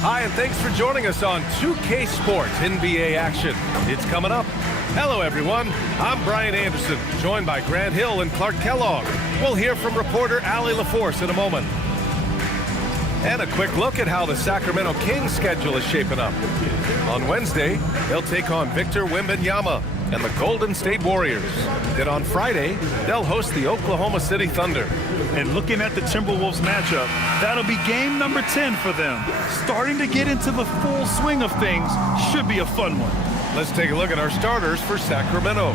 Hi, and thanks for joining us on 2K Sports NBA action. It's coming up. Hello, everyone. I'm Brian Anderson, joined by Grant Hill and Clark Kellogg. We'll hear from reporter Allie LaForce in a moment. And a quick look at how the Sacramento Kings schedule is shaping up. On Wednesday, they'll take on Victor Wembanyama and the Golden State Warriors. Then on Friday, they'll host the Oklahoma City Thunder. And looking at the Timberwolves matchup, that'll be game number 10 for them. Starting to get into the full swing of things. Should be a fun one. Let's take a look at our starters for Sacramento.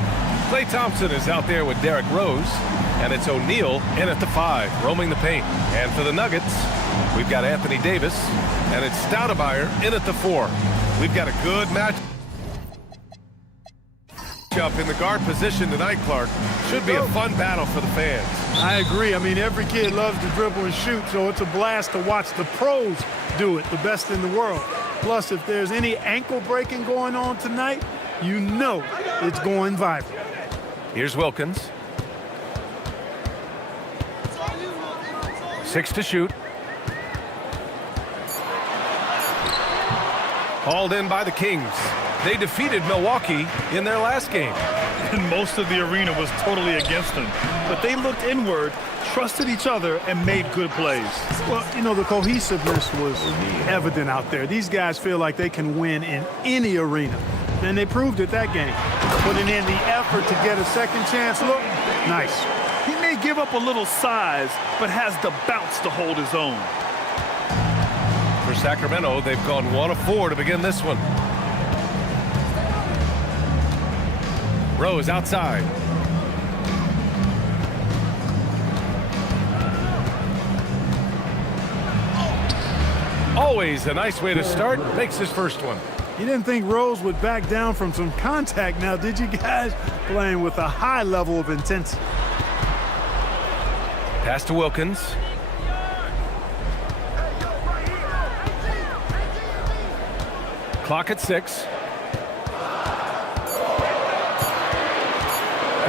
Klay Thompson is out there with Derrick Rose, and it's O'Neal in at the 5, roaming the paint. And for the Nuggets, we've got Anthony Davis, and it's Stoudemire in at the 4. We've got a good match up in the guard position tonight, Clark. Should be a fun battle for the fans. I agree. I mean, every kid loves to dribble and shoot, so it's a blast to watch the pros do it, the best in the world. Plus, if there's any ankle breaking going on tonight, you know it's going viral. Here's Wilkins. 6 to shoot. Hauled in by the Kings. They defeated Milwaukee in their last game. And most of the arena was totally against them. But they looked inward, trusted each other, and made good plays. Well, you know, the cohesiveness was evident out there. These guys feel like they can win in any arena. And they proved it that game. Putting in the effort to get a second chance look, nice. He may give up a little size, but has the bounce to hold his own. For Sacramento, they've gone 1 of 4 to begin this one. Rose outside. Always a nice way to start. Makes his first one. You didn't think Rose would back down from some contact now, did you guys? Playing with a high level of intensity. Pass to Wilkins. Clock at 6.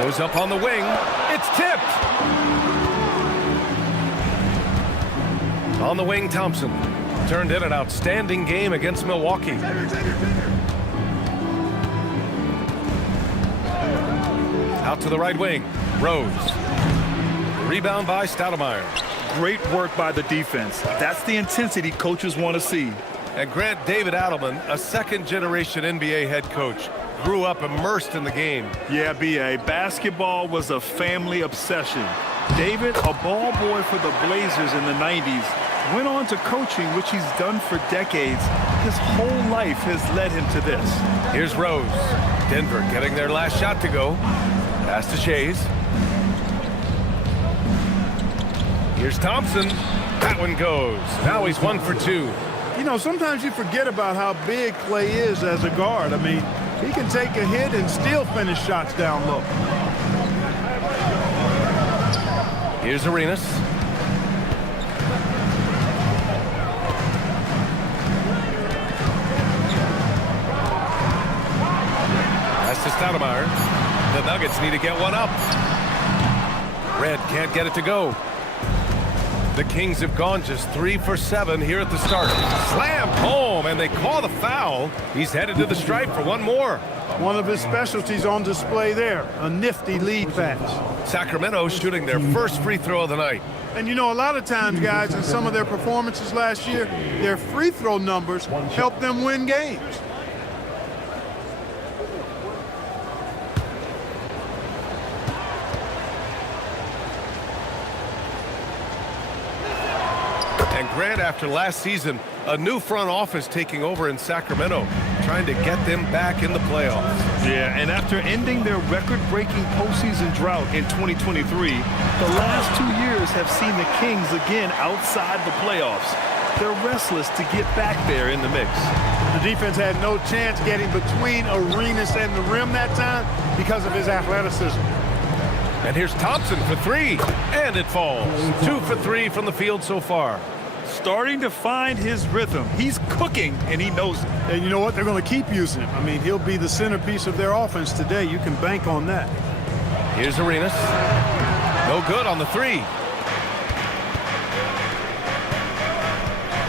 Goes up on the wing. It's tipped. On the wing, Thompson turned in an outstanding game against Milwaukee. Out to the right wing. Rose. Rebound by Stoudemire. Great work by the defense. That's the intensity coaches want to see. And Grant, David Adelman, a second-generation NBA head coach, grew up immersed in the game. Yeah, B.A., basketball was a family obsession. David, a ball boy for the Blazers in the 90s, went on to coaching, which he's done for decades. His whole life has led him to this. Here's Rose. Denver getting their last shot to go. Pass to Shays. Here's Thompson. That one goes. Now he's 1 for 2. You know, sometimes you forget about how big Klay is as a guard. I mean, he can take a hit and still finish shots down low. Here's Arenas. Pass to Stoudemire. The Nuggets need to get one up. Red can't get it to go. The Kings have gone just 3 for 7 here at the start. Slammed home, and they call the foul. He's headed to the stripe for one more. One of his specialties on display there, a nifty lead pass. Sacramento shooting their first free throw of the night. And you know, a lot of times, guys, in some of their performances last year, their free throw numbers helped them win games. And Grant, after last season, a new front office taking over in Sacramento, trying to get them back in the playoffs. Yeah, and after ending their record-breaking postseason drought in 2023, the last 2 years have seen the Kings again outside the playoffs. They're restless to get back there in the mix. The defense had no chance getting between Arenas and the rim that time because of his athleticism. And here's Thompson for 3, and it falls. 2 for 3 from the field so far. Starting to find his rhythm. He's cooking, and he knows it. And you know what? They're going to keep using him. I mean, he'll be the centerpiece of their offense today. You can bank on that. Here's Arenas. No good on the 3.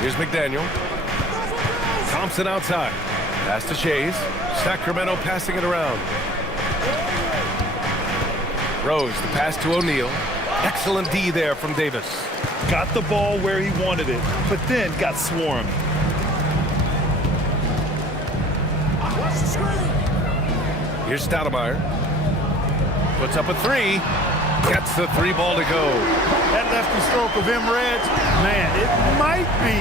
Here's McDaniel. Thompson outside. Pass to Shays. Sacramento passing it around. Rose, the pass to O'Neal. Excellent D there from Davis. Got the ball where he wanted it, but then got swarmed. Here's Stoudemire. Puts up a three. Gets the three ball to go. That lefty stroke of Emred's, man, it might be,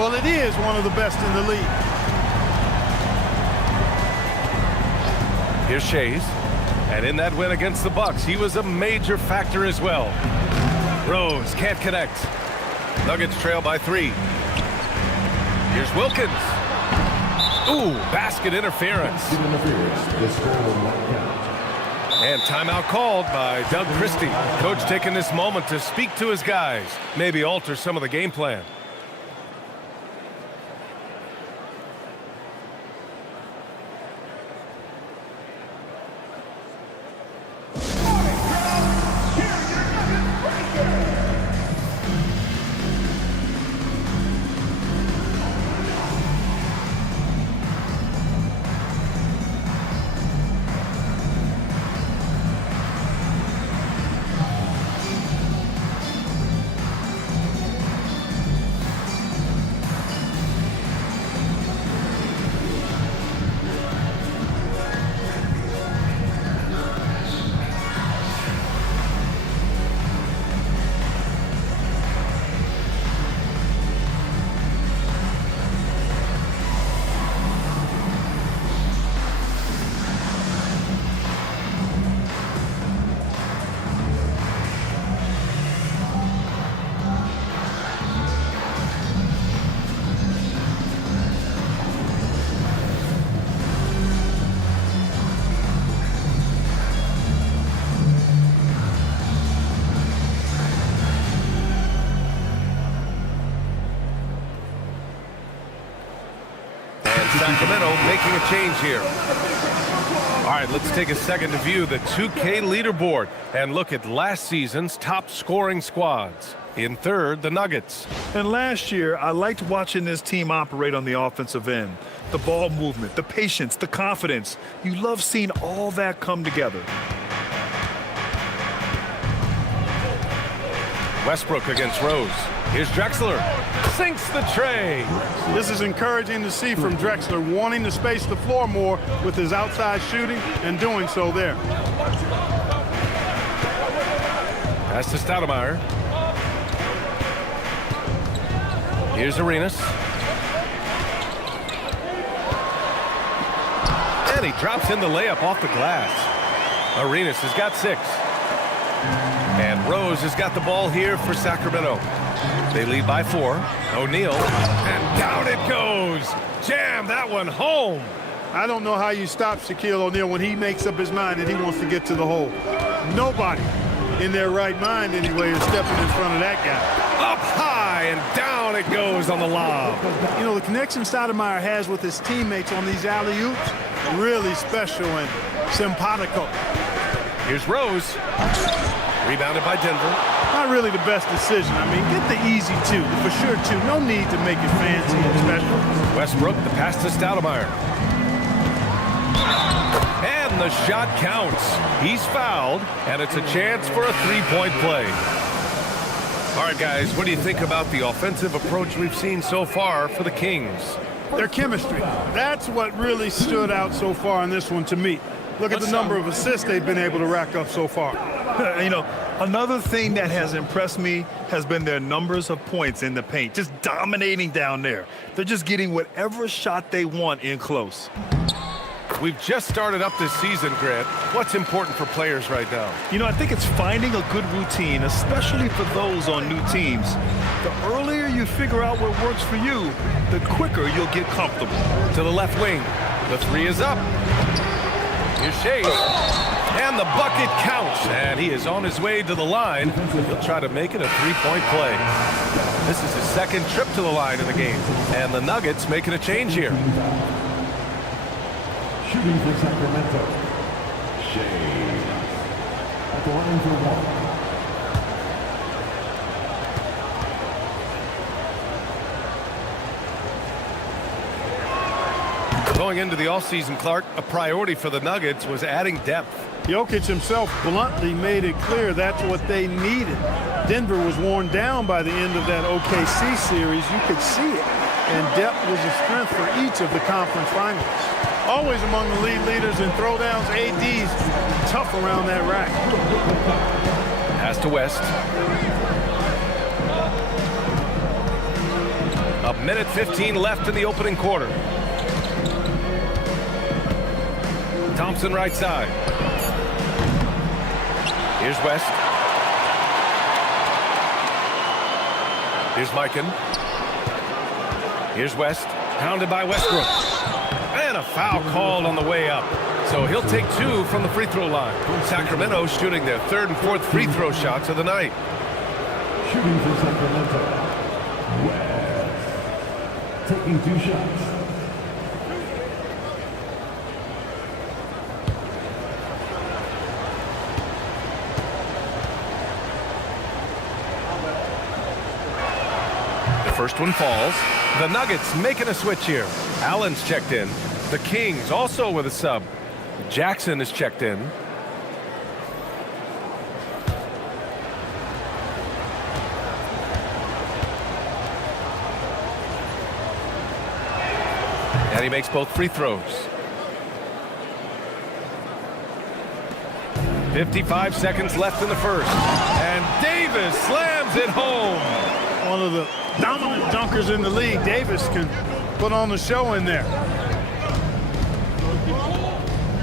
well, it is one of the best in the league. Here's Shays. And in that win against the Bucks, he was a major factor as well. Rose can't connect. Nuggets trail by 3. Here's Wilkins. Ooh, basket interference. And timeout called by Doug Christie. Coach taking this moment to speak to his guys, maybe alter some of the game plan. Sacramento making a change here. All right, let's take a second to view the 2K leaderboard and look at last season's top scoring squads. In third, the Nuggets. And last year, I liked watching this team operate on the offensive end. The ball movement, the patience, the confidence. You love seeing all that come together. Westbrook against Rose. Here's Drexler. Sinks the tray. This is encouraging to see from Drexler, wanting to space the floor more with his outside shooting and doing so there. Pass to Stoudemire. Here's Arenas. And he drops in the layup off the glass. Arenas has got 6. And Rose has got the ball here for Sacramento. They lead by 4. O'Neal. And down it goes. Jam that one home. I don't know how you stop Shaquille O'Neal when he makes up his mind that he wants to get to the hole. Nobody in their right mind, anyway, is stepping in front of that guy. Up high and down it goes on the lob. You know, the connection Stoudemire has with his teammates on these alley-oops, really special and simpatico. Here's Rose. Rebounded by Denver. Not really the best decision. I mean, get the easy 2, for sure 2. No need to make it fancy and special. Westbrook, the pass to Stoudemire. And the shot counts. He's fouled, and it's a chance for a 3-point play. All right, guys, what do you think about the offensive approach we've seen so far for the Kings? Their chemistry. That's what really stood out so far in this one to me. Look at the number of assists they've been able to rack up so far. You know, another thing that has impressed me has been their numbers of points in the paint, just dominating down there. They're just getting whatever shot they want in close. We've just started up this season, Grant. What's important for players right now? You know, I think it's finding a good routine, especially for those on new teams. The earlier you figure out what works for you, the quicker you'll get comfortable. To the left wing. The 3 is up. Here's Shays. And the bucket counts. And he is on his way to the line. He'll try to make it a 3-point play. This is his second trip to the line in the game. And the Nuggets making a change here. Shooting for Sacramento, Shays at the line for 1. Going into the offseason, Clark, a priority for the Nuggets was adding depth. Jokic himself bluntly made it clear that's what they needed. Denver was worn down by the end of that OKC series. You could see it. And depth was a strength for each of the conference finals. Always among the league leaders in throwdowns, AD's tough around that rack. Pass to West. A minute 15 left in the opening quarter. Thompson right side. Here's West. Here's Mikan. Here's West. Pounded by Westbrook. And a foul called on the way up. So he'll take 2 from the free throw line. Sacramento shooting their 3rd and 4th free throw shots of the night. Shooting for Sacramento. West. Taking 2 shots. First one falls. The Nuggets making a switch here. Allen's checked in. The Kings also with a sub. Jackson is checked in. And he makes both free throws. 55 seconds left in the first. And Davis slams it home. One of the dominant dunkers in the league. Davis can put on the show in there.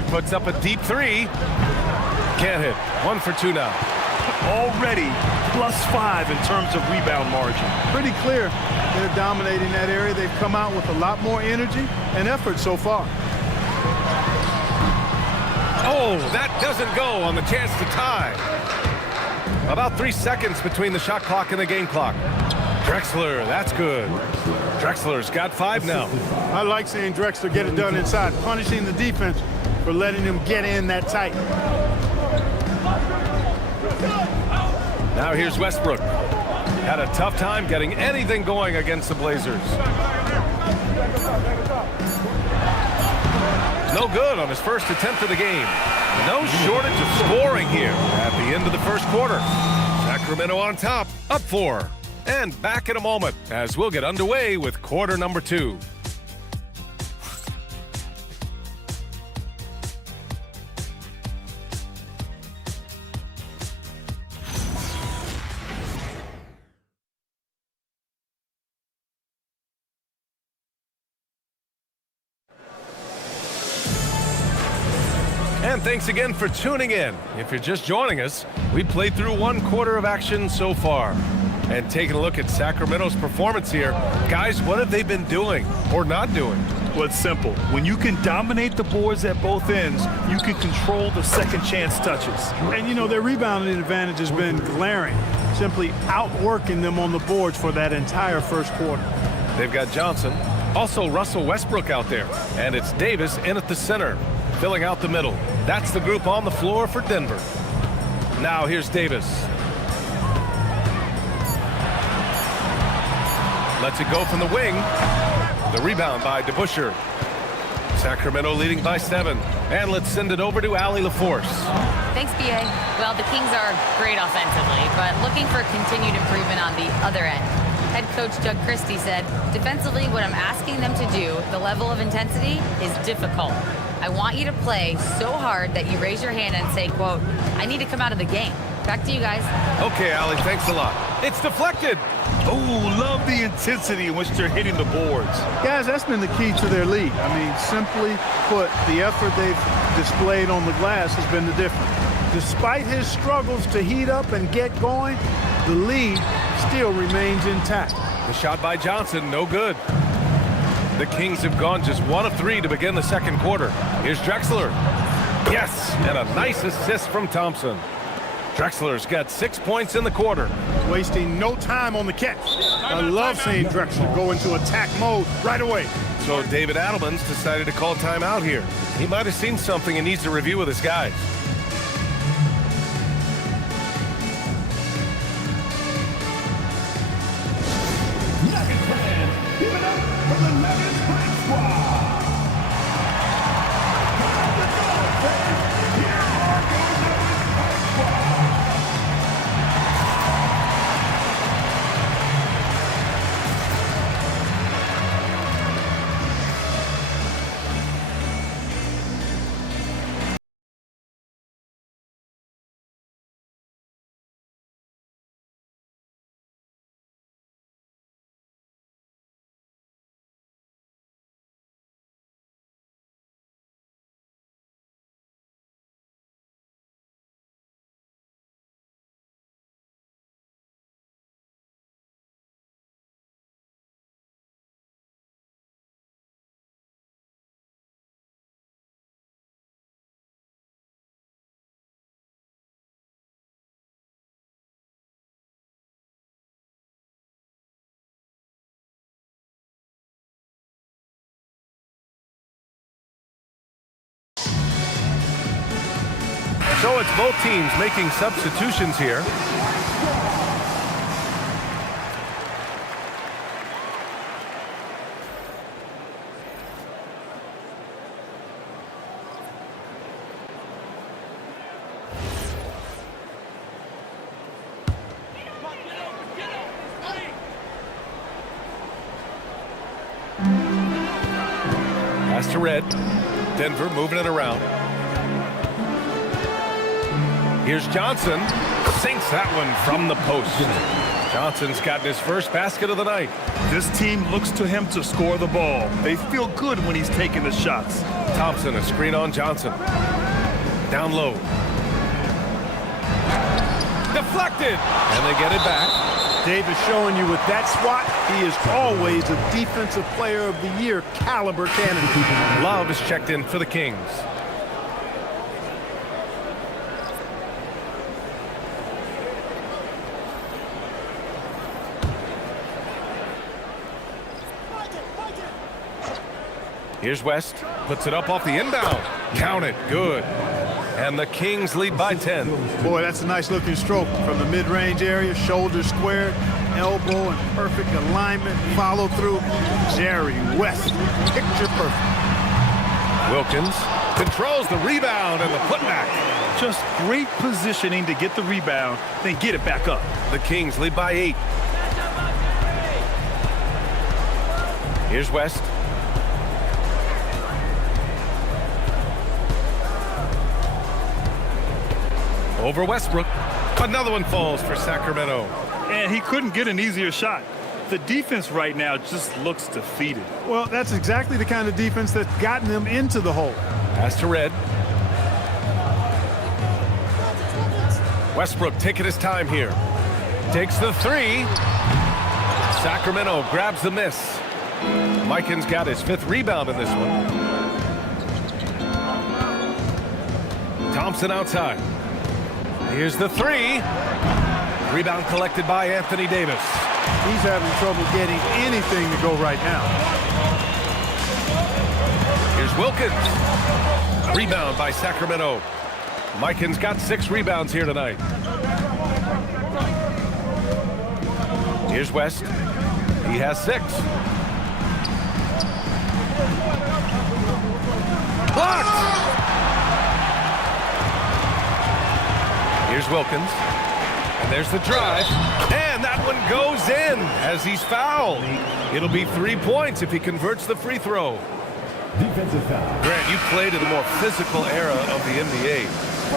Puts up a deep 3. Can't hit. 1 for 2 now. Already +5 in terms of rebound margin. Pretty clear they're dominating that area. They've come out with a lot more energy and effort so far. Oh, that doesn't go on the chance to tie. About 3 seconds between the shot clock and the game clock. Drexler, that's good. Drexler's got 5 now. I like seeing Drexler get it done inside, punishing the defense for letting him get in that tight. Now here's Westbrook. Had a tough time getting anything going against the Blazers. No good on his first attempt of the game. No shortage of scoring here at the end of the first quarter. Sacramento on top, up 4. And back in a moment as we'll get underway with quarter number 2. And thanks again for tuning in. If you're just joining us, we played through 1 quarter of action so far. And taking a look at Sacramento's performance here, guys, what have they been doing or not doing? Well, it's simple. When you can dominate the boards at both ends, you can control the second chance touches. And, you know, their rebounding advantage has been glaring, simply outworking them on the boards for that entire first quarter. They've got Johnson, also Russell Westbrook out there, and it's Davis in at the center, filling out the middle. That's the group on the floor for Denver. Now here's Davis. Lets it go from the wing. The rebound by DeBusschere. Sacramento leading by 7. And let's send it over to Allie LaForce. Thanks, B.A. Well, the Kings are great offensively, but looking for continued improvement on the other end. Head coach Doug Christie said, defensively, what I'm asking them to do, the level of intensity, is difficult. I want you to play so hard that you raise your hand and say, quote, I need to come out of the game. Back to you guys. Okay, Allie, thanks a lot. It's deflected. Oh, love the intensity in which they're hitting the boards. Guys, that's been the key to their lead. I mean, simply put, the effort they've displayed on the glass has been the difference. Despite his struggles to heat up and get going, the lead still remains intact. The shot by Johnson, no good. The Kings have gone just 1 of 3 to begin the second quarter. Here's Drexler. Yes, and a nice assist from Thompson. Drexler's got 6 points in the quarter. Wasting no time on the catch. I love seeing Drexler go into attack mode right away. So David Adelman's decided to call timeout here. He might have seen something and needs to review with his guys. Nuggets fans, give it up for the Nuggets Practice Squad. So it's both teams making substitutions here. Pass to Red. Denver moving it around. Here's Johnson. Sinks that one from the post. Johnson's gotten his first basket of the night. This team looks to him to score the ball. They feel good when he's taking the shots. Thompson, a screen on Johnson. Down low. Deflected. And they get it back. Davis showing you with that swat, he is always a Defensive Player of the Year caliber candidate. Love is checked in for the Kings. Here's West. Puts it up off the inbound. Count it. Good. And the Kings lead by 10. Boy, that's a nice looking stroke from the mid-range area. Shoulder squared, elbow in perfect alignment. Follow through. Jerry West, picture perfect. Wilkins controls the rebound and the putback. Just great positioning to get the rebound, then get it back up. The Kings lead by 8. Here's West. Over Westbrook. Another one falls for Sacramento. And he couldn't get an easier shot. The defense right now just looks defeated. Well, that's exactly the kind of defense that's gotten them into the hole. Pass to Red. Westbrook taking his time here. Takes the three. Sacramento grabs the miss. Mikan's got his 5th rebound in this one. Thompson outside. Here's the three. Rebound collected by Anthony Davis. He's having trouble getting anything to go right now. Here's Wilkins. Rebound by Sacramento. Mikan's got 6 rebounds here tonight. Here's West. He has 6. Blocked! Here's Wilkins. And there's the drive. And that one goes in as he's fouled. It'll be 3 points if he converts the free throw. Defensive foul. Grant, you played in a more physical era of the NBA.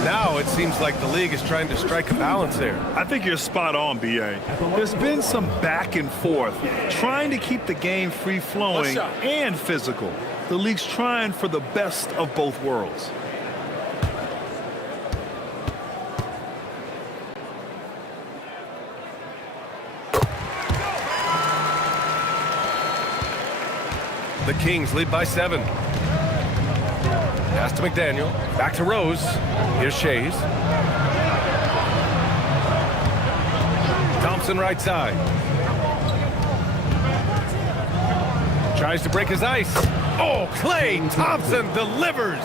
Now it seems like the league is trying to strike a balance there. I think you're spot on, B.A. There's been some back and forth, trying to keep the game free-flowing and physical. The league's trying for the best of both worlds. The Kings lead by 7. Pass to McDaniel. Back to Rose. Here's Shays. Thompson right side. Tries to break his ice. Oh, Klay Thompson delivers.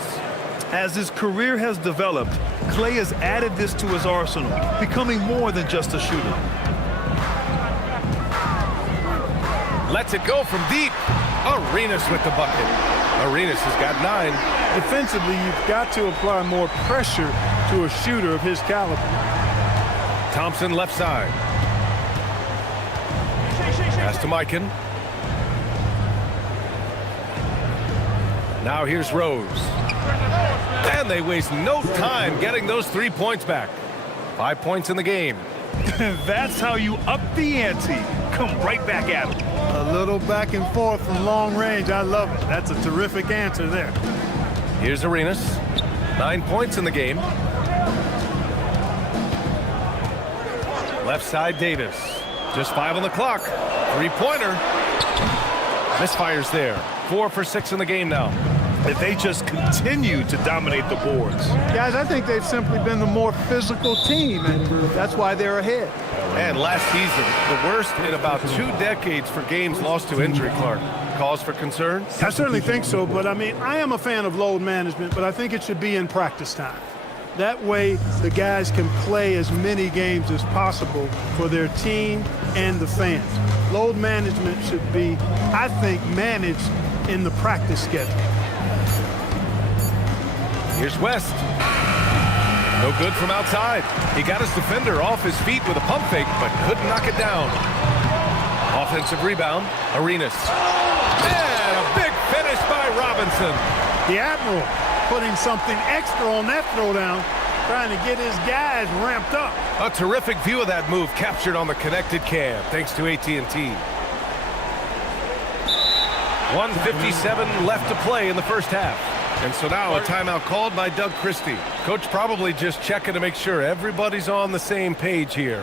As his career has developed, Klay has added this to his arsenal, becoming more than just a shooter. Lets it go from deep. Arenas with the bucket. Arenas has got 9. Defensively, you've got to apply more pressure to a shooter of his caliber. Thompson left side. Pass to Mikan. Now here's Rose. And they waste no time getting those 3 points back. 5 points in the game. That's how you up the ante. Come right back at him. A little back and forth from long range. I love it. That's a terrific answer there. Here's Arenas. 9 points in the game. Left side Davis. Just 5 on the clock. 3-pointer. Misfires there. 4 for 6 in the game now. If they just continue to dominate the boards. Guys, I think they've simply been the more physical team, and that's why they're ahead. And last season, the worst in about 2 decades for games lost to injury, Clark. Cause for concern? I certainly think so, but I mean, I am a fan of load management, but I think it should be in practice time. That way, the guys can play as many games as possible for their team and the fans. Load management should be, I think, managed in the practice schedule. Here's West. No good from outside. He got his defender off his feet with a pump fake, but couldn't knock it down. Offensive rebound, Arenas. And a big finish by Robinson. The Admiral putting something extra on that throwdown, trying to get his guys ramped up. A terrific view of that move captured on the connected cam, thanks to AT&T. 1:57 left to play in the first half. And so now a timeout called by Doug Christie. Coach probably just checking to make sure everybody's on the same page here.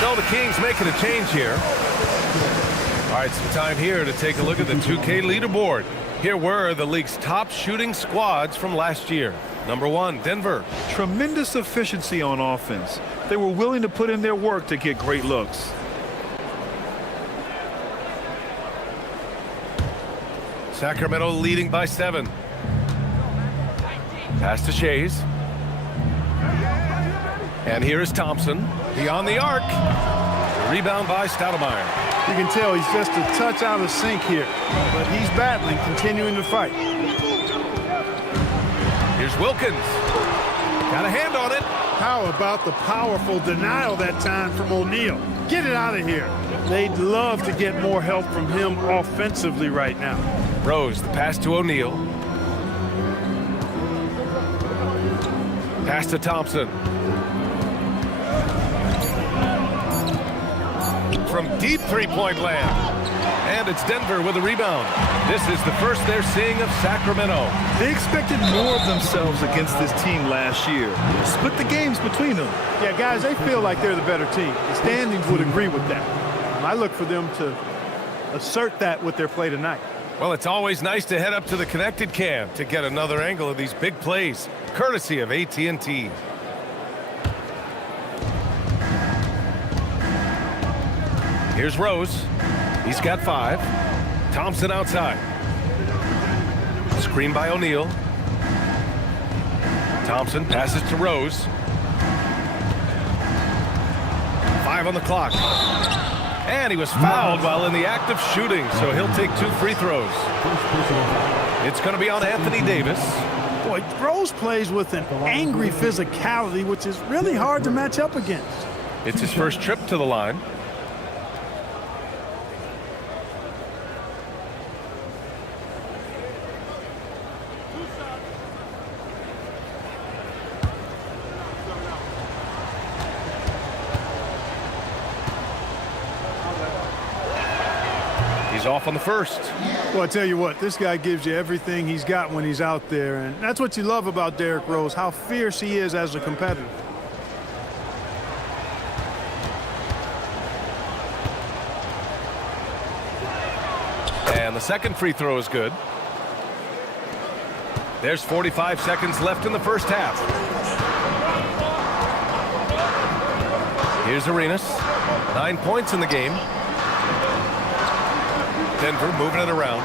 So the Kings making a change here. All right, some time here to take a look at the 2K leaderboard. Here were the league's top shooting squads from last year. Number 1, Denver. Tremendous efficiency on offense. They were willing to put in their work to get great looks. Sacramento leading by 7. Pass to Shays. And here is Thompson. Beyond the arc. Rebound by Stoudemire. You can tell he's just a touch out of sync here, but he's battling, continuing to fight. Here's Wilkins. Got a hand on it. How about the powerful denial that time from O'Neal? Get it out of here. They'd love to get more help from him offensively right now. Rose, the pass to O'Neal. Pass to Thompson. From deep three-point land. And it's Denver with a rebound. This is the first they're seeing of Sacramento. They expected more of themselves against this team last year. Split the games between them. Yeah, guys, they feel like they're the better team. The standings would agree with that. I look for them to assert that with their play tonight. Well, it's always nice to head up to the connected cam to get another angle of these big plays, courtesy of AT&T. Here's Rose. He's got 5. Thompson outside. Screen by O'Neal. Thompson passes to Rose. 5 on the clock. And he was fouled while in the act of shooting, so he'll take 2 free throws. It's going to be on Anthony Davis. Boy, Rose plays with an angry physicality, which is really hard to match up against. It's his first trip to the line. He's off on the first. Well, I tell you what, this guy gives you everything he's got when he's out there, and that's what you love about Derrick Rose, how fierce he is as a competitor. And the second free throw is good. There's 45 seconds left in the first half. Here's Arenas. 9 points in the game. Denver moving it around.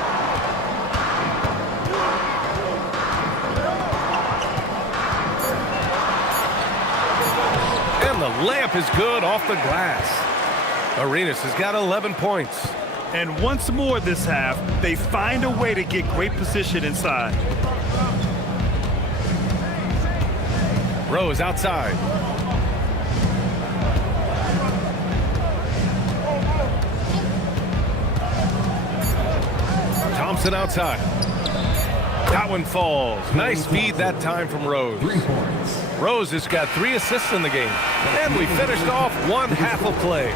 layup is good off the glass. Arenas has got 11 points. And once more this half, they find a way to get great position inside. Rose outside. Thompson outside. That one falls. Nice feed that time from Rose. 3 points. Rose has got 3 assists in the game. And we finished off one half of play.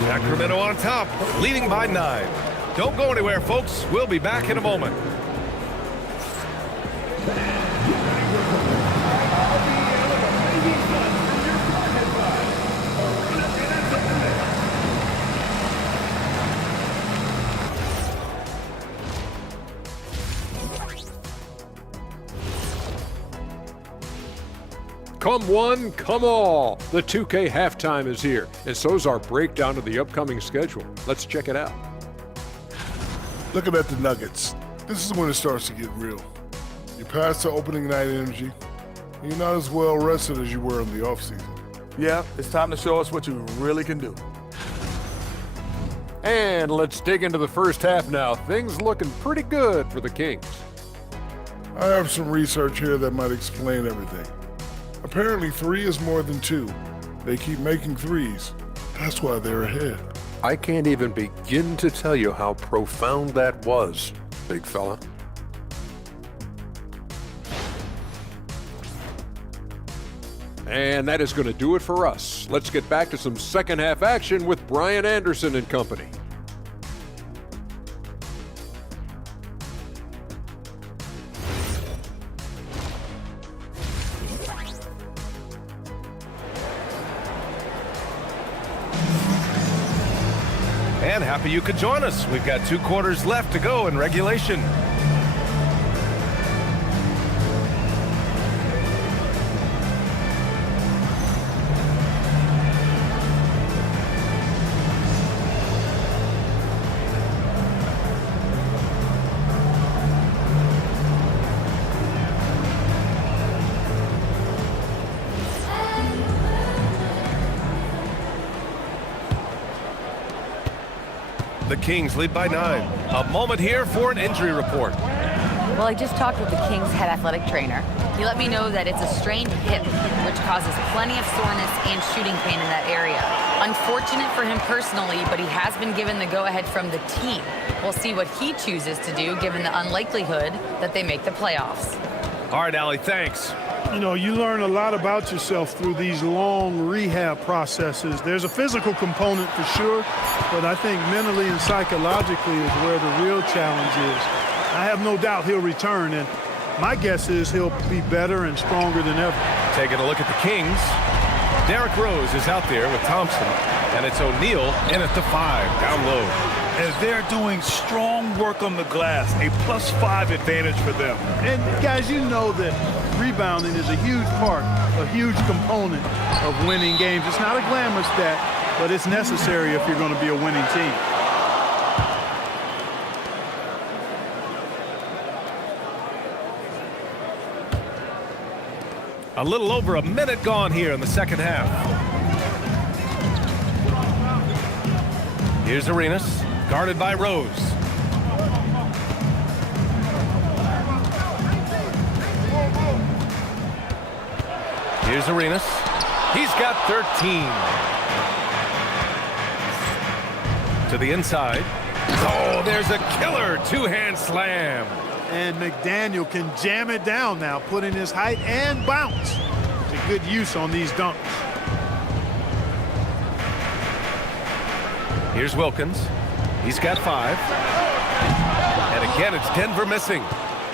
Sacramento on top, leading by 9. Don't go anywhere, folks. We'll be back in a moment. Come one, come all. The 2K halftime is here, and so's our breakdown of the upcoming schedule. Let's check it out. Looking at the Nuggets, this is when it starts to get real. You pass the opening night energy, and you're not as well rested as you were in the offseason. Yeah, it's time to show us what you really can do. And let's dig into the first half now. Things looking pretty good for the Kings. I have some research here that might explain everything. Apparently 3 is more than 2. They keep making threes. That's why they're ahead. I can't even begin to tell you how profound that was, big fella. And that is going to do it for us. Let's get back to some second half action with Brian Anderson and company. And happy you could join us. We've got 2 quarters left to go in regulation. The Kings lead by 9. A moment here for an injury report. Well, I just talked with the Kings head athletic trainer. He let me know that it's a strained hip, which causes plenty of soreness and shooting pain in that area. Unfortunate for him personally, but he has been given the go-ahead from the team. We'll see what he chooses to do, given the unlikelihood that they make the playoffs. All right, Allie, thanks. You know, you learn a lot about yourself through these long rehab processes. There's a physical component for sure, but I think mentally and psychologically is where the real challenge is. I have no doubt he'll return, and my guess is he'll be better and stronger than ever. Taking a look at the Kings. Derrick Rose is out there with Thompson, and it's O'Neal in at the 5, down low. And they're doing strong work on the glass, a +5 advantage for them. And guys, you know that rebounding is a huge part, a huge component of winning games. It's not a glamour stat, but it's necessary if you're going to be a winning team. A little over a minute gone here in the second half. Here's Arenas, guarded by Rose. Here's Arenas. He's got 13. To the inside. Oh, there's a killer 2-hand slam. And McDaniel can jam it down now, putting his height and bounce to good use on these dunks. Here's Wilkins. He's got 5. And again, it's Denver missing.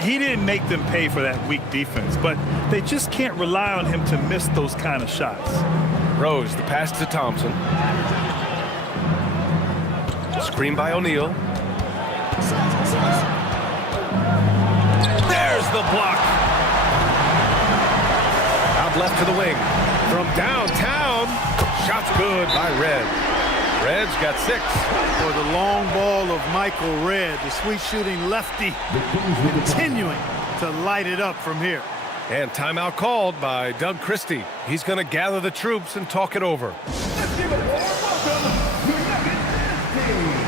He didn't make them pay for that weak defense, but they just can't rely on him to miss those kind of shots. Rose, the pass to Thompson. Screen by O'Neal. There's the block. Out left to the wing. From downtown. Shot's good by Red. Red's got 6. For the long ball of Michael Red, the sweet shooting lefty, continuing to light it up from here. And timeout called by Doug Christie. He's going to gather the troops and talk it over. Let's give it a warm welcome to Nuggets Dynasty.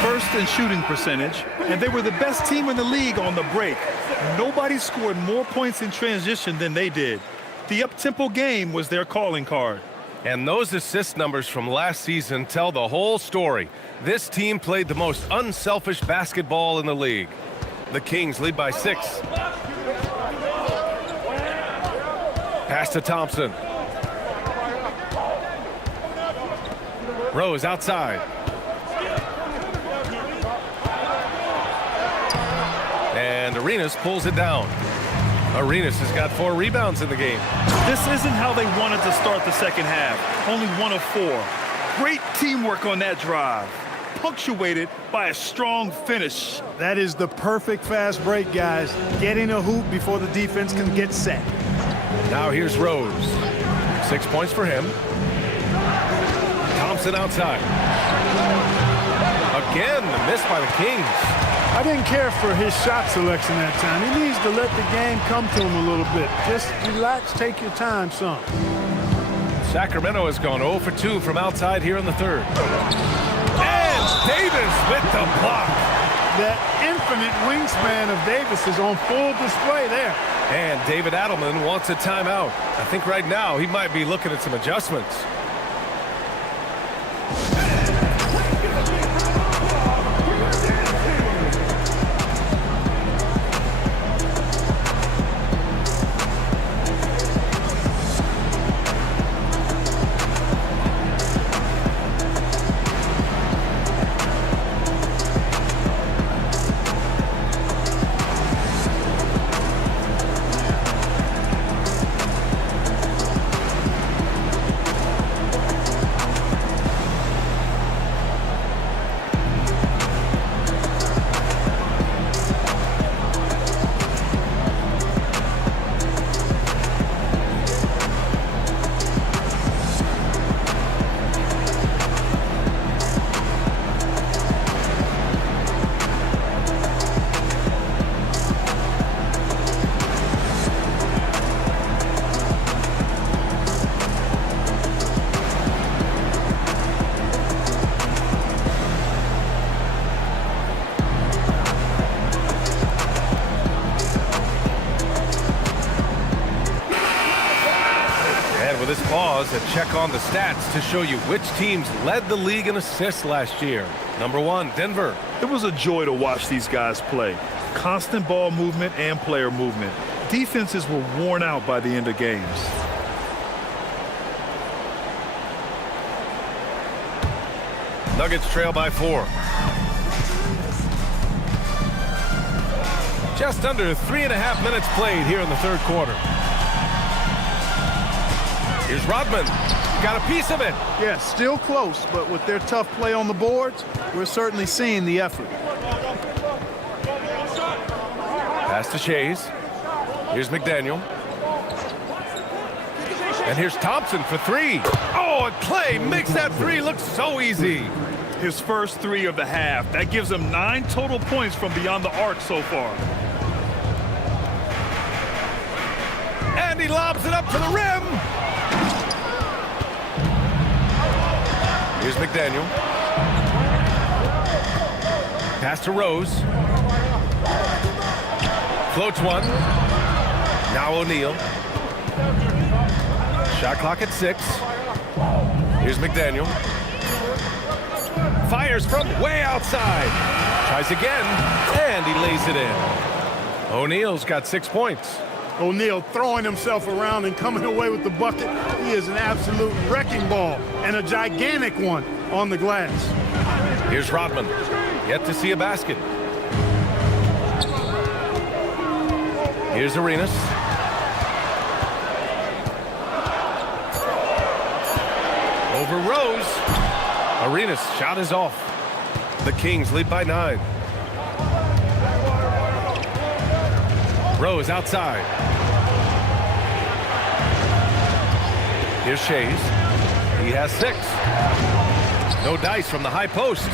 First in shooting percentage, and they were the best team in the league on the break. Nobody scored more points in transition than they did. The up-tempo game was their calling card. And those assist numbers from last season tell the whole story. This team played the most unselfish basketball in the league. The Kings lead by 6. Pass to Thompson. Rose outside. And Arenas pulls it down. Arenas has got 4 rebounds in the game. This isn't how they wanted to start the second half. Only 1 of 4. Great teamwork on that drive, punctuated by a strong finish. That is the perfect fast break, guys. Getting a hoop before the defense can get set. Now here's Rose. 6 points for him. Thompson outside. Again, the miss by the Kings. I didn't care for his shot selection that time. He needs to let the game come to him a little bit. Just relax, take your time some. Sacramento has gone 0 for 2 from outside here in the third. And Davis with the block. That infinite wingspan of Davis is on full display there. And David Adelman wants a timeout. I think right now he might be looking at some adjustments. This pause, a check on the stats to show you which teams led the league in assists last year. Number 1, Denver. It was a joy to watch these guys play. Constant ball movement and player movement. Defenses were worn out by the end of games. Nuggets trail by 4. Just under 3.5 minutes played here in the third quarter. Here's Rodman. Got a piece of it. Yeah, still close, but with their tough play on the boards, we're certainly seeing the effort. Pass to Shays. Here's McDaniel. And here's Thompson for 3. Oh, and Clay makes that 3 look so easy. His first 3 of the half. That gives him 9 total points from beyond the arc so far. And he lobs it up to the rim. Here's McDaniel. Pass to Rose. Floats one. Now O'Neal. Shot clock at 6. Here's McDaniel. Fires from way outside. Tries again, and he lays it in. O'Neal's got 6 points. O'Neal throwing himself around and coming away with the bucket. He is an absolute wrecking ball, and a gigantic one on the glass. Here's Rodman. Yet to see a basket. Here's Arenas. Over Rose. Arenas' shot is off. The Kings lead by 9. Rose outside. Here's Shays. He has 6. No dice from the high post.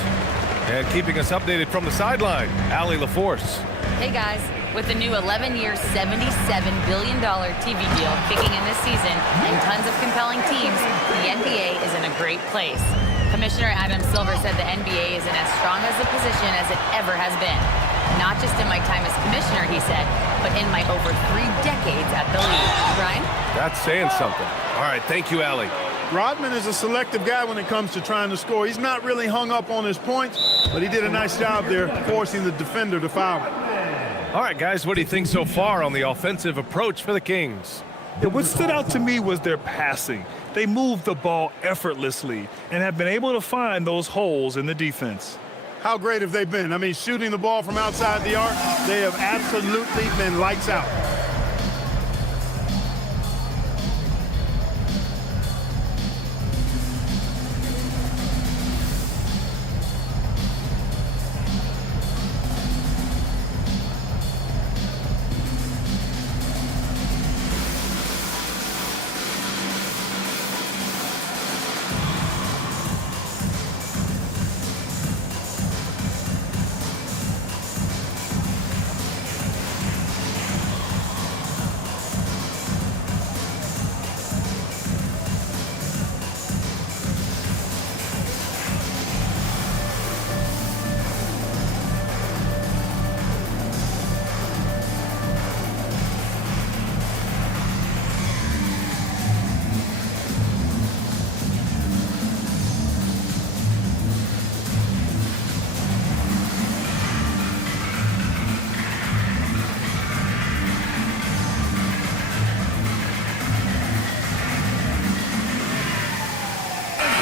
And keeping us updated from the sideline, Allie LaForce. Hey guys, with the new 11-year, $77 billion TV deal kicking in this season and tons of compelling teams, the NBA is in a great place. Commissioner Adam Silver said the NBA is in as strong as a position as it ever has been. Not just in my time as commissioner, he said, but in my over 3 decades at the league. Brian? That's saying something. All right, thank you, Allie. Rodman is a selective guy when it comes to trying to score. He's not really hung up on his points, but he did a nice job there forcing the defender to foul him. All right, guys, what do you think so far on the offensive approach for the Kings? Yeah, what stood out to me was their passing. They moved the ball effortlessly and have been able to find those holes in the defense. How great have they been? I mean, shooting the ball from outside the arc, they have absolutely been lights out.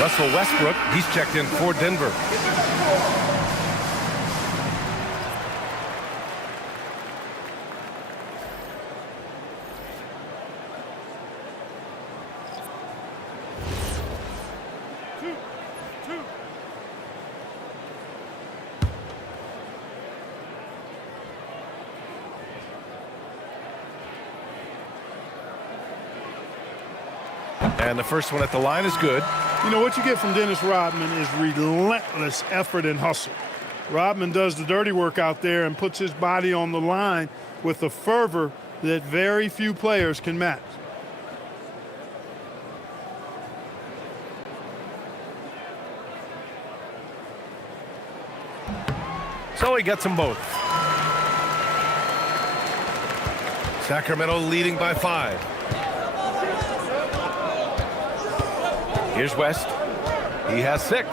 Russell Westbrook, he's checked in for Denver. And the first one at the line is good. You know, what you get from Dennis Rodman is relentless effort and hustle. Rodman does the dirty work out there and puts his body on the line with a fervor that very few players can match. So he gets them both. Sacramento leading by 5. Here's West. He has 6.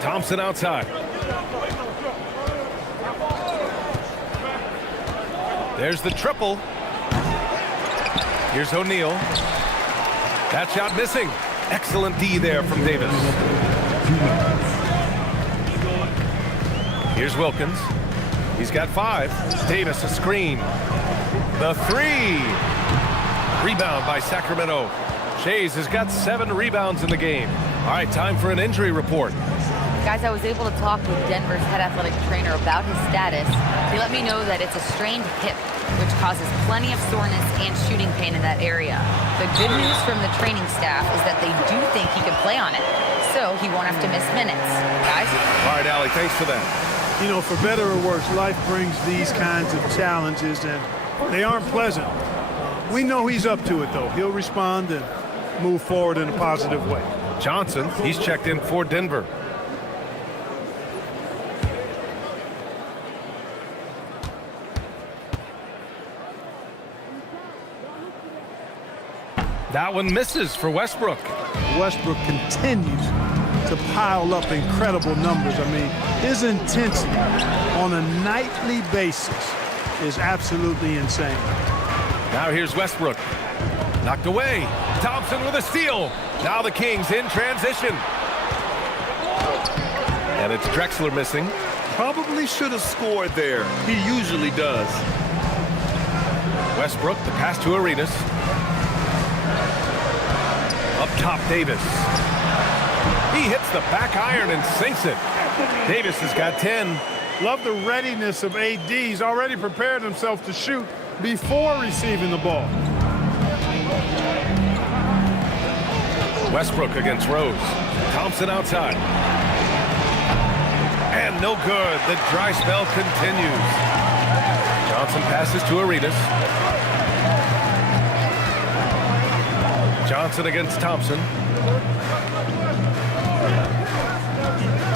Thompson outside. There's the triple. Here's O'Neal. That shot missing. Excellent D there from Davis. Here's Wilkins. He's got 5. Davis a screen. The 3. Rebound by Sacramento. Shays has got 7 rebounds in the game. All right, time for an injury report. Guys, I was able to talk with Denver's head athletic trainer about his status. He let me know that it's a strained hip, which causes plenty of soreness and shooting pain in that area. The good news from the training staff is that they do think he can play on it, so he won't have to miss minutes. Guys? All right, Allie, thanks for that. You know, for better or worse, life brings these kinds of challenges, and they aren't pleasant. We know he's up to it, though. He'll respond and move forward in a positive way. Johnson, he's checked in for Denver. That one misses for Westbrook. Westbrook continues to pile up incredible numbers. I mean, his intensity on a nightly basis is absolutely insane. Now here's Westbrook. Knocked away. Thompson with a steal. Now the Kings in transition. And it's Drexler missing. Probably should have scored there. He usually does. Westbrook, the pass to Arenas. Up top, Davis. He hits the back iron and sinks it. Davis has got 10. Love the readiness of AD. He's already prepared himself to shoot before receiving the ball. Westbrook against Rose. Thompson outside. And no good. The dry spell continues. Johnson passes to Arenas. Johnson against Thompson.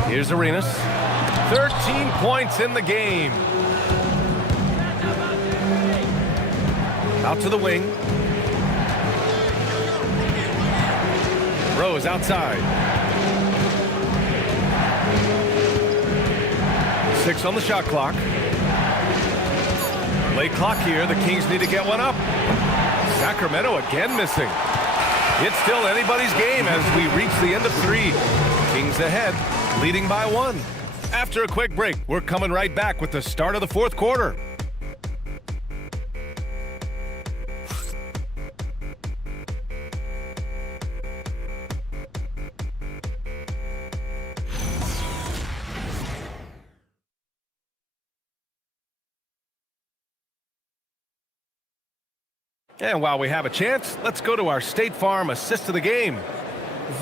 Here's Arenas. 13 points in the game. Out to the wing. Rose outside. 6 on the shot clock. Late clock here. The Kings need to get one up. Sacramento again missing. It's still anybody's game as we reach the end of 3. Kings ahead, leading by 1. After a quick break, we're coming right back with the start of the 4th quarter. And while we have a chance, let's go to our State Farm assist of the game.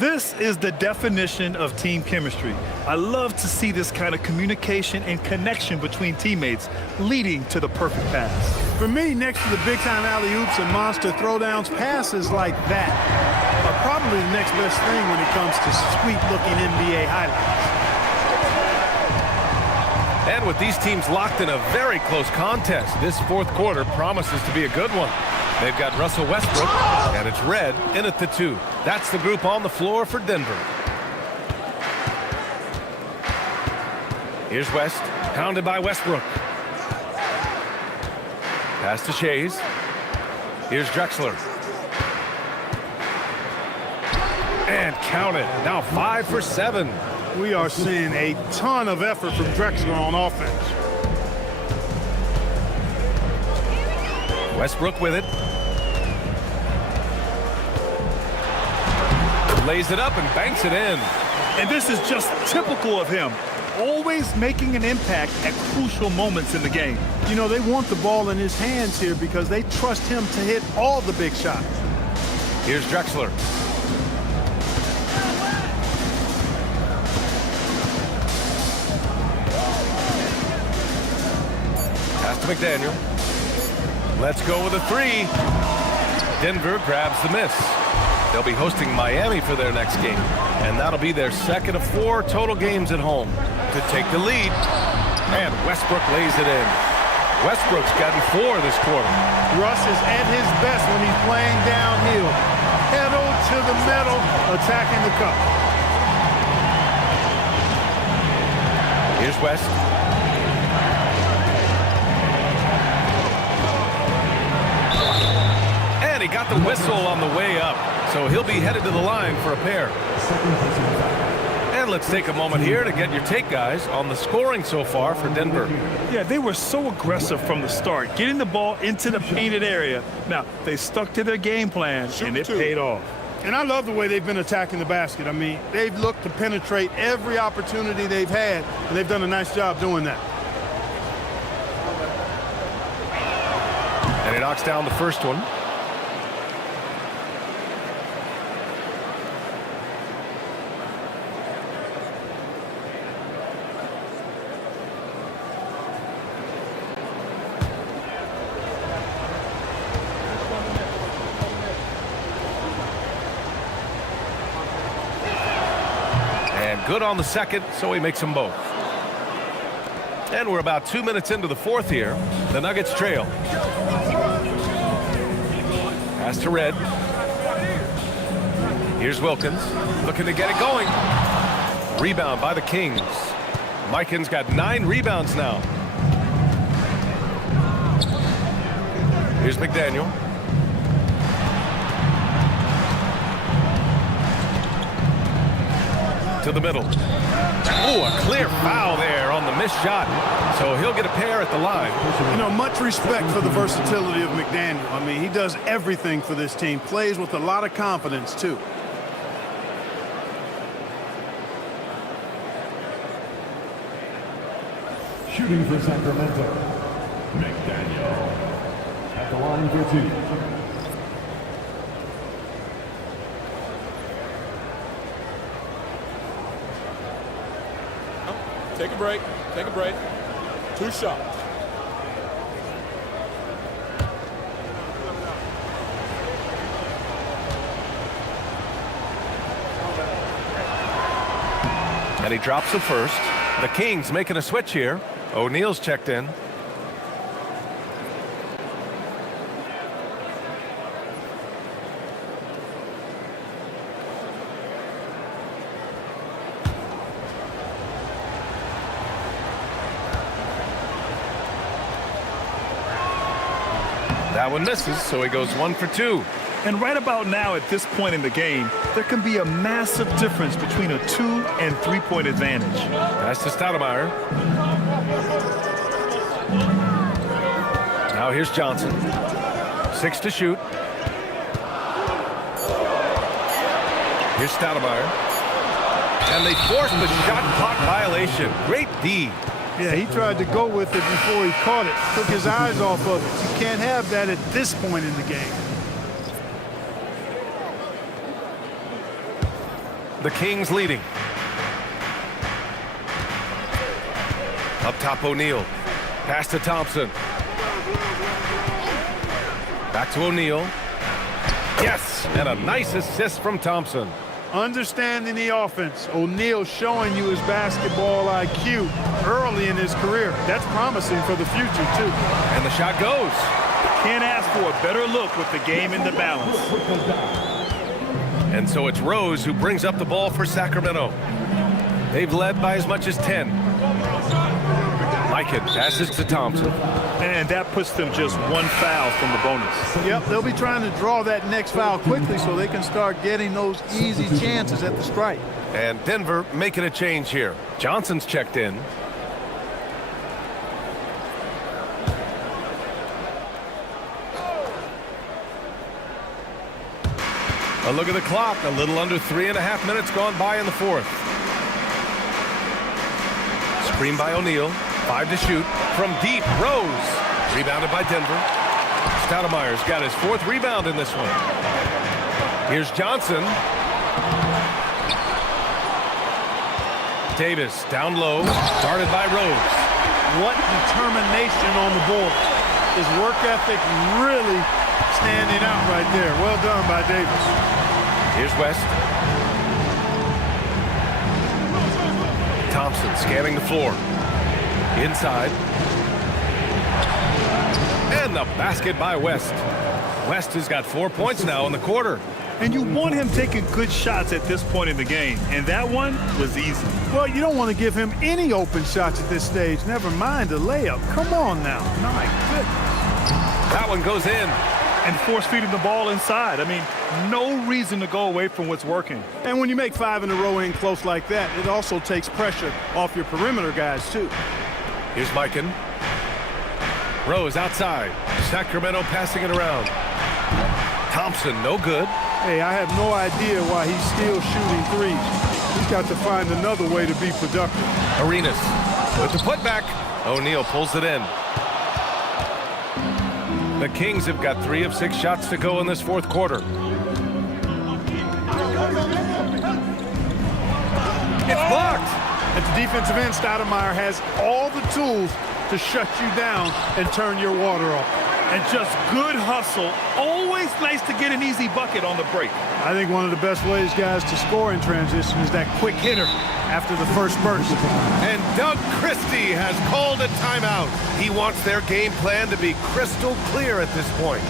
This is the definition of team chemistry. I love to see this kind of communication and connection between teammates leading to the perfect pass. For me, next to the big-time alley-oops and monster throwdowns, passes like that are probably the next best thing when it comes to sweet-looking NBA highlights. And with these teams locked in a very close contest, this 4th quarter promises to be a good one. They've got Russell Westbrook, and it's Red in at the 2. That's the group on the floor for Denver. Here's West, pounded by Westbrook. Pass to Shays. Here's Drexler. And count it. Now 5 for 7. We are seeing a ton of effort from Drexler on offense. Westbrook with it. Lays it up and banks it in. And this is just typical of him. Always making an impact at crucial moments in the game. You know, they want the ball in his hands here because they trust him to hit all the big shots. Here's Drexler. Pass to McDaniel. Let's go with a 3. Denver grabs the miss. They'll be hosting Miami for their next game, and that'll be their 2nd of 4 total games at home to take the lead. And Westbrook lays it in. Westbrook's gotten 4 this quarter. Russ is at his best when he's playing downhill. Pedal to the metal, attacking the cup. Here's West. And he got the whistle on the way up. So he'll be headed to the line for a pair. And let's take a moment here to get your take, guys, on the scoring so far for Denver. Yeah, they were so aggressive from the start, getting the ball into the painted area. Now, they stuck to their game plan, and it paid off. And I love the way they've been attacking the basket. I mean, they've looked to penetrate every opportunity they've had, and they've done a nice job doing that. And he knocks down the first one. Good on the second, so he makes them both. And we're about 2 minutes into the 4th here. The Nuggets trail. Pass to Red. Here's Wilkins, looking to get it going. Rebound by the Kings. Mikan's got 9 rebounds now. Here's McDaniel. To the middle. Oh, a clear foul there on the missed shot. So he'll get a pair at the line. You know, much respect for the versatility of McDaniel. I mean, he does everything for this team. Plays with a lot of confidence, too. Shooting for Sacramento, McDaniel. At the line for 2. Take a break. Take a break. 2 shots. And he drops the first. The Kings making a switch here. O'Neal's checked in. That one misses, so he goes 1 for 2. And right about now, at this point in the game, there can be a massive difference between a 2- and 3-point advantage. Pass to Stoudemire. Now here's Johnson. 6 to shoot. Here's Stoudemire. And they forced the shot clock violation. Great D. Yeah, he tried to go with it before he caught it. Took his eyes off of it. You can't have that at this point in the game. The Kings leading. Up top, O'Neal. Pass to Thompson. Back to O'Neal. Yes, and a nice assist from Thompson. Understanding the offense. O'Neal showing you his basketball IQ early in his career. That's promising for the future, too. And the shot goes. Can't ask for a better look with the game in the balance. And so it's Rose who brings up the ball for Sacramento. They've led by as much as 10. Mikan passes to Thompson. And that puts them just 1 foul from the bonus. Yep, they'll be trying to draw that next foul quickly so they can start getting those easy chances at the strike. And Denver making a change here. Johnson's checked in. A look at the clock. A little under 3.5 minutes gone by in the 4th. Screen by O'Neal. 5 to shoot. From deep, Rose. Rebounded by Denver. Stoudemire's got his 4th rebound in this one. Here's Johnson. Davis down low. Guarded by Rose. What determination on the board. His work ethic really standing out right there. Well done by Davis. Here's West. Thompson scanning the floor. Inside. And the basket by West. West has got 4 points now in the quarter. And you want him taking good shots at this point in the game. And that one was easy. Well, you don't want to give him any open shots at this stage. Never mind a layup. Come on now. My goodness. That one goes in. And force feeding the ball inside. I mean, no reason to go away from what's working. And when you make 5 in a row in close like that, it also takes pressure off your perimeter guys, too. Here's Mikan. Rose outside. Sacramento passing it around. Thompson, no good. Hey, I have no idea why he's still shooting threes. He's got to find another way to be productive. Arenas with the putback. O'Neal pulls it in. The Kings have got 3 of 6 shots to go in this 4th quarter. It's blocked. At the defensive end, Stoudemire has all the tools to shut you down and turn your water off. And just good hustle. Always nice to get an easy bucket on the break. I think one of the best ways, guys, to score in transition is that quick hitter after the first burst. And Doug Christie has called a timeout. He wants their game plan to be crystal clear at this point.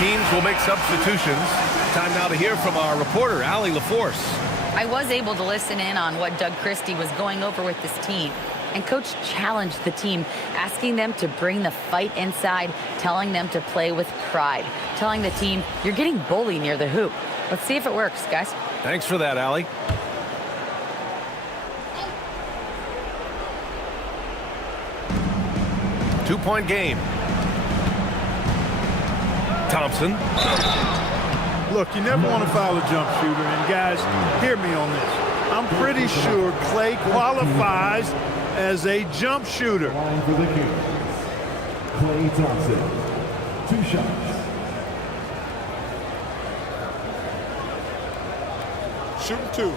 teams will make substitutions. Time now to hear from our reporter, Allie LaForce. I was able to listen in on what Doug Christie was going over with this team. And Coach challenged the team, asking them to bring the fight inside, telling them to play with pride, telling the team, you're getting bullied near the hoop. Let's see if it works, guys. Thanks for that, Allie. Two-point game. Thompson. Look, you never want to foul a jump shooter, and guys, hear me on this. I'm pretty sure Clay qualifies as a jump shooter. Line for the Kings. Clay Thompson. 2 shots. Shooting 2.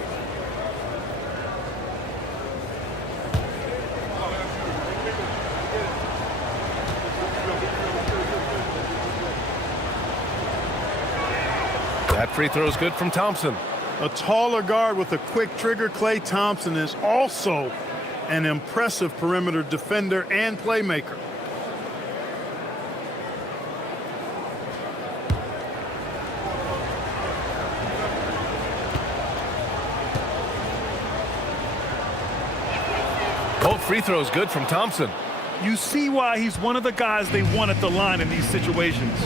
That free throw is good from Thompson. A taller guard with a quick trigger, Clay Thompson is also an impressive perimeter defender and playmaker. Both free throws good from Thompson. You see why he's one of the guys they want at the line in these situations.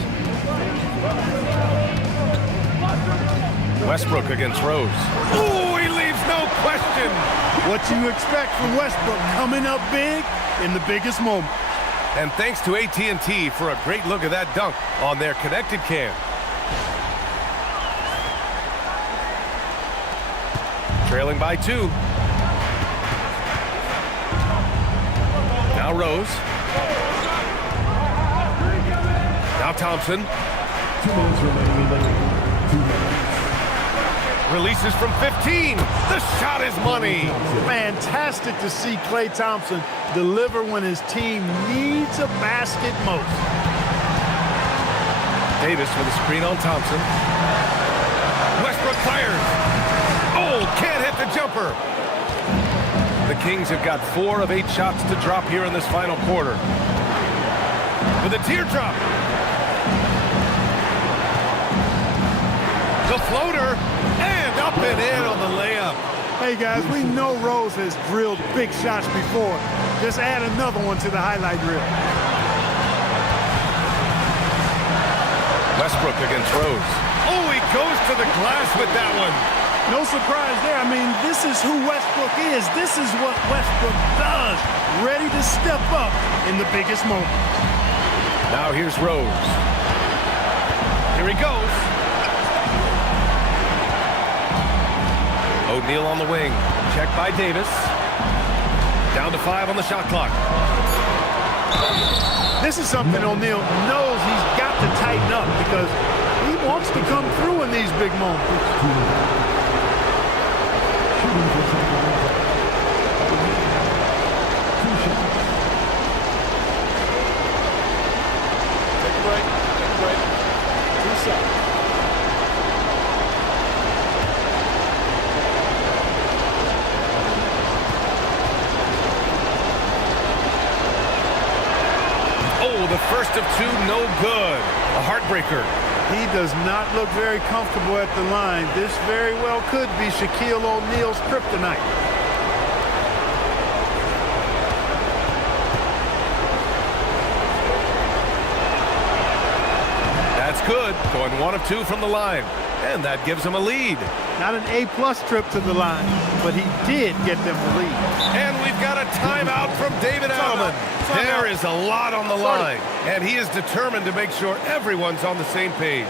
Westbrook against Rose. Ooh, he leaves no question. What you expect from Westbrook, coming up big in the biggest moment. And thanks to AT&T for a great look at that dunk on their connected cam. Trailing by 2. Now Rose. Now Thompson. 2 minutes remaining in the game. 2 minutes. Releases from 15. The shot is money. Fantastic to see Clay Thompson deliver when his team needs a basket most. Davis with a screen on Thompson. Westbrook fires. Oh, can't hit the jumper. The Kings have got 4 of 8 shots to drop here in this final quarter. With a teardrop. The floater. And up and in on the layup. Hey, guys, we know Rose has drilled big shots before. Just add another one to the highlight reel. Westbrook against Rose. Oh, he goes to the glass with that one. No surprise there. I mean, this is who Westbrook is. This is what Westbrook does. Ready to step up in the biggest moment. Now here's Rose. Here he goes. O'Neal on the wing. Checked by Davis. Down to 5 on the shot clock. This is something O'Neal knows he's got to tighten up because he wants to come through in these big moments. Take a break. Take a break. 2 shots. Oh, the first of 2, no good. A heartbreaker. He does not look very comfortable at the line. This very well could be Shaquille O'Neal's kryptonite. That's good. Going 1 of 2 from the line. And that gives him a lead. Not an A-plus trip to the line, but he did get them the lead. And we've got a timeout from David Allen. There is a lot on the line, and he is determined to make sure everyone's on the same page.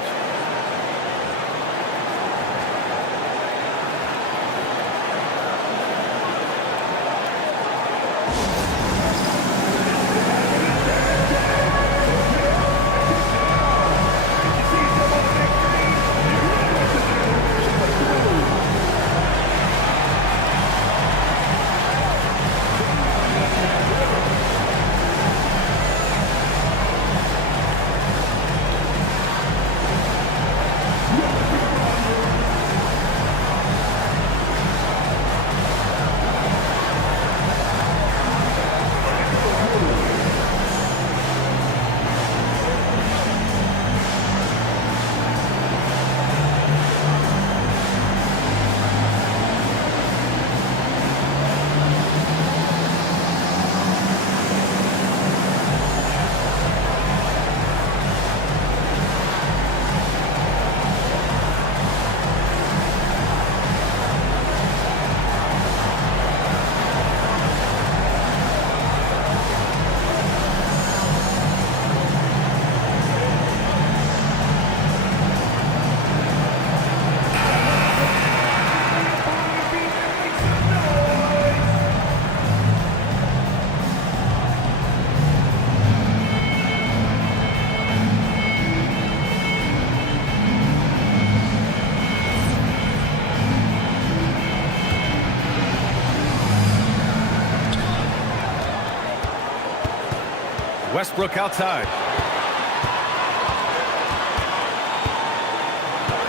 Westbrook outside.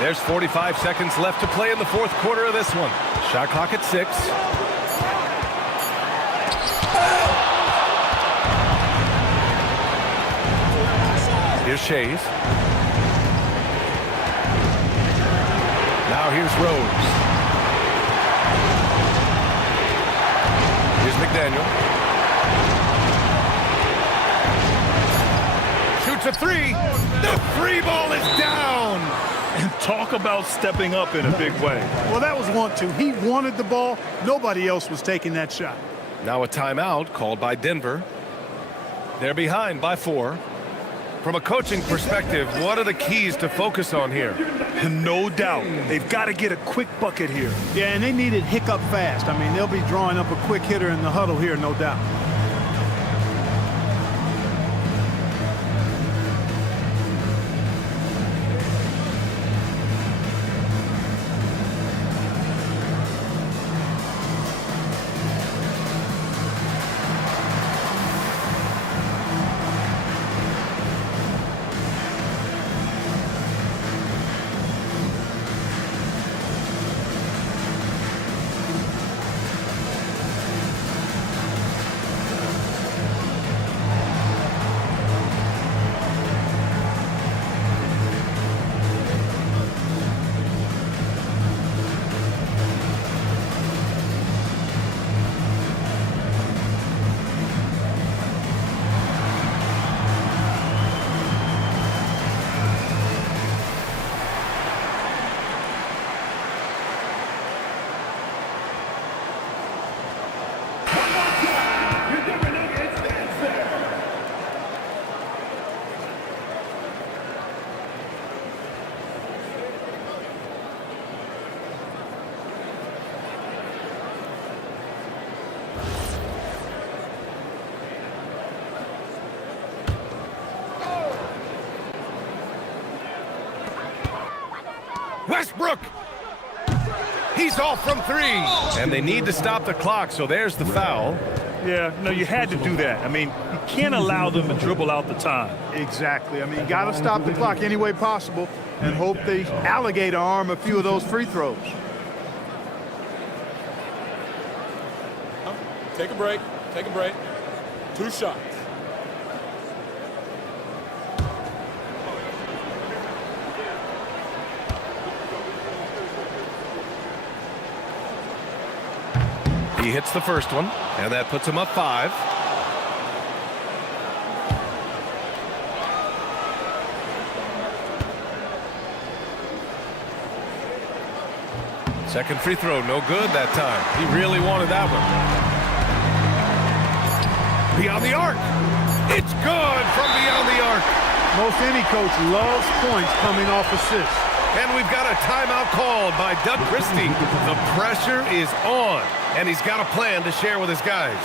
There's 45 seconds left to play in the fourth quarter of this one. Shot clock at 6. Here's Shays. Now here's Rose. Here's McDaniel. Shoots a 3. The free ball is down. And talk about stepping up in a big way. Well, that was want to. He wanted the ball. Nobody else was taking that shot. Now a timeout called by Denver. They're behind by 4. From a coaching perspective, what are the keys to focus on here? No doubt. They've got to get a quick bucket here. Yeah, and they need it hiccup fast. I mean, they'll be drawing up a quick hitter in the huddle here, no doubt. Westbrook! He's off from 3. And they need to stop the clock, so there's the foul. Yeah, no, you had to do that. I mean, you can't allow them to dribble out the time. Exactly. I mean, got to stop the clock any way possible and hope they alligator arm a few of those free throws. Take a break. Take a break. 2 shots. He hits the first one, and that puts him up 5. Second free throw, no good that time. He really wanted that one. Beyond the arc. It's good from beyond the arc. Most any coach loves points coming off assists. And we've got a timeout called by Doug Christie. The pressure is on, and he's got a plan to share with his guys.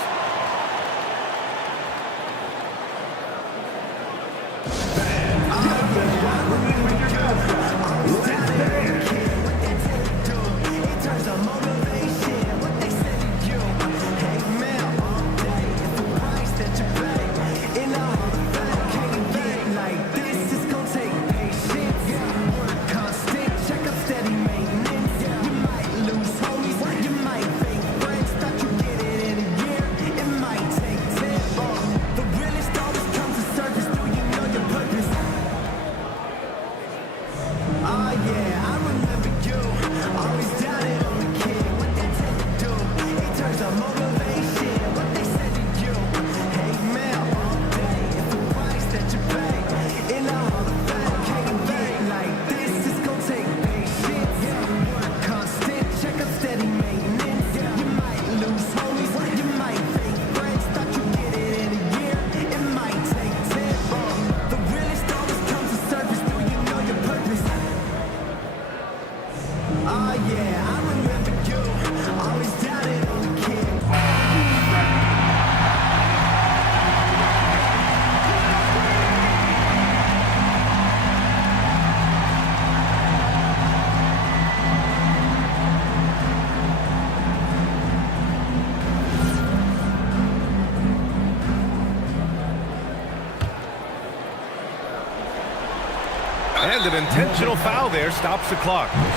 And an intentional foul there stops the clock. At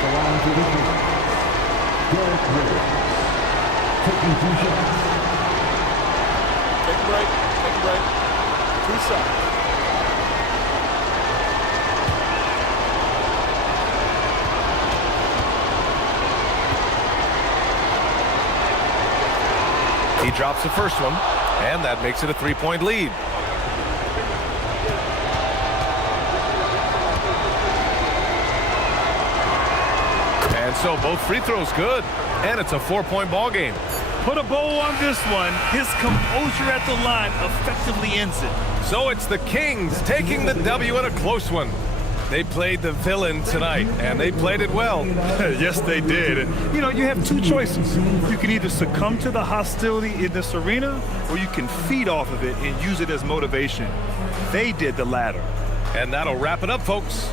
the line for the Kings, Derek Rivers, taking 2 shots. Take a break. Take a break. 2 shots. He drops the first one, and that makes it a 3-point lead. And so both free throws good, and it's a 4-point ball game. Put a bow on this one. His composure at the line effectively ends it. So it's the Kings taking the W in a close one. They played the villain tonight, and they played it well. Yes, they did. And, you know, you have 2 choices. You can either succumb to the hostility in this arena, or you can feed off of it and use it as motivation. They did the latter. And that'll wrap it up, folks.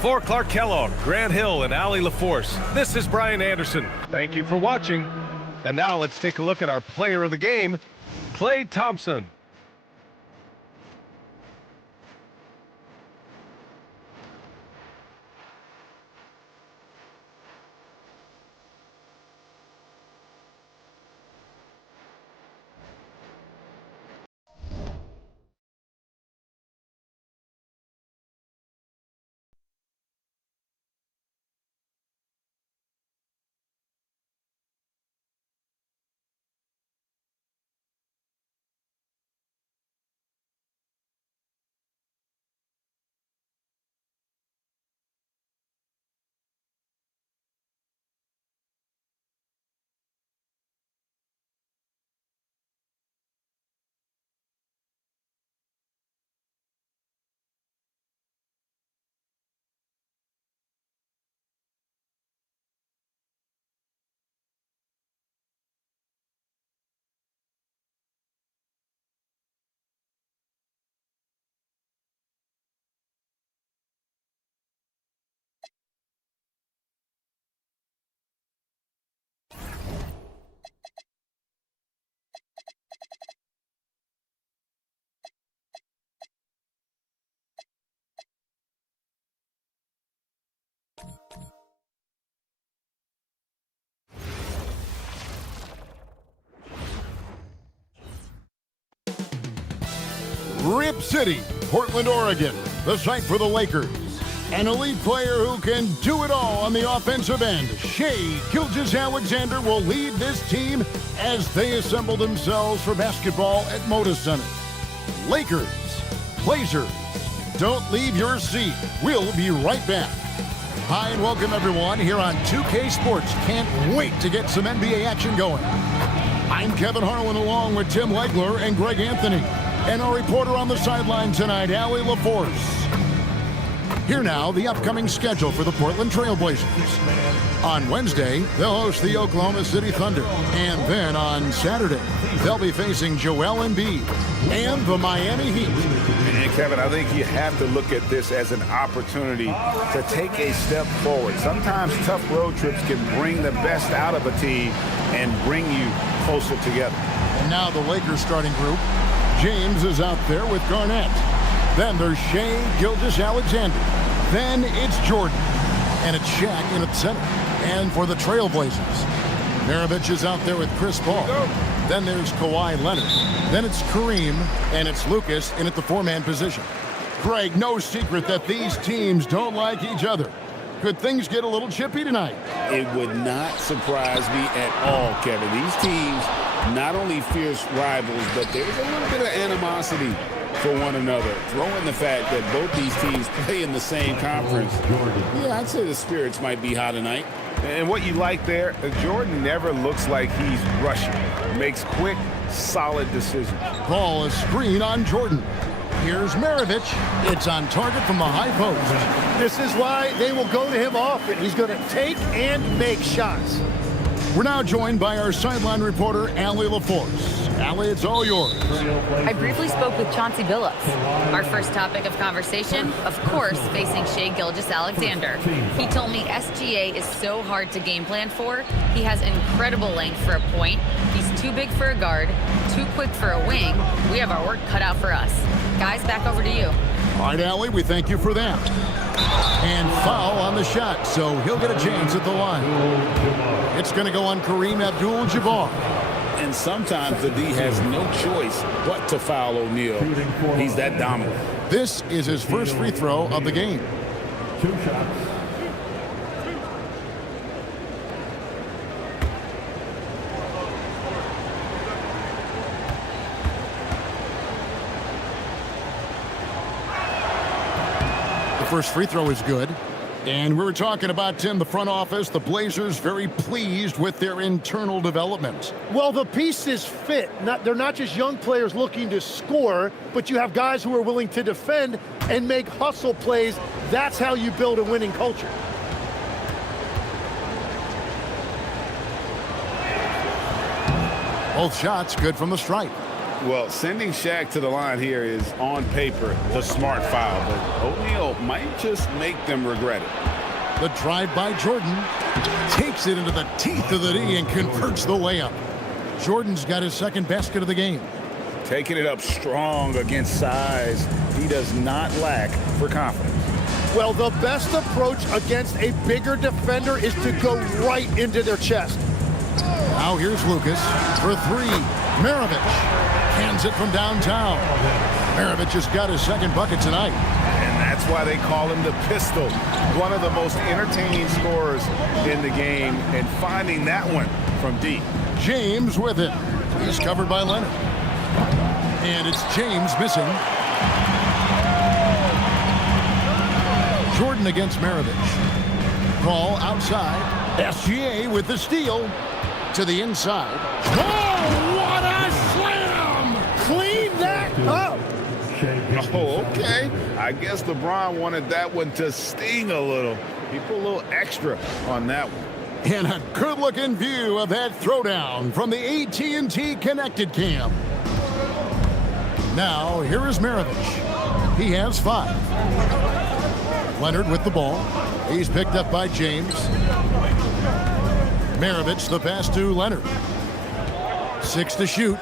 For Clark Kellogg, Grant Hill, and Allie LaForce, this is Brian Anderson. Thank you for watching. And now let's take a look at our player of the game, Klay Thompson. Rip City, Portland, Oregon, the site for the Lakers. An elite player who can do it all on the offensive end, Shai Gilgeous-Alexander will lead this team as they assemble themselves for basketball at Moda Center. Lakers, Blazers, don't leave your seat. We'll be right back. Hi and welcome everyone here on 2K Sports. Can't wait to get some NBA action going. I'm Kevin Harlan along with Tim Legler and Greg Anthony. And our reporter on the sideline tonight, Allie LaForce. Here now, the upcoming schedule for the Portland Trail Blazers. On Wednesday, they'll host the Oklahoma City Thunder. And then on Saturday, they'll be facing Joel Embiid and the Miami Heat. And Kevin, I think you have to look at this as an opportunity to take a step forward. Sometimes tough road trips can bring the best out of a team and bring you closer together. And now the Lakers starting group. James is out there with Garnett. Then there's Shai Gilgeous-Alexander. Then it's Jordan. And it's Shaq in at center. And for the Trailblazers, Maravich is out there with Chris Paul. Then there's Kawhi Leonard. Then it's Kareem. And it's Lucas in at the 4-man position. Greg, no secret that these teams don't like each other. Could things get a little chippy tonight? It would not surprise me at all, Kevin. These teams, not only fierce rivals, but there's a little bit of animosity for one another. Throw in the fact that both these teams play in the same conference. Yeah, I'd say the spirits might be high tonight. And what you like there, Jordan never looks like he's rushing. Makes quick, solid decisions. Ball is screen on Jordan. Here's Maravich. It's on target from the high post. This is why they will go to him often. He's going to take and make shots. We're now joined by our sideline reporter, Allie LaForce. Allie, it's all yours. I briefly spoke with Chauncey Billups. Our first topic of conversation, of course, facing Shai Gilgeous-Alexander. He told me SGA is so hard to game plan for. He has incredible length for a point. He's too big for a guard, too quick for a wing. We have our work cut out for us. Guys, back over to you. All right, Allie, we thank you for that. And foul on the shot, so he'll get a chance at the line. It's going to go on Kareem Abdul-Jabbar. And sometimes the D has no choice but to foul O'Neal. He's that dominant. This is his first free throw of the game. 2 shots. The first free throw is good. And we were talking about, Tim, the front office, the Blazers very pleased with their internal development. Well, the pieces fit. They're not just young players looking to score, but you have guys who are willing to defend and make hustle plays. That's how you build a winning culture. Both shots good from the stripe. Well, sending Shaq to the line here is, on paper, the smart foul, but O'Neal might just make them regret it. The drive by Jordan takes it into the teeth of the D and converts the layup. Jordan's got his second basket of the game. Taking it up strong against size. He does not lack for confidence. Well, the best approach against a bigger defender is to go right into their chest. Now here's Lucas for three. Maravich hands it from downtown. Maravich has got his second bucket tonight. And that's why they call him the pistol. One of the most entertaining scorers in the game, and finding that one from deep. James with it. He's covered by Leonard. And it's James missing. Jordan against Maravich. Call outside. SGA with the steal. To the inside. Oh, what a slam! Clean that up! Oh, okay. I guess LeBron wanted that one to sting a little. He put a little extra on that one. And a good-looking view of that throwdown from the AT&T Connected Cam. Now, here is Maravich. He has 5. Leonard with the ball. He's picked up by James. Maravich the pass to Leonard. 6 to shoot.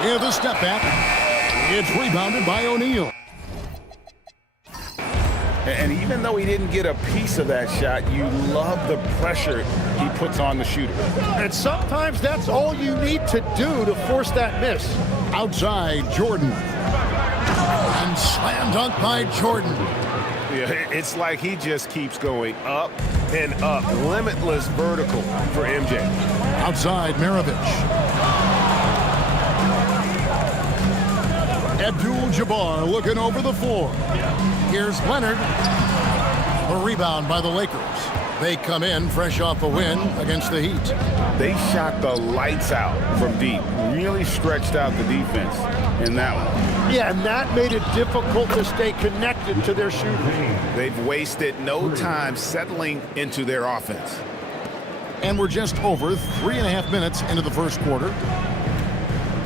Yeah, the step back. It's rebounded by O'Neal. And even though he didn't get a piece of that shot, you love the pressure he puts on the shooter. And sometimes that's all you need to do to force that miss. Outside, Jordan. And slam dunk by Jordan. Yeah, it's like he just keeps going up and up. Limitless vertical for MJ. Outside, Maravich. Abdul-Jabbar looking over the floor. Here's Leonard. A rebound by the Lakers. They come in fresh off a win against the Heat. They shot the lights out from deep. Really stretched out the defense in that one. Yeah, and that made it difficult to stay connected to their shooting. They've wasted no time settling into their offense. And we're just over 3.5 minutes into the first quarter.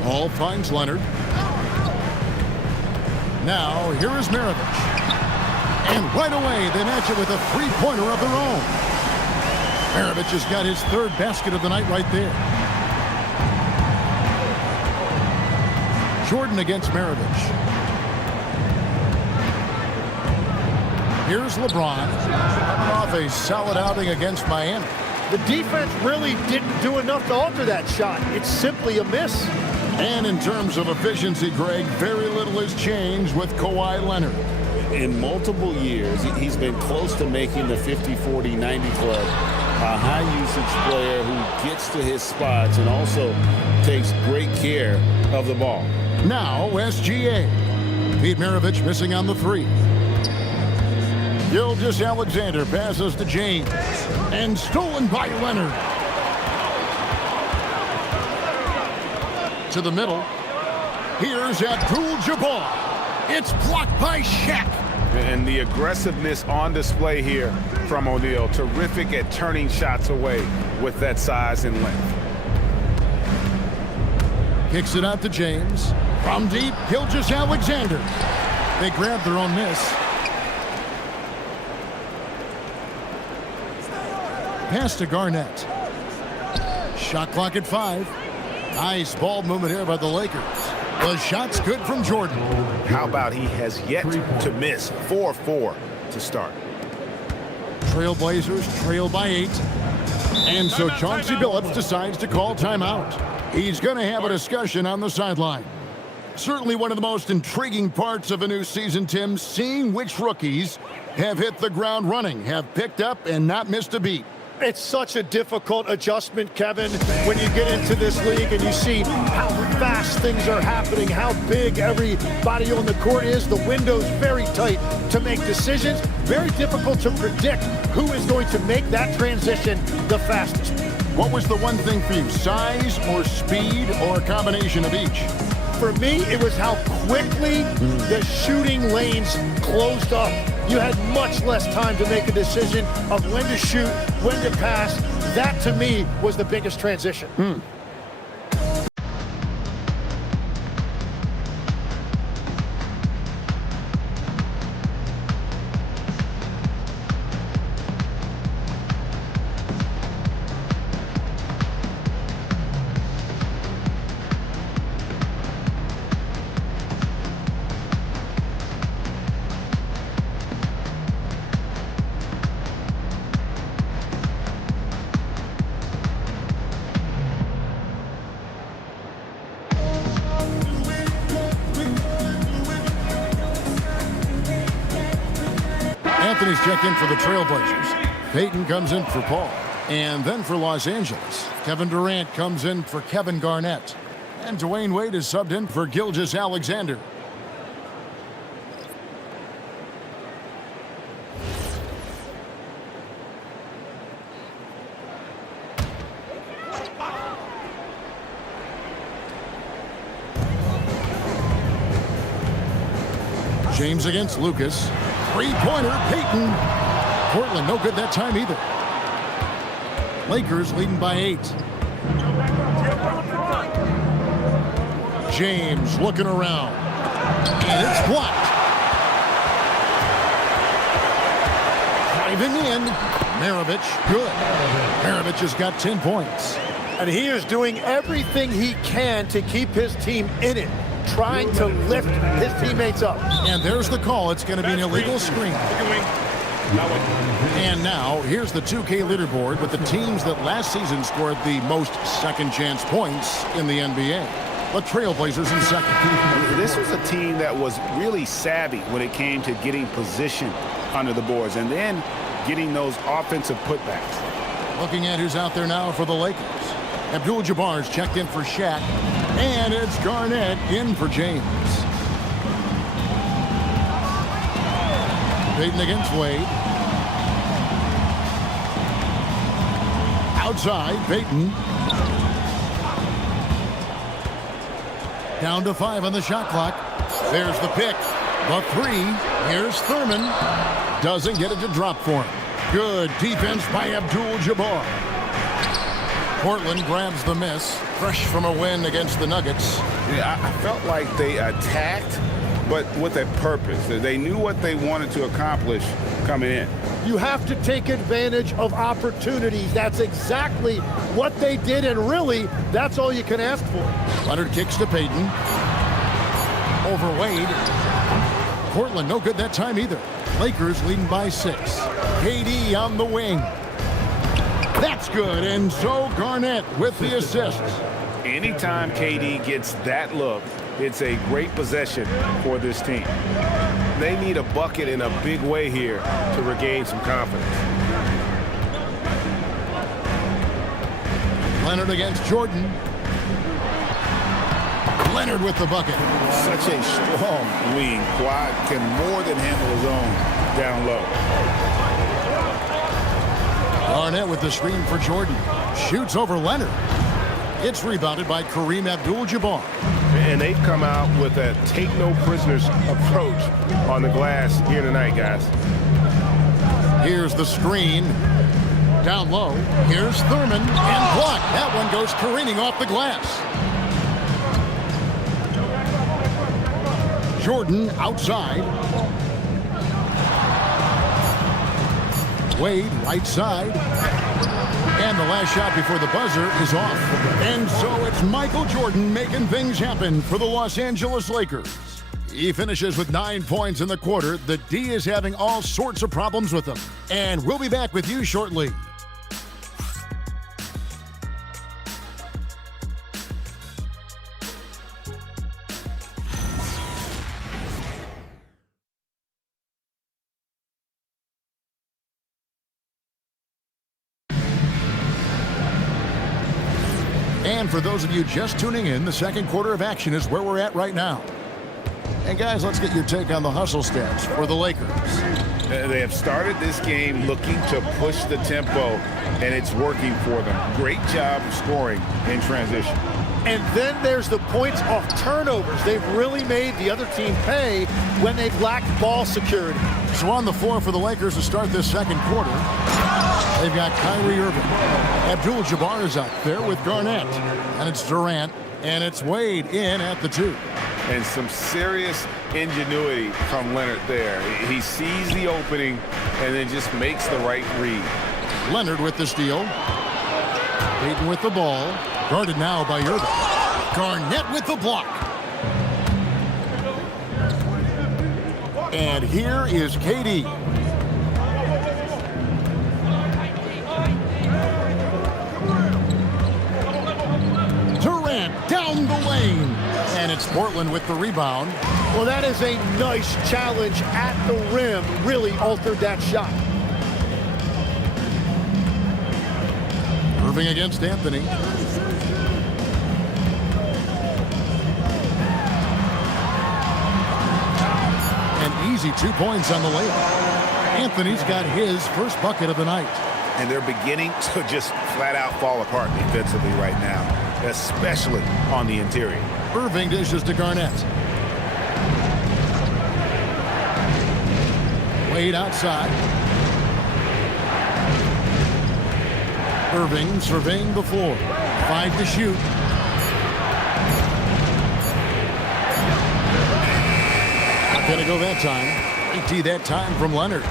Ball finds Leonard. Now, here is Maravich. And right away, they match it with a three-pointer of their own. Maravich has got his third basket of the night right there. Jordan against Maravich. Here's LeBron. Coming off a solid outing against Miami. The defense really didn't do enough to alter that shot. It's simply a miss. And in terms of efficiency, Greg, very little has changed with Kawhi Leonard. In multiple years, he's been close to making the 50-40-90 club. A high-usage player who gets to his spots and also takes great care of the ball. Now, SGA. Pete Maravich missing on the 3. Gilgeous-Alexander passes to James. And stolen by Leonard. To the middle. Here's Abdul-Jabbar. It's blocked by Shaq. And the aggressiveness on display here from O'Neal. Terrific at turning shots away with that size and length. Kicks it out to James. From deep, Gilgeous-Alexander. They grab their own miss. Pass to Garnett. Shot clock at 5. Nice ball movement here by the Lakers. The shot's good from Jordan. How about he has yet to miss? 4-4 to start. Trailblazers trail by 8. And so Chauncey Billups decides to call timeout. He's going to have a discussion on the sideline. Certainly one of the most intriguing parts of a new season, Tim, seeing which rookies have hit the ground running, have picked up and not missed a beat. It's such a difficult adjustment, Kevin, when you get into this league and you see how fast things are happening, how big everybody on the court is. The window's very tight to make decisions. Very difficult to predict who is going to make that transition the fastest. What was the one thing for you, size or speed or a combination of each? For me, it was how quickly the shooting lanes closed up. You had much less time to make a decision of when to shoot, when to pass. That, to me, was the biggest transition. Anthony's checked in for the Trailblazers. Peyton comes in for Paul. And then for Los Angeles, Kevin Durant comes in for Kevin Garnett. And Dwayne Wade is subbed in for Gilgeous-Alexander. James against Lucas. Three-pointer, Peyton. Portland, no good that time either. Lakers leading by 8. James looking around. And it's blocked. Driving in. Maravich, good. Maravich has got 10 points. And he is doing everything he can to keep his team in it, trying to lift his teammates up. And there's the call. It's going to be an illegal screen. And now, here's the 2K leaderboard with the teams that last season scored the most second-chance points in the NBA. The Trailblazers in second. This was a team that was really savvy when it came to getting position under the boards and then getting those offensive putbacks. Looking at who's out there now for the Lakers. Abdul-Jabbar's checked in for Shaq. And it's Garnett in for James. Peyton against Wade. Outside, Peyton. Down to 5 on the shot clock. There's the pick. The 3. Here's Thurman. Doesn't get it to drop for him. Good defense by Abdul-Jabbar. Portland grabs the miss. Fresh from a win against the Nuggets. Yeah, I felt like they attacked, but with a purpose. They knew what they wanted to accomplish coming in. You have to take advantage of opportunities. That's exactly what they did, and really, that's all you can ask for. Leonard kicks to Peyton. Over Wade. Portland no good that time either. Lakers leading by 6. KD on the wing. That's good, and so Garnett with the assist. Anytime KD gets that look, it's a great possession for this team. They need a bucket in a big way here to regain some confidence. Leonard against Jordan. Leonard with the bucket. Such a strong wing. Kawhi can more than handle his own down low. Garnett with the screen for Jordan. Shoots over Leonard. It's rebounded by Kareem Abdul-Jabbar. And they've come out with a take-no-prisoners approach on the glass here tonight, guys. Here's the screen. Down low. Here's Thurman. And blocked. That one goes careening off the glass. Jordan outside. Wade right side. And the last shot before the buzzer is off. And so it's Michael Jordan making things happen for the Los Angeles Lakers. He finishes with 9 points in the quarter. The D is having all sorts of problems with him. And we'll be back with you shortly. And for those of you just tuning in, the second quarter of action is where we're at right now. And guys, let's get your take on the hustle stats for the Lakers. They have started this game looking to push the tempo, and it's working for them. Great job of scoring in transition. And then there's the points off turnovers. They've really made the other team pay when they've lacked ball security. So on the floor for the Lakers to start this second quarter, they've got Kyrie Irving. Abdul-Jabbar is out there with Garnett. And it's Durant. And it's Wade in at the 2. And some serious ingenuity from Leonard there. He sees the opening and then just makes the right read. Leonard with the steal. Payton with the ball. Guarded now by Irving. Garnett with the block. And here is KD. Durant down the lane. And it's Portland with the rebound. Well, that is a nice challenge at the rim. Really altered that shot. Irving against Anthony. An easy 2 points on the layup. Anthony's got his first bucket of the night. And they're beginning to just flat out fall apart defensively right now, especially on the interior. Irving dishes to Garnett. Wade outside. Irving surveying the floor. 5 to shoot. Not gonna go that time. 18 that time from Leonard.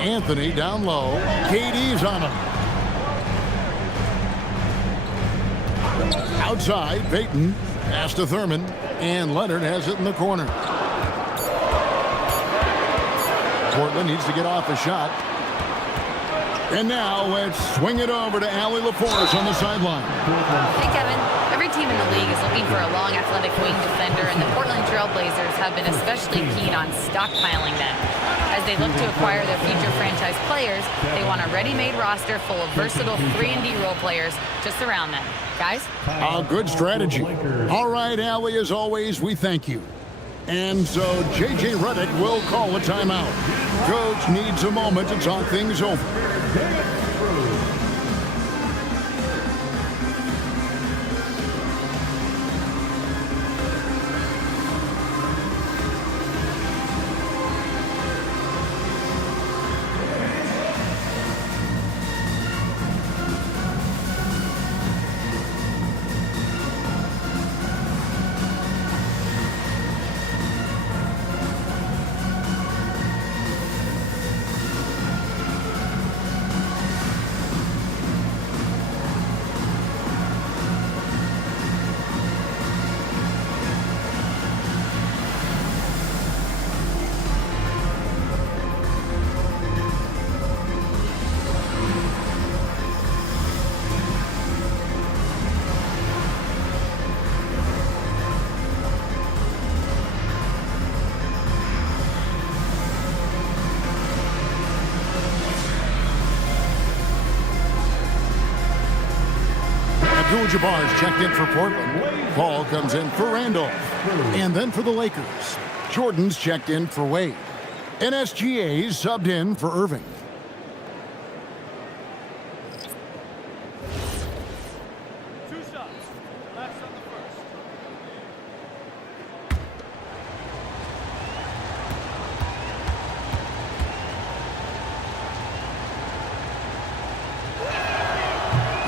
Anthony down low. KD's on him. Outside, Payton. Pass to Thurman. And Leonard has it in the corner. Portland needs to get off a shot. And now let's swing it over to Allie LaForce on the sideline. Hey, Kevin. Every team in the league is looking for a long, athletic wing defender, and the Portland Trail Blazers have been especially keen on stockpiling them. As they look to acquire their future franchise players, they want a ready-made roster full of versatile 3-and-D role players to surround them. Guys? A good strategy. All right, Allie, as always, we thank you. And so J.J. Redick will call a timeout. Coach needs a moment to talk things over. Abdul-Jabbar's checked in for Portland. Ball comes in for Randolph. And then for the Lakers, Jordan's checked in for Wade. And SGA's subbed in for Irving.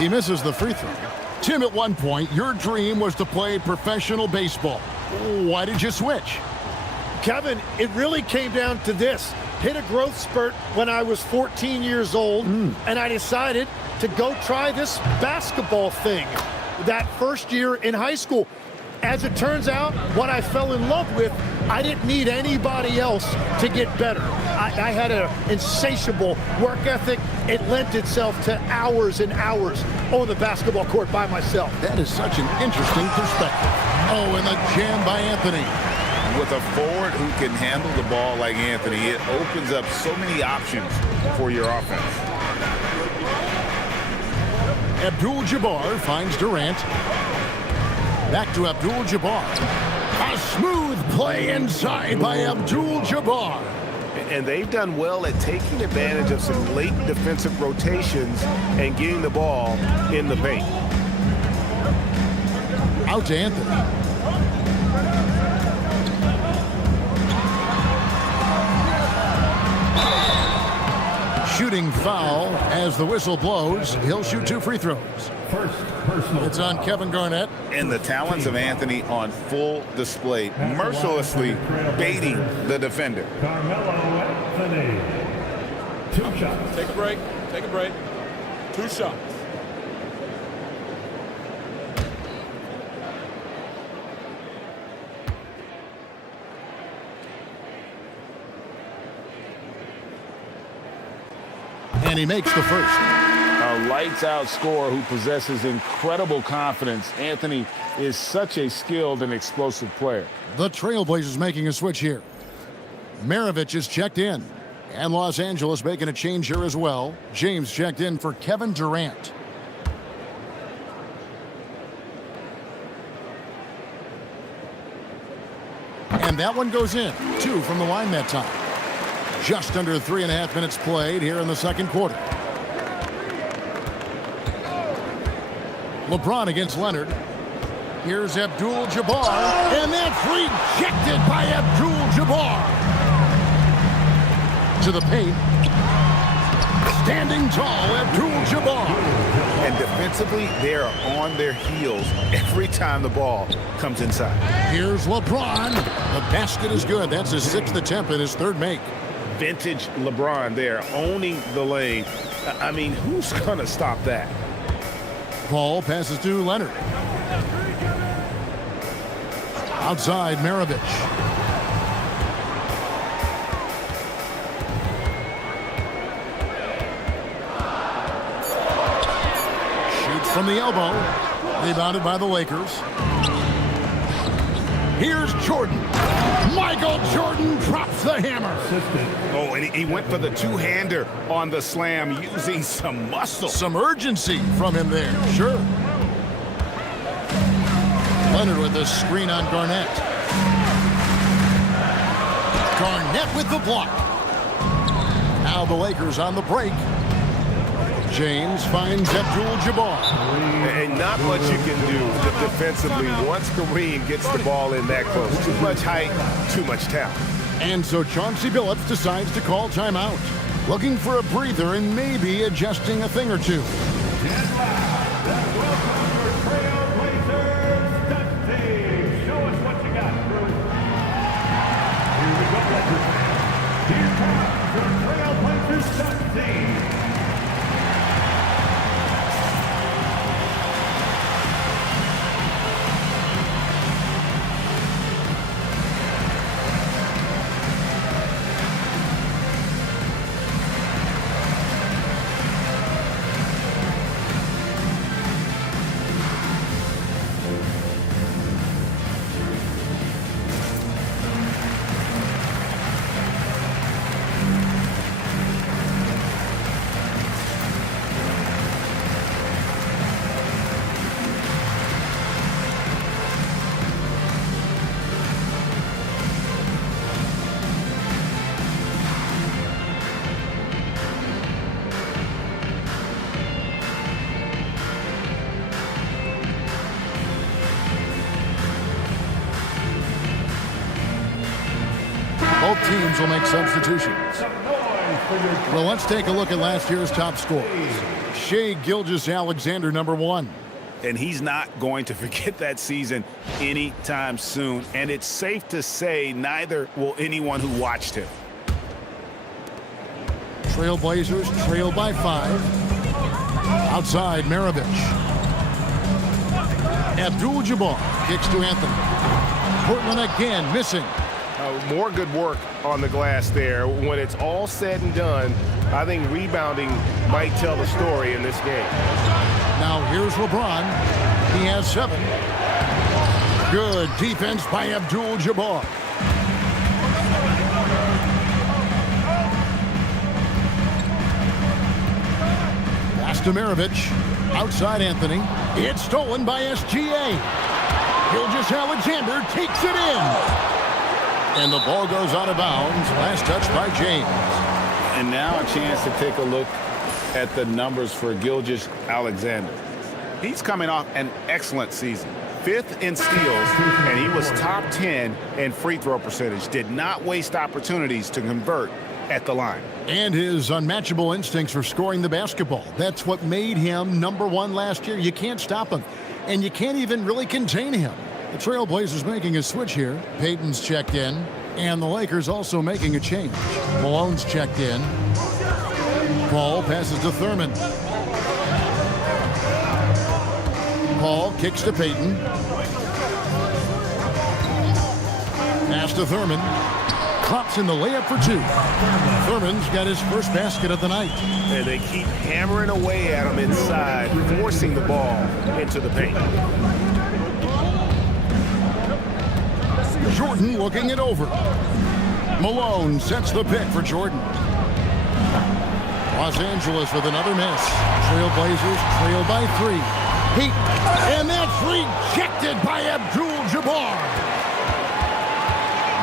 He misses the free throw. Tim, at one point, your dream was to play professional baseball. Why did you switch? Kevin, it really came down to this. Hit a growth spurt when I was 14 years old, and I decided to go try this basketball thing that first year in high school. As it turns out, what I fell in love with, I didn't need anybody else to get better. I had an insatiable work ethic. It lent itself to hours and hours on the basketball court by myself. That is such an interesting perspective. Oh, and the jam by Anthony. With a forward who can handle the ball like Anthony, it opens up so many options for your offense. Abdul-Jabbar finds Durant. Back to Abdul-Jabbar. A smooth play inside by Abdul-Jabbar. And they've done well at taking advantage of some late defensive rotations and getting the ball in the paint. Out to Anthony. Shooting foul as the whistle blows. He'll shoot 2 free throws. First personal. It's on Kevin Garnett. And the talents of Anthony on full display, mercilessly baiting the defender. Carmelo Anthony. 2 shots. Take a break. Take a break. 2 shots. And he makes the first. A lights-out scorer who possesses incredible confidence. Anthony is such a skilled and explosive player. The Trailblazers making a switch here. Maravich is checked in. And Los Angeles making a change here as well. James checked in for Kevin Durant. And that one goes in. 2 from the line that time. Just under 3.5 minutes played here in the second quarter. LeBron against Leonard. Here's Abdul-Jabbar, and that's rejected by Abdul-Jabbar. To the paint. Standing tall, Abdul-Jabbar. And defensively, they are on their heels every time the ball comes inside. Here's LeBron. The basket is good. That's his 6th attempt and his 3rd make. Vintage LeBron there, owning the lane. I mean, who's going to stop that? Paul passes to Leonard. Outside, Maravich. Shoots from the elbow. Rebounded by the Lakers. Here's Jordan. Michael Jordan drops the hammer. Oh, and he went for the 2-hander on the slam, using some muscle. Some urgency from him there, sure. Leonard with the screen on Garnett. Garnett with the block. Now the Lakers on the break. James finds Abdul-Jabbar. And not much you can do defensively once Kareem gets the ball in that close. Too much height, too much talent. And so Chauncey Billups decides to call timeout. Looking for a breather and maybe adjusting a thing or two. Show us what you got, Bruce. Here we go, Lakers. Here comes your Trailblazers stat team. Both teams will make substitutions. Well, let's take a look at last year's top scorers. Shai Gilgeous-Alexander, number 1. And he's not going to forget that season anytime soon. And it's safe to say neither will anyone who watched him. Trailblazers trail by 5. Outside, Maravich. Abdul-Jabbar kicks to Anthony. Portland again missing. More good work on the glass there. When it's all said and done, I think rebounding might tell the story in this game. Now here's LeBron. He has 7. Good defense by Abdul-Jabbar. Pass to Maravich. Outside Anthony. It's stolen by SGA. Gilgeous-Alexander takes it in. And the ball goes out of bounds. Last touch by James. And now a chance to take a look at the numbers for Gilgeous-Alexander. He's coming off an excellent season. 5th in steals, and he was top 10 in free throw percentage. Did not waste opportunities to convert at the line. And his unmatchable instincts for scoring the basketball. That's what made him number 1 last year. You can't stop him, and you can't even really contain him. The Trailblazers making a switch here. Payton's checked in, and the Lakers also making a change. Malone's checked in. Paul passes to Thurman. Paul kicks to Payton. Pass to Thurman. Drops in the layup for 2. Thurman's got his first basket of the night. And they keep hammering away at him inside, forcing the ball into the paint. Jordan looking it over. Malone sets the pick for Jordan. Los Angeles with another miss. Trailblazers trail by 3. And that's rejected by Abdul-Jabbar.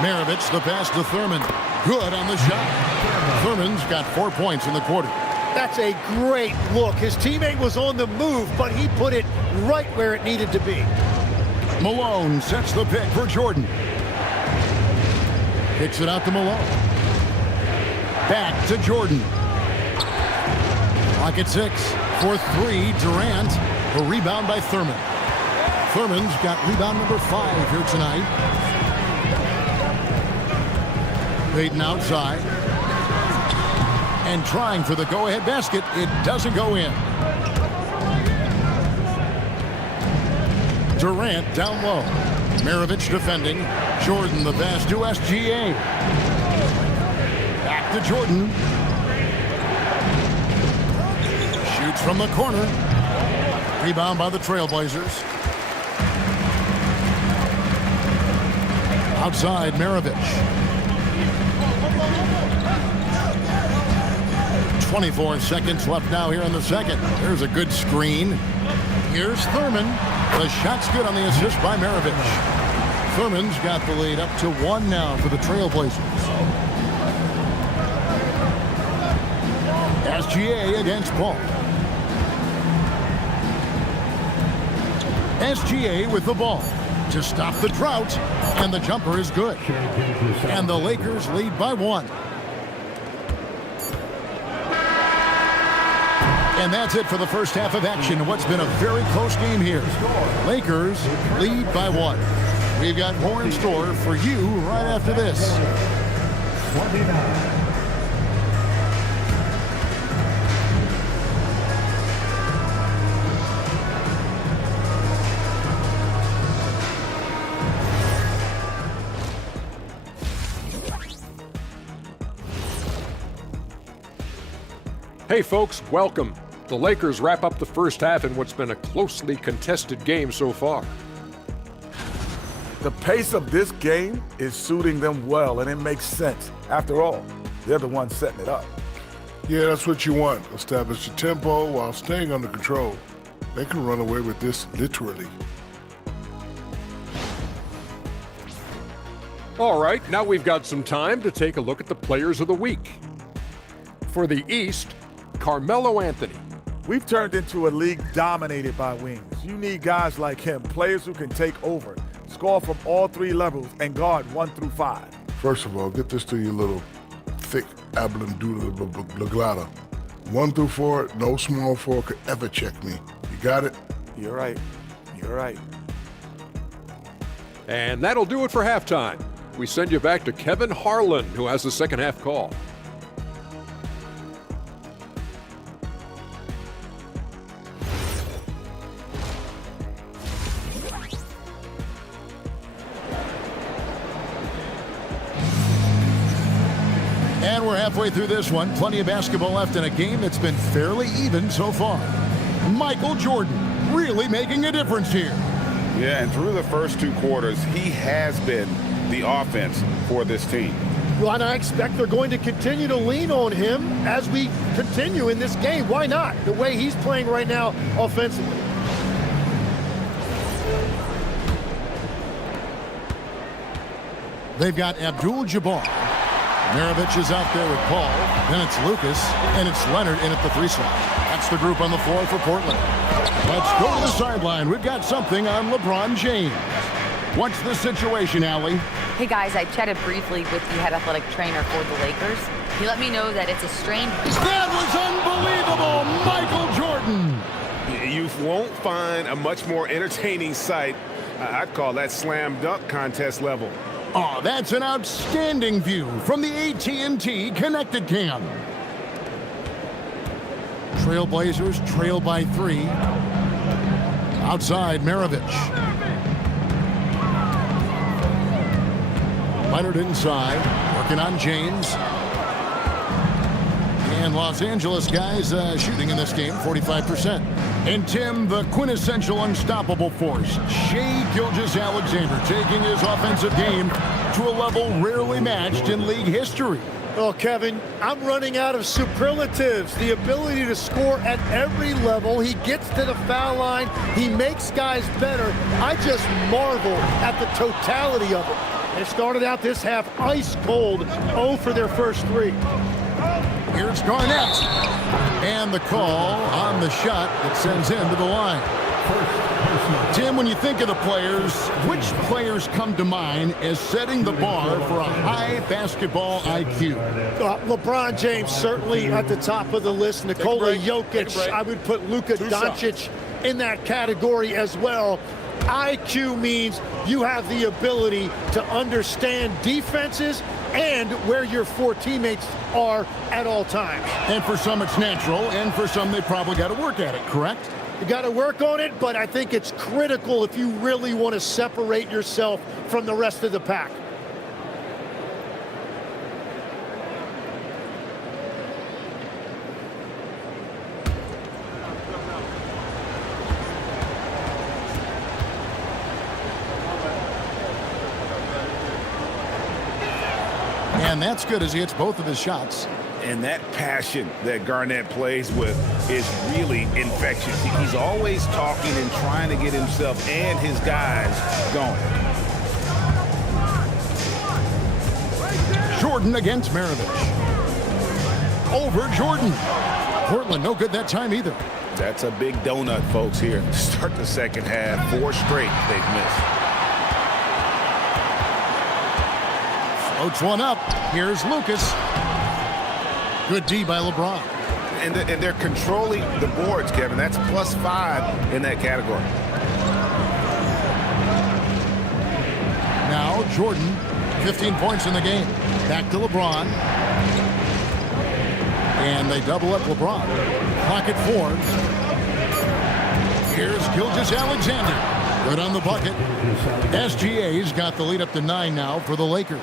Maravich the pass to Thurman. Good on the shot. Thurman's got 4 points in the quarter. That's a great look. His teammate was on the move, but he put it right where it needed to be. Malone sets the pick for Jordan. Kicks it out to Malone. Back to Jordan. Clock at 6. For 3, Durant. A rebound by Thurman. Thurman's got rebound number 5 here tonight. Payton outside. And trying for the go-ahead basket. It doesn't go in. Durant down low. Maravich defending. Jordan the pass to SGA. Back to Jordan. Shoots from the corner. Rebound by the Trailblazers. Outside Maravich. 24 seconds left now here in the second. There's a good screen. Here's Thurman. The shot's good on the assist by Maravich. Thurman's got the lead up to 1 now for the Trailblazers. SGA against Paul. SGA with the ball to stop the drought, and the jumper is good. And the Lakers lead by 1. And that's it for the first half of action. What's been a very close game here. Lakers lead by 1. We've got more in store for you right after this. 29. Hey folks, welcome. The Lakers wrap up the first half in what's been a closely contested game so far. The pace of this game is suiting them well, and it makes sense. After all, they're the ones setting it up. Yeah, that's what you want. Establish the tempo while staying under control. They can run away with this literally. All right, now we've got some time to take a look at the players of the week. For the East, Carmelo Anthony. We've turned into a league dominated by wings. You need guys like him, players who can take over, score from all 3 levels, and guard 1 through 5. First of all, get this to your little thick Ablandula 1 through 4, no small forward could ever check me. You got it? You're right. You're right. And that'll do it for halftime. We send you back to Kevin Harlan, who has the second half call. And we're halfway through this one. Plenty of basketball left in a game that's been fairly even so far. Michael Jordan really making a difference here. Yeah, and through the first 2 quarters, he has been the offense for this team. Well, and I expect they're going to continue to lean on him as we continue in this game. Why not? The way he's playing right now offensively. They've got Abdul-Jabbar. Maravich is out there with Paul. Then it's Lucas, and it's Leonard in at the 3 slot. That's the group on the floor for Portland. Let's go to the sideline. We've got something on LeBron James. What's the situation, Allie? Hey guys, I chatted briefly with the head athletic trainer for the Lakers. He let me know that it's a strained... That was unbelievable, Michael Jordan! You won't find a much more entertaining sight. I'd call that slam dunk contest level. Oh, that's an outstanding view from the AT&T Connected Cam. Trailblazers trail by 3. Outside, Maravich. Leonard inside, working on James. And Los Angeles guys shooting in this game, 45%. And Tim, the quintessential unstoppable force, Shai Gilgeous-Alexander, taking his offensive game to a level rarely matched in league history. Oh, Kevin, I'm running out of superlatives. The ability to score at every level. He gets to the foul line. He makes guys better. I just marvel at the totality of it. They started out this half ice cold, 0 for their first 3. Here's Garnett. And the call on the shot that sends him to the line. Tim, when you think of the players, which players come to mind as setting the bar for a high basketball IQ? LeBron James certainly at the top of the list. Nikola Jokic, I would put Luka Doncic in that category as well. IQ means you have the ability to understand defenses and where your 4 teammates are at all times. And for some it's natural, and for some they probably got to work at it, correct? You got to work on it, but I think it's critical if you really want to separate yourself from the rest of the pack. And that's good as he hits both of his shots. And that passion that Garnett plays with is really infectious. He's always talking and trying to get himself and his guys going. Jordan against Maravich. Over Jordan. Portland no good that time either. That's a big donut, folks, here. Start the second half. 4 straight they've missed. Floats one up. Here's Lucas. Good D by LeBron. And they're controlling the boards, Kevin. That's +5 in that category. Now Jordan, 15 points in the game. Back to LeBron. And they double up LeBron. Clock at 4. Here's Gilgeous-Alexander. Good on the bucket. SGA's got the lead up to 9 now for the Lakers.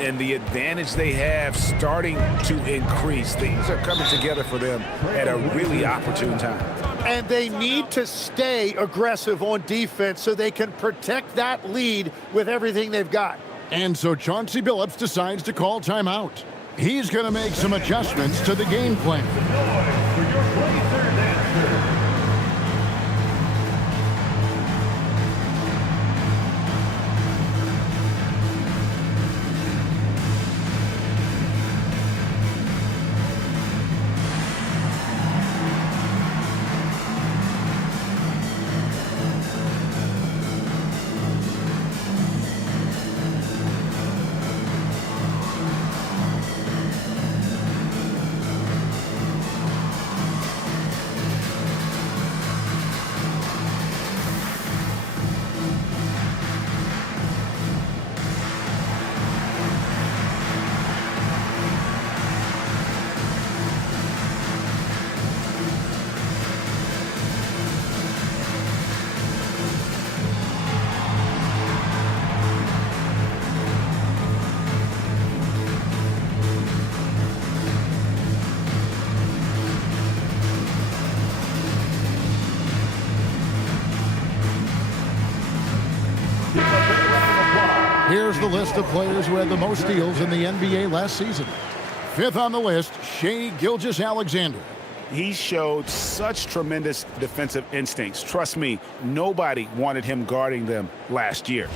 And the advantage they have starting to increase. Things are coming together for them at a really opportune time. And they need to stay aggressive on defense so they can protect that lead with everything they've got. And so Chauncey Billups decides to call timeout. He's going to make some adjustments to the game plan. Here's the list of players who had the most steals in the NBA last season. 5th on the list, Shai Gilgeous-Alexander. He showed such tremendous defensive instincts. Trust me, nobody wanted him guarding them last year.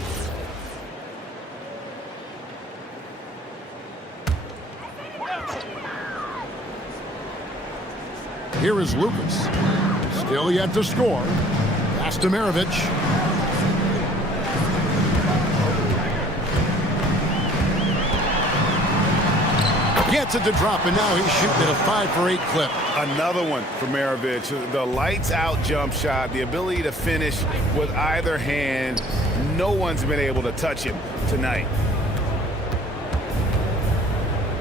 Here is Lucas. Still yet to score. Pass to Maravich. Gets it to drop, and now he's shooting at a 5 for 8 clip. Another one for Maravich. The lights out jump shot, the ability to finish with either hand. No one's been able to touch him tonight.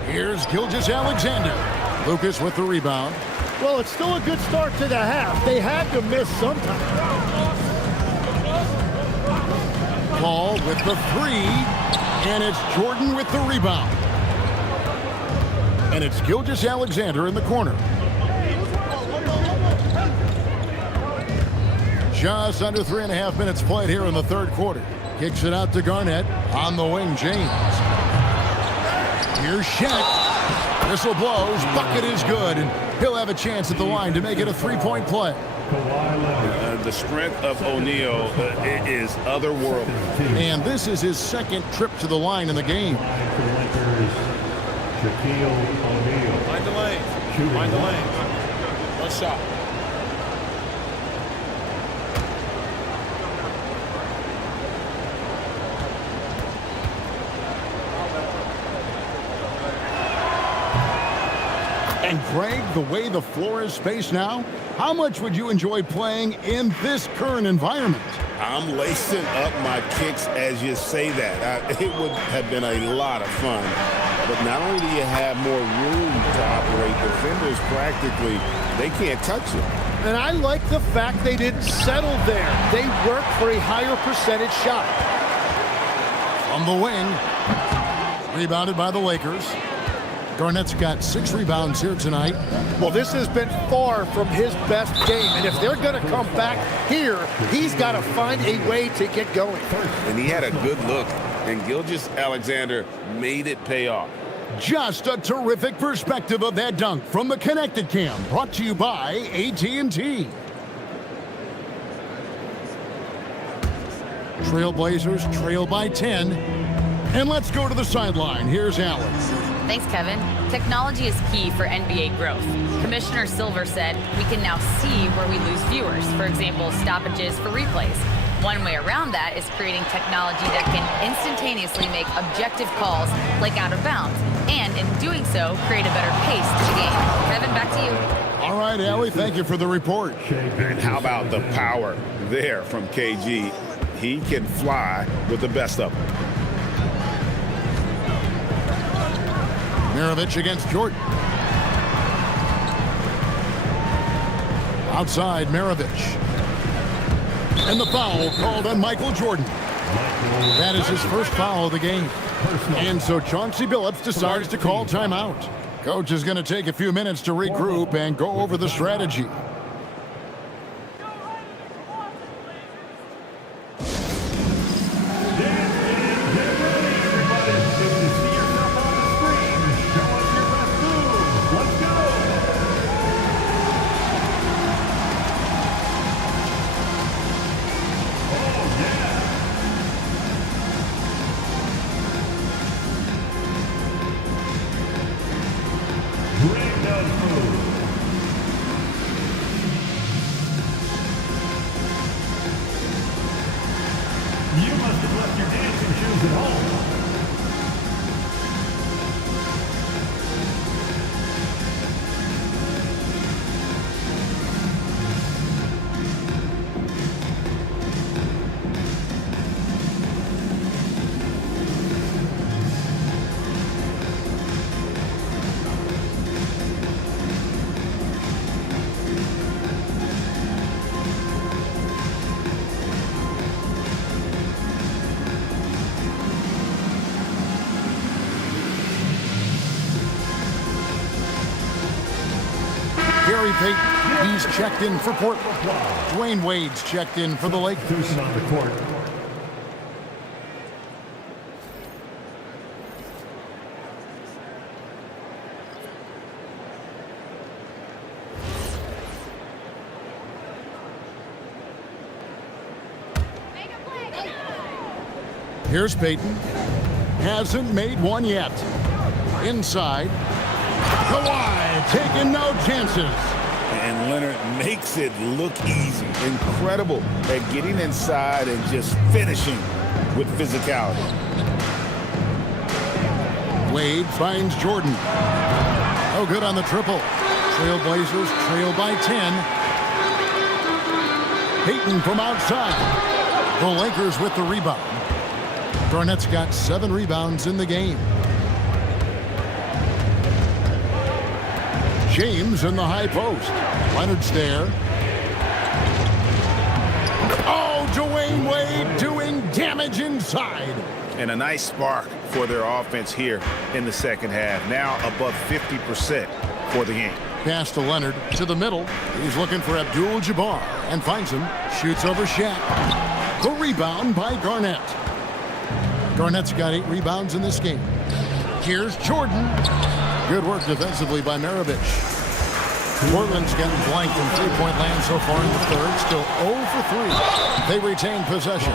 Here's Gilgeous-Alexander. Lucas with the rebound. Well, it's still a good start to the half. They had to miss sometime. Paul with the 3, and it's Jordan with the rebound. And it's Gilgeous-Alexander in the corner. Just under 3.5 minutes played here in the third quarter. Kicks it out to Garnett. On the wing, James. Here's Shaq. Whistle blows. Bucket is good, and he'll have a chance at the line to make it a 3-point play. The strength of O'Neal is otherworldly. And this is his second trip to the line in the game. Find the lane. Find the lane. One shot. And Greg, the way the floor is spaced now, how much would you enjoy playing in this current environment? I'm lacing up my kicks as you say that. It would have been a lot of fun. But not only do you have more room to operate, defenders practically, they can't touch you. And I like the fact they didn't settle there. They worked for a higher percentage shot. From the wing, rebounded by the Lakers. Garnett's got 6 rebounds here tonight. Well, this has been far from his best game, and if they're going to come back here, he's got to find a way to get going. And he had a good look, and Gilgeous-Alexander made it pay off. Just a terrific perspective of that dunk from the Connected Cam, brought to you by AT&T. Trailblazers trail by 10. And let's go to the sideline. Here's Allen. Thanks, Kevin. Technology is key for NBA growth. Commissioner Silver said we can now see where we lose viewers. For example, stoppages for replays. One way around that is creating technology that can instantaneously make objective calls like out of bounds. And in doing so, create a better pace to the game. Kevin, back to you. All right, Allie, thank you for the report. And how about the power there from KG? He can fly with the best of them. Maravich against Jordan. Outside, Maravich. And the foul called on Michael Jordan. That is his first foul of the game. And so Chauncey Billups decides to call timeout. Coach is going to take a few minutes to regroup and go over the strategy. You must have left your dancing shoes at home. Gary Payton, he's checked in for Portland. Dwayne Wade's checked in for the Lakers. On the court. Here's Peyton. Hasn't made one yet. Inside. Kawhi taking no chances. And Leonard makes it look easy. Incredible at getting inside and just finishing with physicality. Wade finds Jordan. No good on the triple. Trailblazers trail by 10. Peyton from outside. The Lakers with the rebound. Garnett's got 7 rebounds in the game. James in the high post. Leonard's there. Oh, Dwayne Wade doing damage inside. And a nice spark for their offense here in the second half. Now above 50% for the game. Pass to Leonard to the middle. He's looking for Abdul-Jabbar and finds him. Shoots over Shaq. The rebound by Garnett. Garnett's got 8 rebounds in this game. Here's Jordan. Good work defensively by Maravich. Portland's getting blanked from three-point land so far in the third. Still 0 for 3. They retain possession.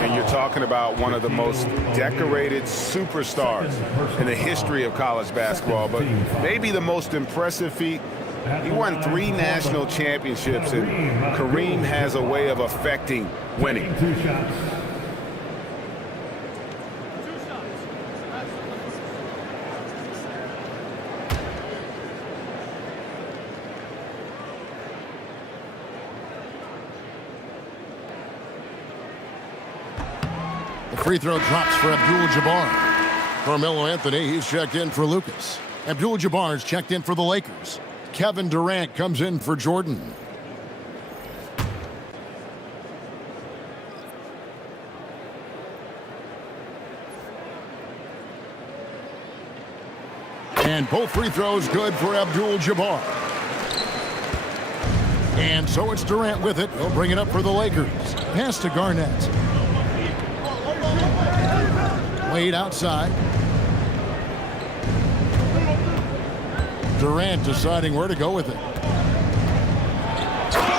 And you're talking about one of the most decorated superstars in the history of college basketball, but maybe the most impressive feat. He won 3 national championships, and Kareem has a way of affecting winning. Free throw drops for Abdul-Jabbar. Carmelo Anthony, he's checked in for Lucas. Abdul-Jabbar's checked in for the Lakers. Kevin Durant comes in for Jordan. And both free throws good for Abdul-Jabbar. And so it's Durant with it. He'll bring it up for the Lakers. Pass to Garnett. Wade outside. Durant deciding where to go with it.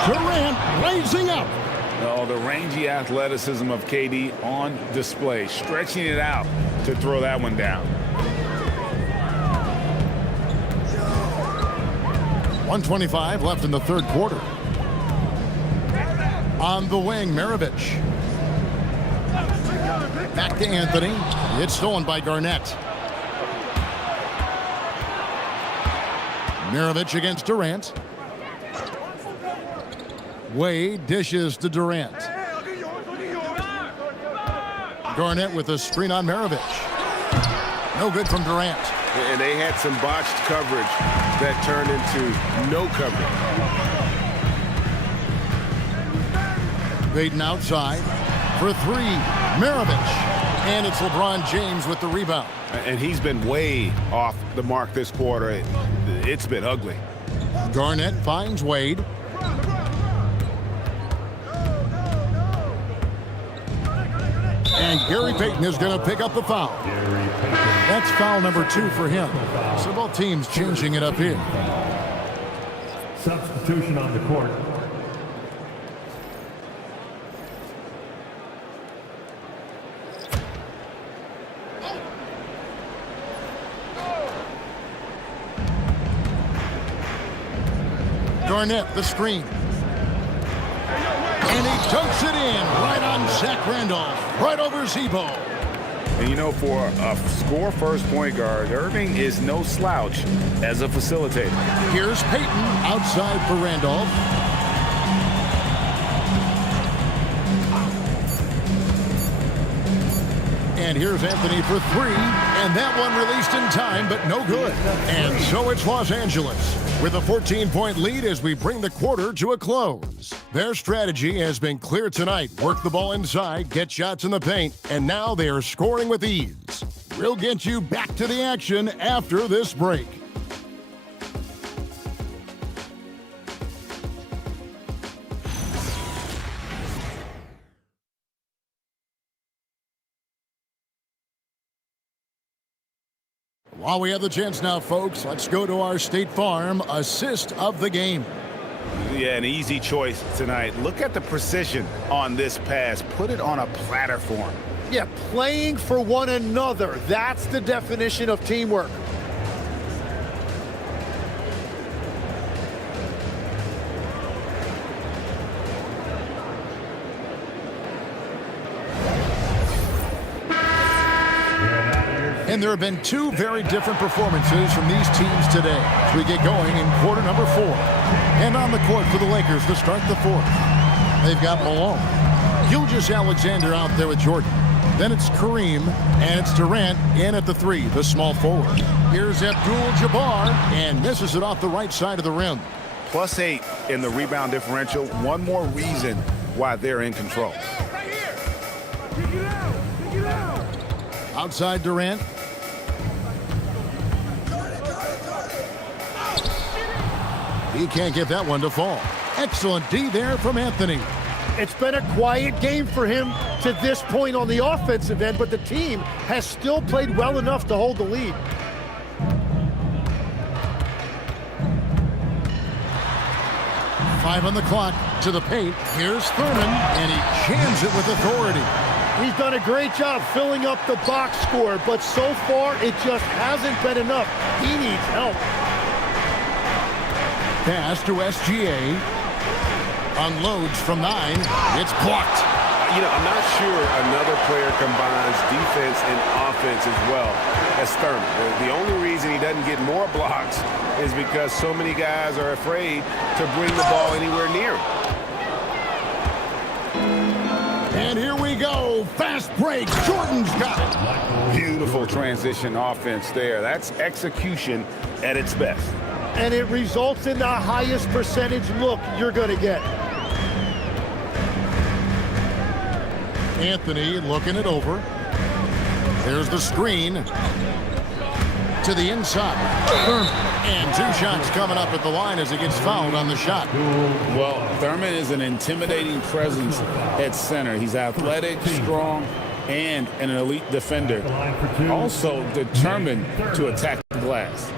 Durant raising up. Oh, the rangy athleticism of KD on display. Stretching it out to throw that one down. 1:25 left in the third quarter. On the wing, Maravich. Back to Anthony. It's stolen by Garnett. Maravich against Durant. Wade dishes to Durant. Garnett with a screen on Maravich. No good from Durant. And they had some botched coverage that turned into no coverage. Peyton outside for 3. Maravich. And it's LeBron James with the rebound. And he's been way off the mark this quarter. It's been ugly. Garnett finds Wade. And Gary Payton is going to pick up the foul. That's foul number 2 for him. So both teams changing it up here. Substitution on the court. Garnett, the screen. And he dunks it in right on Zach Randolph, right over Zebo. And you know, for a score-first point guard, Irving is no slouch as a facilitator. Here's Peyton outside for Randolph. And here's Anthony for 3, and that one released in time, but no good. And so it's Los Angeles with a 14-point lead as we bring the quarter to a close. Their strategy has been clear tonight. Work the ball inside, get shots in the paint, and now they are scoring with ease. We'll get you back to the action after this break. While we have the chance now, folks, let's go to our State Farm assist of the game. Yeah, an easy choice tonight. Look at the precision on this pass. Put it on a platter for him. Yeah, playing for one another. That's the definition of teamwork. And there have been two very different performances from these teams today as we get going in quarter number 4. And on the court for the Lakers to start the fourth, they've got Malone. Gilgeous-Alexander out there with Jordan. Then it's Kareem, and it's Durant in at the 3, the small forward. Here's Abdul-Jabbar, and misses it off the right side of the rim. +8 in the rebound differential. One more reason why they're in control. Outside Durant. He can't get that one to fall. Excellent D there from Anthony. It's been a quiet game for him to this point on the offensive end, but the team has still played well enough to hold the lead. Five on the clock to the paint. Here's Thurman, and he jams it with authority. He's done a great job filling up the box score, but so far it just hasn't been enough. He needs help. Pass to SGA. Unloads from 9. It's blocked. You know, I'm not sure another player combines defense and offense as well as Thurman. The only reason he doesn't get more blocks is because so many guys are afraid to bring the ball anywhere near him. And here we go. Fast break. Jordan's got it. Beautiful transition offense there. That's execution at its best. And it results in the highest percentage look you're going to get. Anthony looking it over. There's the screen to the inside. Thurman. And 2 shots coming up at the line as he gets fouled on the shot. Well, Thurman is an intimidating presence at center. He's athletic, strong, and an elite defender. Also determined to attack the glass.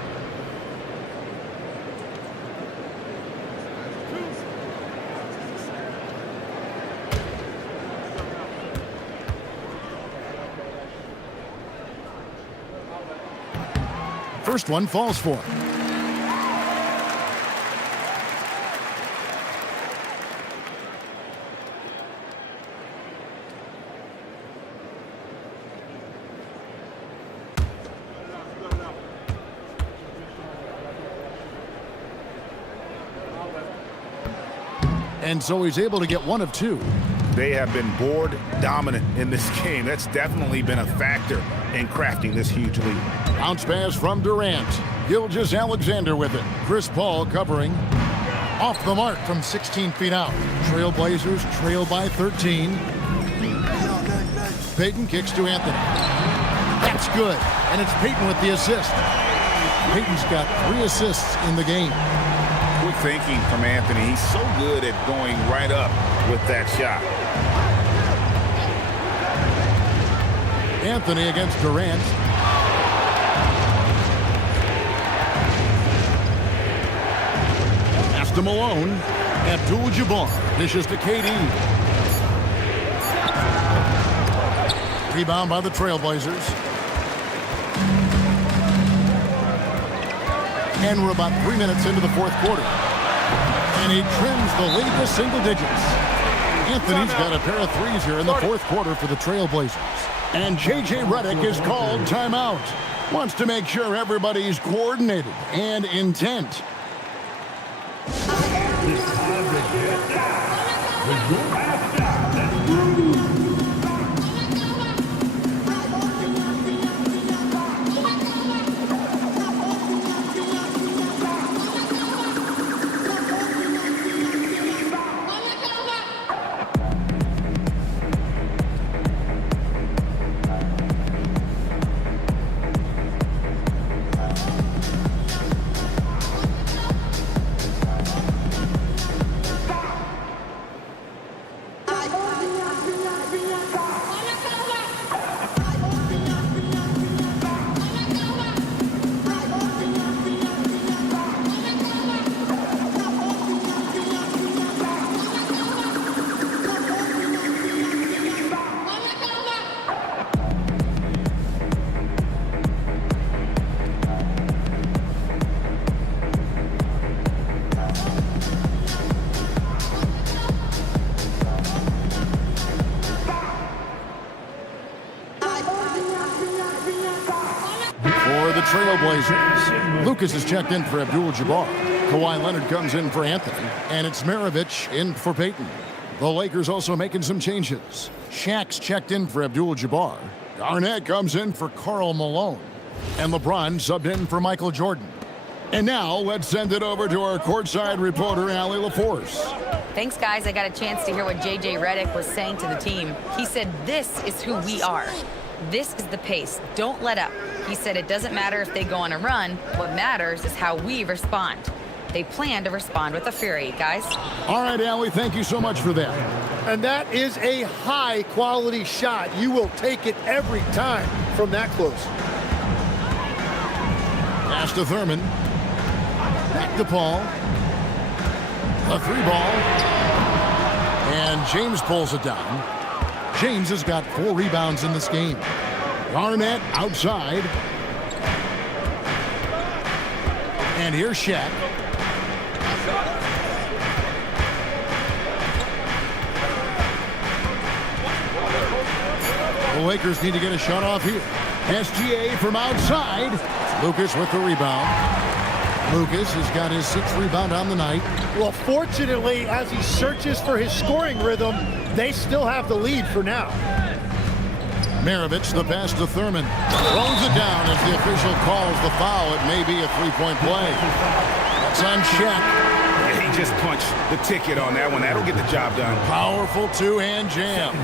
First one falls for him. And so he's able to get 1 of 2. They have been board dominant in this game. That's definitely been a factor in crafting this huge lead. Bounce pass from Durant. Gilgeous-Alexander with it. Chris Paul covering. Off the mark from 16 feet out. Trailblazers trail by 13. Payton kicks to Anthony. That's good. And it's Payton with the assist. Payton's got 3 assists in the game. Quick thinking from Anthony. He's so good at going right up with that shot. Anthony against Durant. Pass to Malone. Abdul-Jabbar dishes to KD. Rebound by the Trailblazers. And we're about 3 minutes into the fourth quarter. And he trims the lead to single digits. Anthony's got a pair of threes here in the fourth quarter for the Trailblazers. And J.J. Redick is called timeout. Wants to make sure everybody's coordinated and intent. Trailblazers, Lucas is checked in for Abdul-Jabbar. Kawhi Leonard comes in for Anthony, and it's Maravich in for Peyton. The Lakers also making some changes. Shaq's checked in for Abdul-Jabbar. Garnett comes in for Karl Malone. And LeBron subbed in for Michael Jordan. And now, let's send it over to our courtside reporter, Allie LaForce. Thanks, guys. I got a chance to hear what J.J. Redick was saying to the team. He said, "This is who we are. This is the pace. Don't let up." He said it doesn't matter if they go on a run. What matters is how we respond. They plan to respond with a fury, guys. All right, Allie, thank you so much for that. And that is a high-quality shot. You will take it every time from that close. Pass to Thurman. Back to Paul. A 3-ball. And James pulls it down. James has got 4 rebounds in this game. Garnett outside. And here's Shaq. The Lakers need to get a shot off here. SGA from outside. Lucas with the rebound. Lucas has got his 6th rebound on the night. Well, fortunately, as he searches for his scoring rhythm, they still have the lead for now. Maravich, the pass to Thurman. Throws it down as the official calls the foul. It may be a 3-point play. That's on Shaq. He just punched the ticket on that one. That'll get the job done. Powerful 2-hand jam.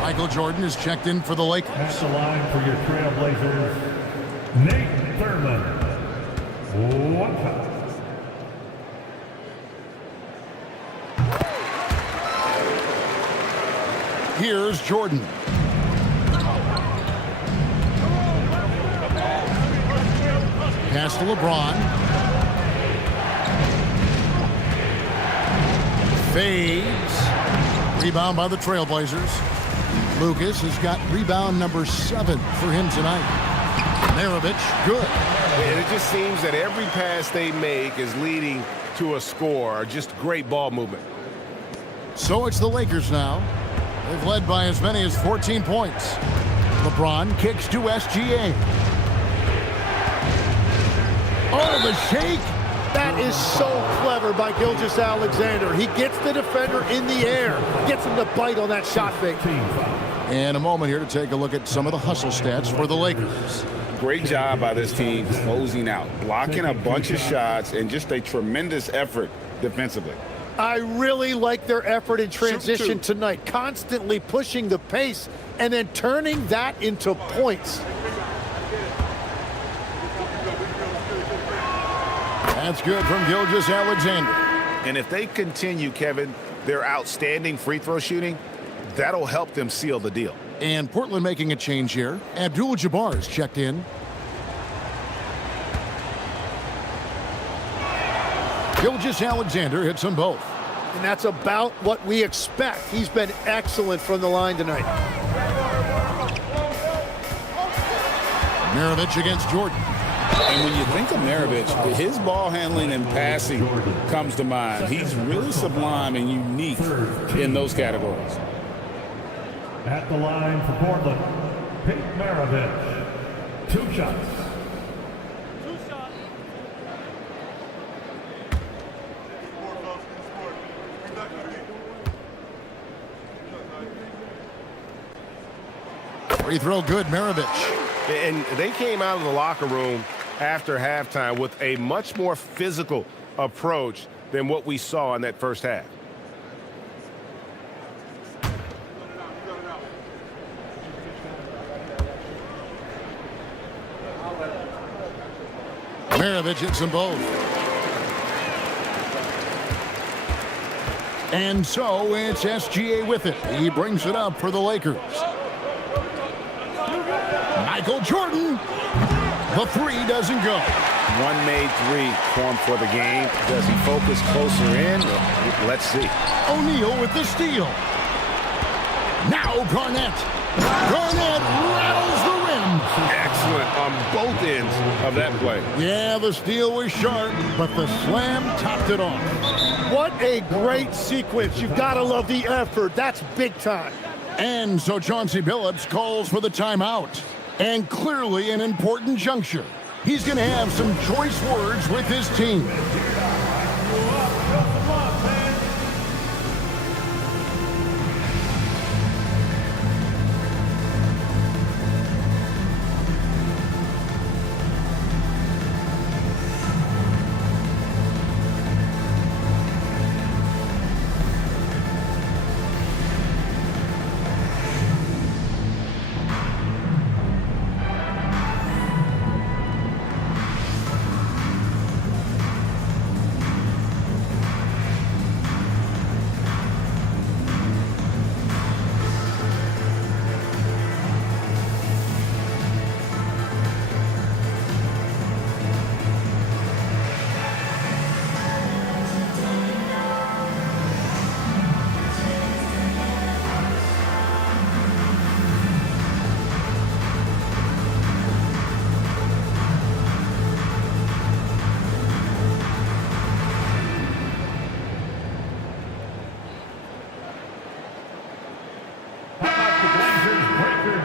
Michael Jordan is checked in for the Lakers. At the line for your Trailblazers, Nate Thurman. 1 foul. Here's Jordan. Pass to LeBron. Fades. Rebound by the Trailblazers. Lucas has got rebound number 7 for him tonight. Maravich, good. And it just seems that every pass they make is leading to a score. Just great ball movement. So it's the Lakers now. They've led by as many as 14 points. LeBron kicks to SGA. Oh, the shake. That is so clever by Gilgeous-Alexander. He gets the defender in the air, gets him to bite on that shot fake. And a moment here to take a look at some of the hustle stats for the Lakers. Great job by this team closing out, blocking a bunch of shots, and just a tremendous effort defensively. I really like their effort in transition tonight, constantly pushing the pace and then turning that into points. That's good from Gilgeous-Alexander. And if they continue, Kevin, their outstanding free throw shooting, that'll help them seal the deal. And Portland making a change here. Abdul-Jabbar is checked in. Gilgeous-Alexander hits them both. And that's about what we expect. He's been excellent from the line tonight. Maravich against Jordan. And when you think of Maravich, his ball handling and passing comes to mind. He's really sublime and unique in those categories. At the line for Portland, Pete Maravich. 2 shots. Free throw good, Maravich. And they came out of the locker room after halftime with a much more physical approach than what we saw in that first half. Maravich hits them both. And so it's SGA with it. He brings it up for the Lakers. Michael Jordan. The 3 doesn't go. One made 3 formed for the game. Does he focus closer in? Let's see. O'Neal with the steal. Now Garnett. Garnett rattles the rim. Excellent on both ends of that play. Yeah, the steal was sharp, but the slam topped it off. What a great sequence. You've got to love the effort. That's big time. And so Chauncey Billups calls for the timeout. And clearly an important juncture. He's going to have some choice words with his team.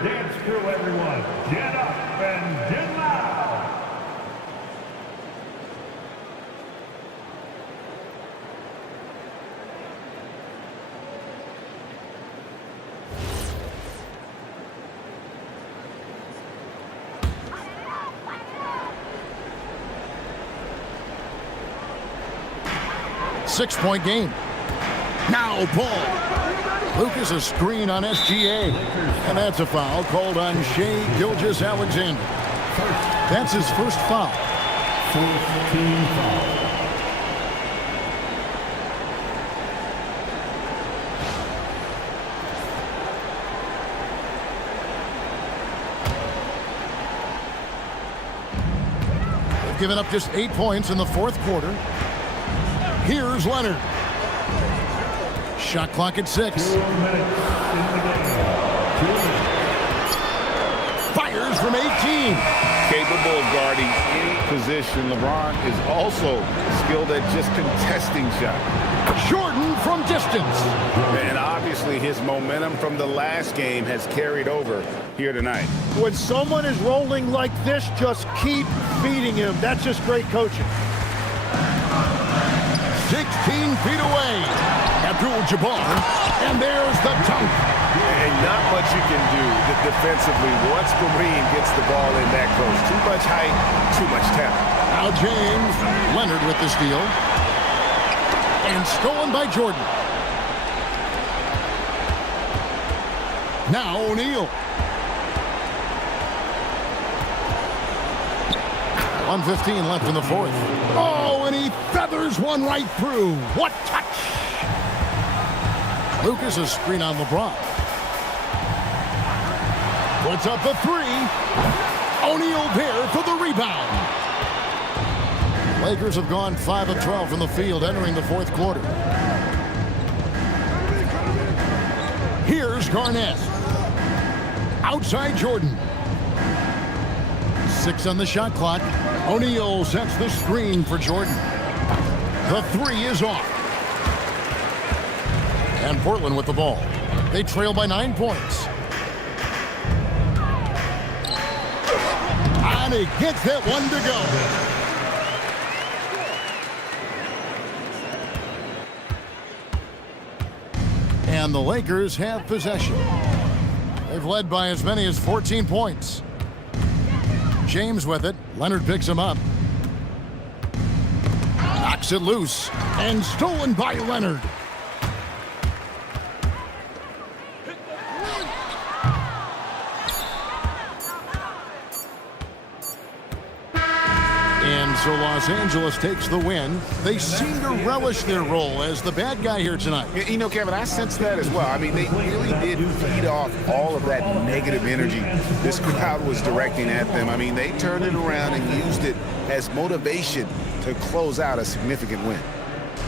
Dance crew, everyone. Get up and get loud. Six-point game. Now ball. Lucas a screen on SGA. And that's a foul called on Shea Gilgeous-Alexander. That's his first foul. Fourth team foul. They've given up just 8 points in the fourth quarter. Here's Leonard. Shot clock at 6. 2 minutes in the game. 2 minutes. Fires from 18. Capable of guarding any position. LeBron is also skilled at just contesting shots. Jordan from distance. And obviously his momentum from the last game has carried over here tonight. When someone is rolling like this, just keep feeding him. That's just great coaching. 16 feet away. Abdul-Jabbar, and there's the dunk. And not much you can do defensively once Kareem gets the ball in that close. Too much height, too much talent. Now James, Leonard with the steal. And stolen by Jordan. Now O'Neal. 1:15 left in the fourth. Oh, and he feathers one right through. What touch! Lucas a screen on LeBron. Puts up the three. O'Neal there for the rebound. Lakers have gone 5 of 12 from the field entering the fourth quarter. Here's Garnett. Outside Jordan. 6 on the shot clock. O'Neal sets the screen for Jordan. The three is off. And Portland with the ball. They trail by 9 points. And he gets that one to go. And the Lakers have possession. They've led by as many as 14 points. James with it. Leonard picks him up. Knocks it loose. And stolen by Leonard. And so Los Angeles takes the win. They seem to relish their role as the bad guy here tonight. You know, Kevin, I sense that as well. I mean, they really did feed off all of that negative energy this crowd was directing at them. I mean, they turned it around and used it as motivation to close out a significant win.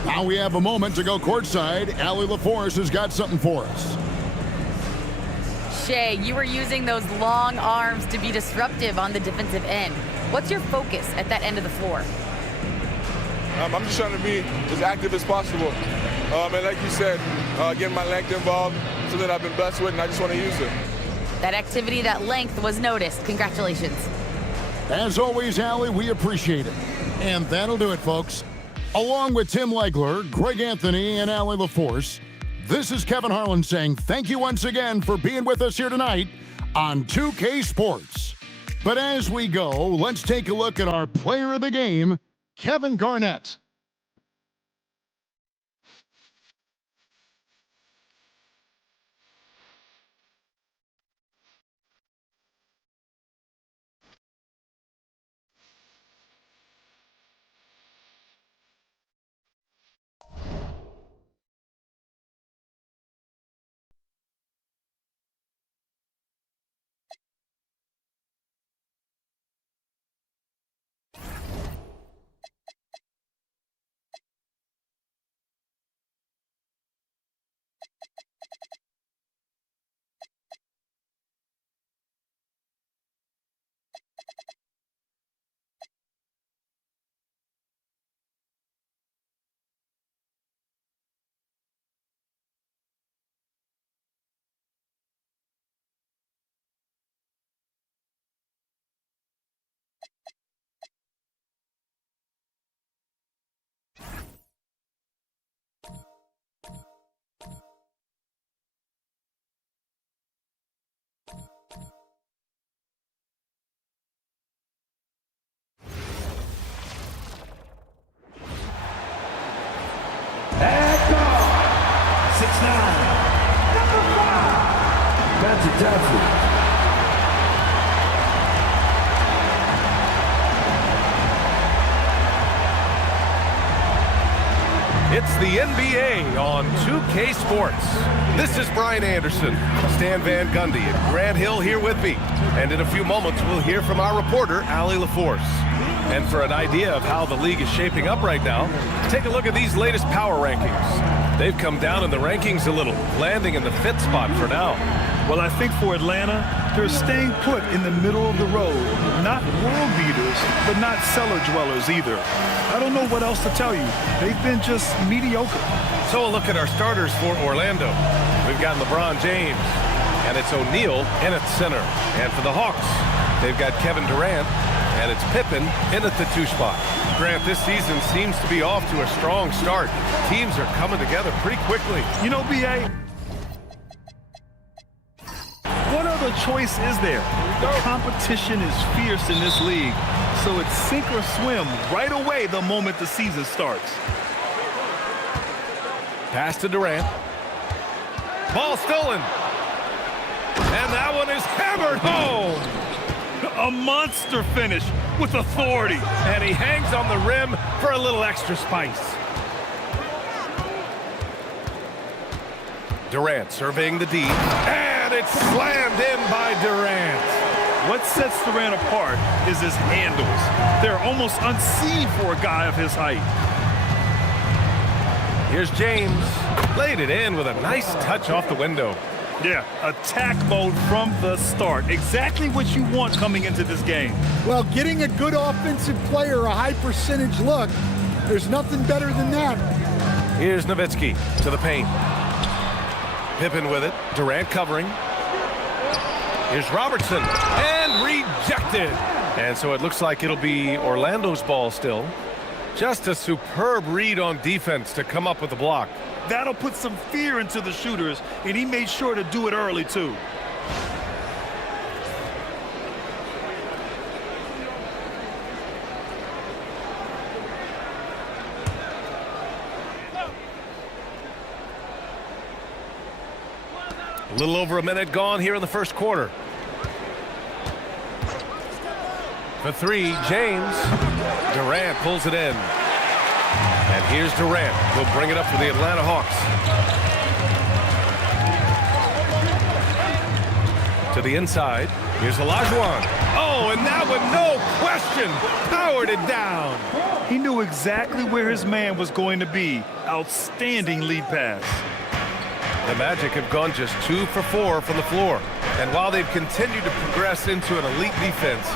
Now we have a moment to go courtside. Allie LaForce has got something for us. Shea, you were using those long arms to be disruptive on the defensive end. What's your focus at that end of the floor? I'm just trying to be as active as possible. And like you said, getting my length involved, something I've been blessed with, and I just want to use it. That activity, that length was noticed. Congratulations. As always, Allie, we appreciate it. And that'll do it, folks. Along with Tim Legler, Greg Anthony, and Allie LaForce, this is Kevin Harlan saying thank you once again for being with us here tonight on 2K Sports. But as we go, let's take a look at our player of the game, Kevin Garnett. At guard, 6'9", number 5, Patrick Johnson. It's the NBA on 2K Sports. This is Brian Anderson, Stan Van Gundy, and Grant Hill here with me. And in a few moments, we'll hear from our reporter, Allie LaForce. And for an idea of how the league is shaping up right now, take a look at these latest power rankings. They've come down in the rankings a little, landing in the 5th spot for now. Well, I think for Atlanta, they're staying put in the middle of the road. Not world beaters, but not cellar dwellers either. I don't know what else to tell you. They've been just mediocre. So a look at our starters for Orlando. We've got LeBron James, and it's O'Neal in at center. And for the Hawks, they've got Kevin Durant, and it's Pippen in at the 2 spot. Grant, this season seems to be off to a strong start. Teams are coming together pretty quickly. You know, B.A., what other choice is there? The competition is fierce in this league, so it's sink or swim right away the moment the season starts. Pass to Durant. Ball stolen. And that one is hammered home. A monster finish with authority. And he hangs on the rim for a little extra spice. Durant surveying the D. And it's slammed in by Durant. What sets Durant apart is his handles. They're almost unseen for a guy of his height. Here's James. Laid it in with a nice touch off the window. Yeah, attack mode from the start. Exactly what you want coming into this game. Well, getting a good offensive player a high percentage look, there's nothing better than that. Here's Nowitzki to the paint. Pippen with it. Durant covering. Here's Robertson. And rejected. And so it looks like it'll be Orlando's ball still. Just a superb read on defense to come up with the block. That'll put some fear into the shooters, and he made sure to do it early, too. A little over a minute gone here in the first quarter. For 3, James. Durant pulls it in. And here's Durant. He'll bring it up for the Atlanta Hawks. To the inside. Here's Olajuwon. Oh, and that one, no question, powered it down. He knew exactly where his man was going to be. Outstanding lead pass. The Magic have gone just 2 for 4 from the floor. And while they've continued to progress into an elite defense,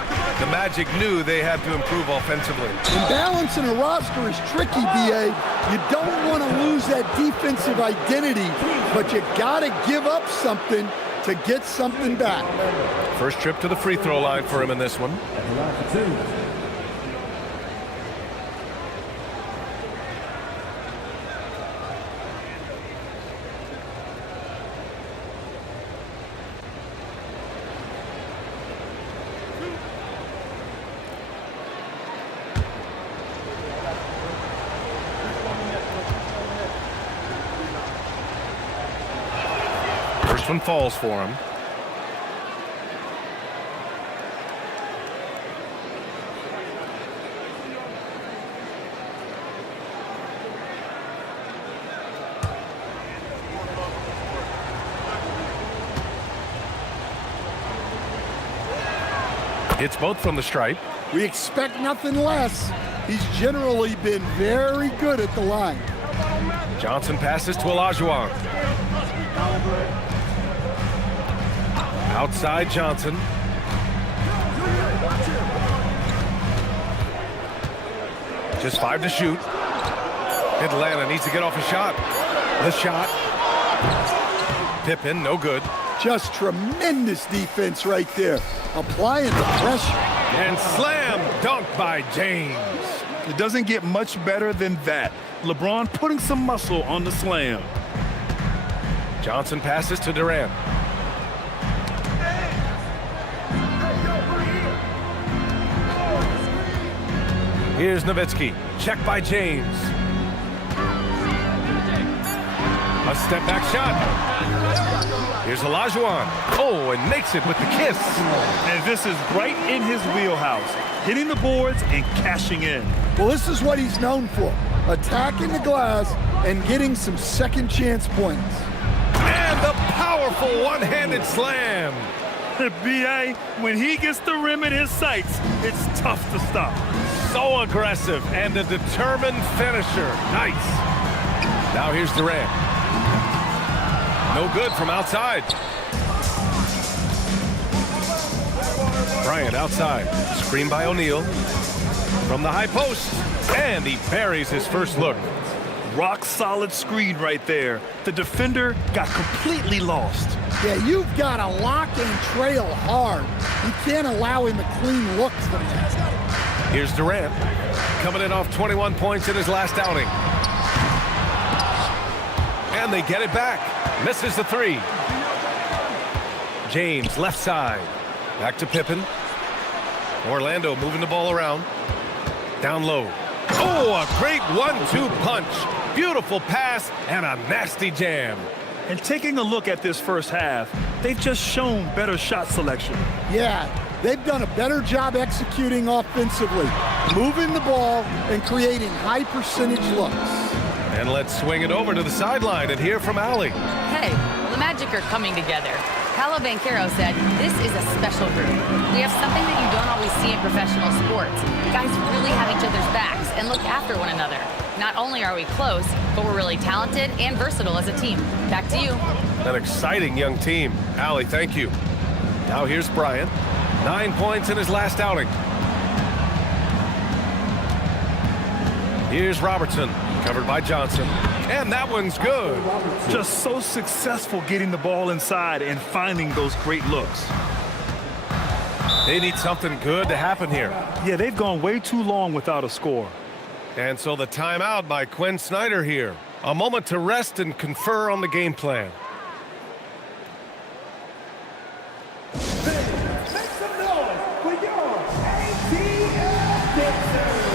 the Magic knew they had to improve offensively. And balancing a roster is tricky, B.A. You don't want to lose that defensive identity, but you got to give up something to get something back. First trip to the free throw line for him in this one. First one falls for him. Hits both from the stripe. We expect nothing less. He's generally been very good at the line. Johnson passes to Olajuwon. Outside Johnson. Just 5 to shoot. Atlanta needs to get off a shot. The shot. Pippen, no good. Just tremendous defense right there. Applying the pressure. And slam dunk by James. It doesn't get much better than that. LeBron putting some muscle on the slam. Johnson passes to Durant. Here's Nowitzki. Check by James. A step back shot. Here's Olajuwon. Oh, and makes it with the kiss. And this is right in his wheelhouse. Hitting the boards and cashing in. Well, this is what he's known for. Attacking the glass and getting some second chance points. And the powerful one-handed slam. B.A., when he gets the rim in his sights, it's tough to stop. So aggressive and a determined finisher. Nice. Now here's Durant. No good from outside. Bryant outside. Screen by O'Neal. From the high post. And he buries his first look. Rock solid screen right there. The defender got completely lost. Yeah, you've got to lock and trail hard. You can't allow him a clean look from that. Here's Durant. Coming in off 21 points in his last outing. And they get it back. Misses the 3. James left side. Back to Pippen. Orlando moving the ball around. Down low. Oh, a great 1-2 punch. Beautiful pass and a nasty jam. And taking a look at this first half, they've just shown better shot selection. Yeah, they've done a better job executing offensively, moving the ball and creating high percentage looks. And let's swing it over to the sideline and hear from Allie. Hey, the Magic are coming together. Paolo Banchero said, this is a special group. We have something that you don't always see in professional sports. Guys really have each other's backs and look after one another. Not only are we close, but we're really talented and versatile as a team. Back to you. An exciting young team. Allie, thank you. Now here's Bryant. 9 points in his last outing. Here's Robertson, covered by Johnson. And that one's good. Just so successful getting the ball inside and finding those great looks. They need something good to happen here. Yeah, they've gone way too long without a score. And so the timeout by Quinn Snyder here. A moment to rest and confer on the game plan. Make some noise for your ATL Sixers.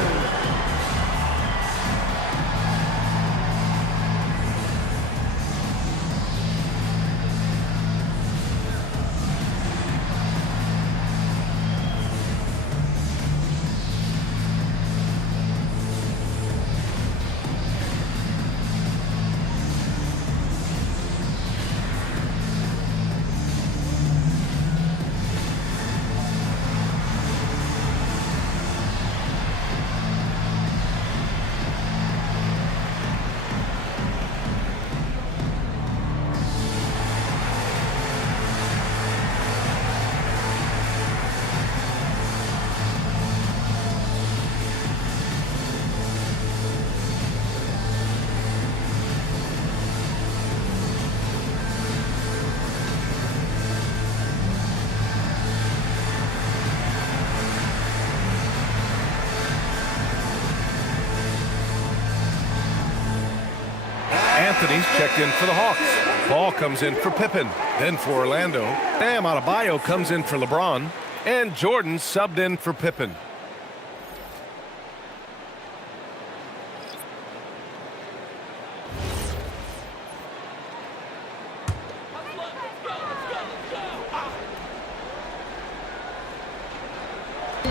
Anthony's checked in for the Hawks. Ball comes in for Pippen. Then for Orlando, Bam Adebayo comes in for LeBron. And Jordan subbed in for Pippen.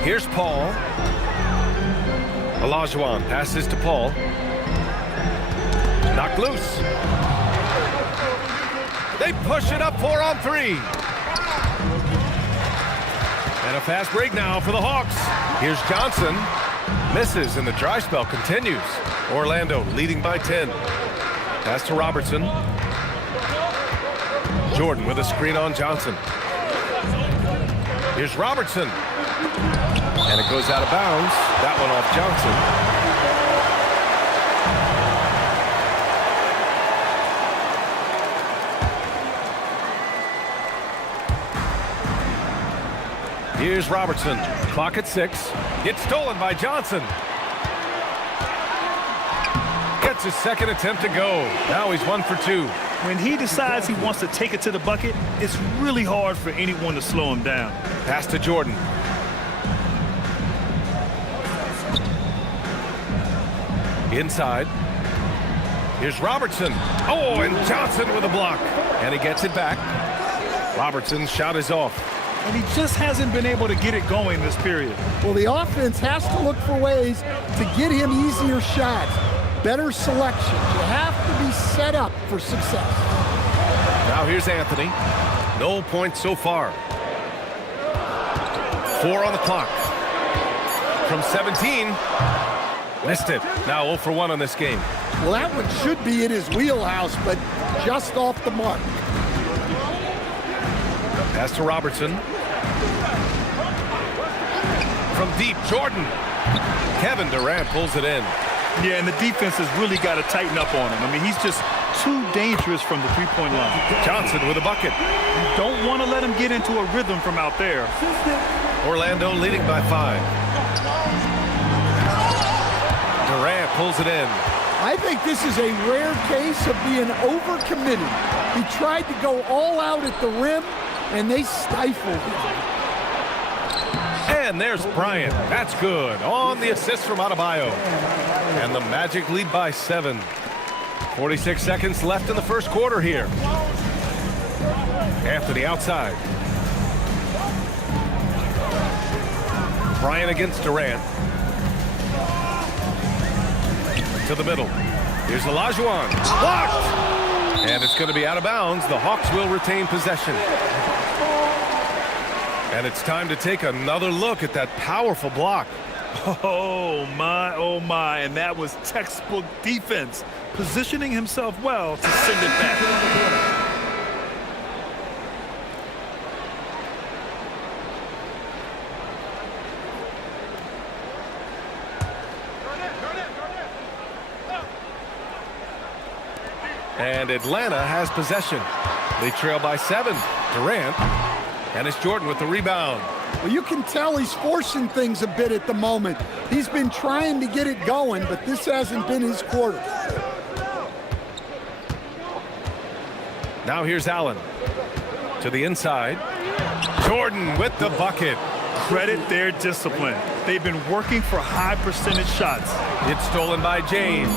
Here's Paul. Olajuwon passes to Paul. Knocked loose. They push it up 4-on-3. And a fast break now for the Hawks. Here's Johnson. Misses and the dry spell continues. Orlando leading by 10. Pass to Robertson. Jordan with a screen on Johnson. Here's Robertson. And it goes out of bounds. That one off Johnson. Here's Robertson. Clock at 6. It's stolen by Johnson. Gets his second attempt to go. Now he's 1 for 2. When he decides he wants to take it to the bucket, it's really hard for anyone to slow him down. Pass to Jordan. Inside. Here's Robertson. Oh, and Johnson with a block. And he gets it back. Robertson's shot is off. And he just hasn't been able to get it going this period. Well, the offense has to look for ways to get him easier shots, better selection. You have to be set up for success. Now here's Anthony. No points so far. 4 on the clock. From 17. Missed it. Now 0 for 1 on this game. Well, that one should be in his wheelhouse, but just off the mark. Pass to Robertson. From deep, Jordan. Kevin Durant pulls it in. Yeah, and the defense has really got to tighten up on him. I mean, he's just too dangerous from the three-point line. Johnson with a bucket. You don't want to let him get into a rhythm from out there. Orlando leading by 5. Durant pulls it in. I think this is a rare case of being overcommitted. He tried to go all out at the rim, and they stifled him. And there's Bryant. That's good. On the assist from Adebayo. And the Magic lead by 7. 46 seconds left in the first quarter here. Anthony outside. Bryant against Durant. To the middle. Here's Olajuwon. Blocked! And it's going to be out of bounds. The Hawks will retain possession. And it's time to take another look at that powerful block. Oh, my. And that was textbook defense. Positioning himself well to send it back. And Atlanta has possession. They trail by 7. Durant. And it's Jordan with the rebound. Well, you can tell he's forcing things a bit at the moment. He's been trying to get it going, but this hasn't been his quarter. Now here's Allen. To the inside. Jordan with the bucket. Credit their discipline. They've been working for high percentage shots. It's stolen by James.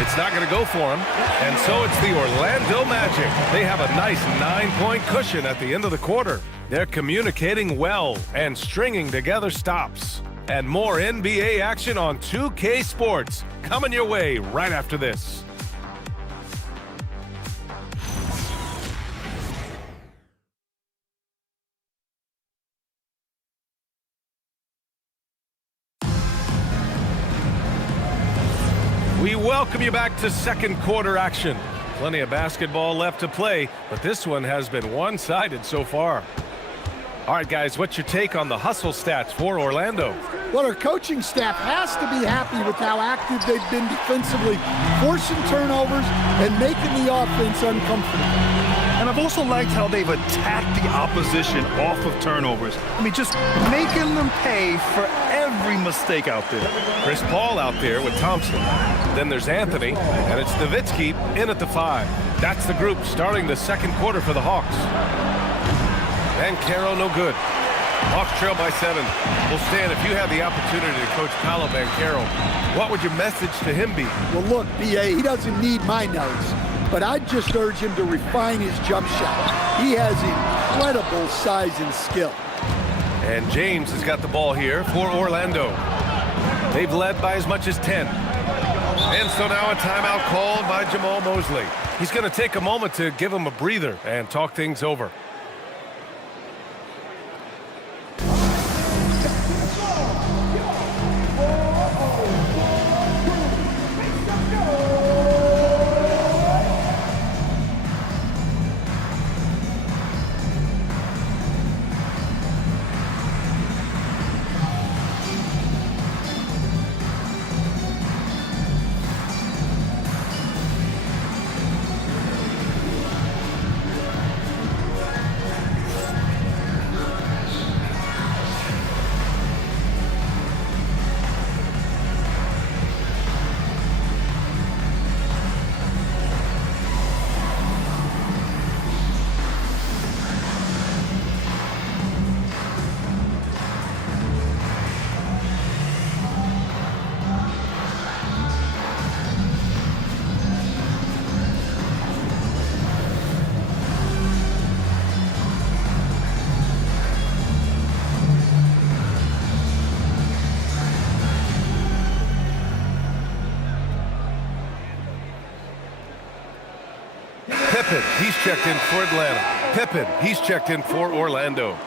It's not going to go for him. And so it's the Orlando Magic. They have a nice 9-point cushion at the end of the quarter. They're communicating well and stringing together stops. And more NBA action on 2K Sports coming your way right after this. We welcome you back to second quarter action. Plenty of basketball left to play, but this one has been one-sided so far. All right, guys, what's your take on the hustle stats for Orlando? Well, our coaching staff has to be happy with how active they've been defensively, forcing turnovers and making the offense uncomfortable. And I've also liked how they've attacked the opposition off of turnovers. I mean, just making them pay for every mistake out there. Chris Paul out there with Thompson. Then there's Anthony, and it's Nowitzki in at the 5. That's the group starting the second quarter for the Hawks. Banchero, no good. Hawks trail by 7. Well, Stan, if you had the opportunity to coach Paolo Banchero, what would your message to him be? Well, look, B.A., he doesn't need my notes, but I'd just urge him to refine his jump shot. He has incredible size and skill. And James has got the ball here for Orlando. They've led by as much as 10. And so now a timeout called by Jamal Mosley. He's going to take a moment to give him a breather and talk things over. Pippen, he's checked in for Atlanta. Pippen, he's checked in for Orlando.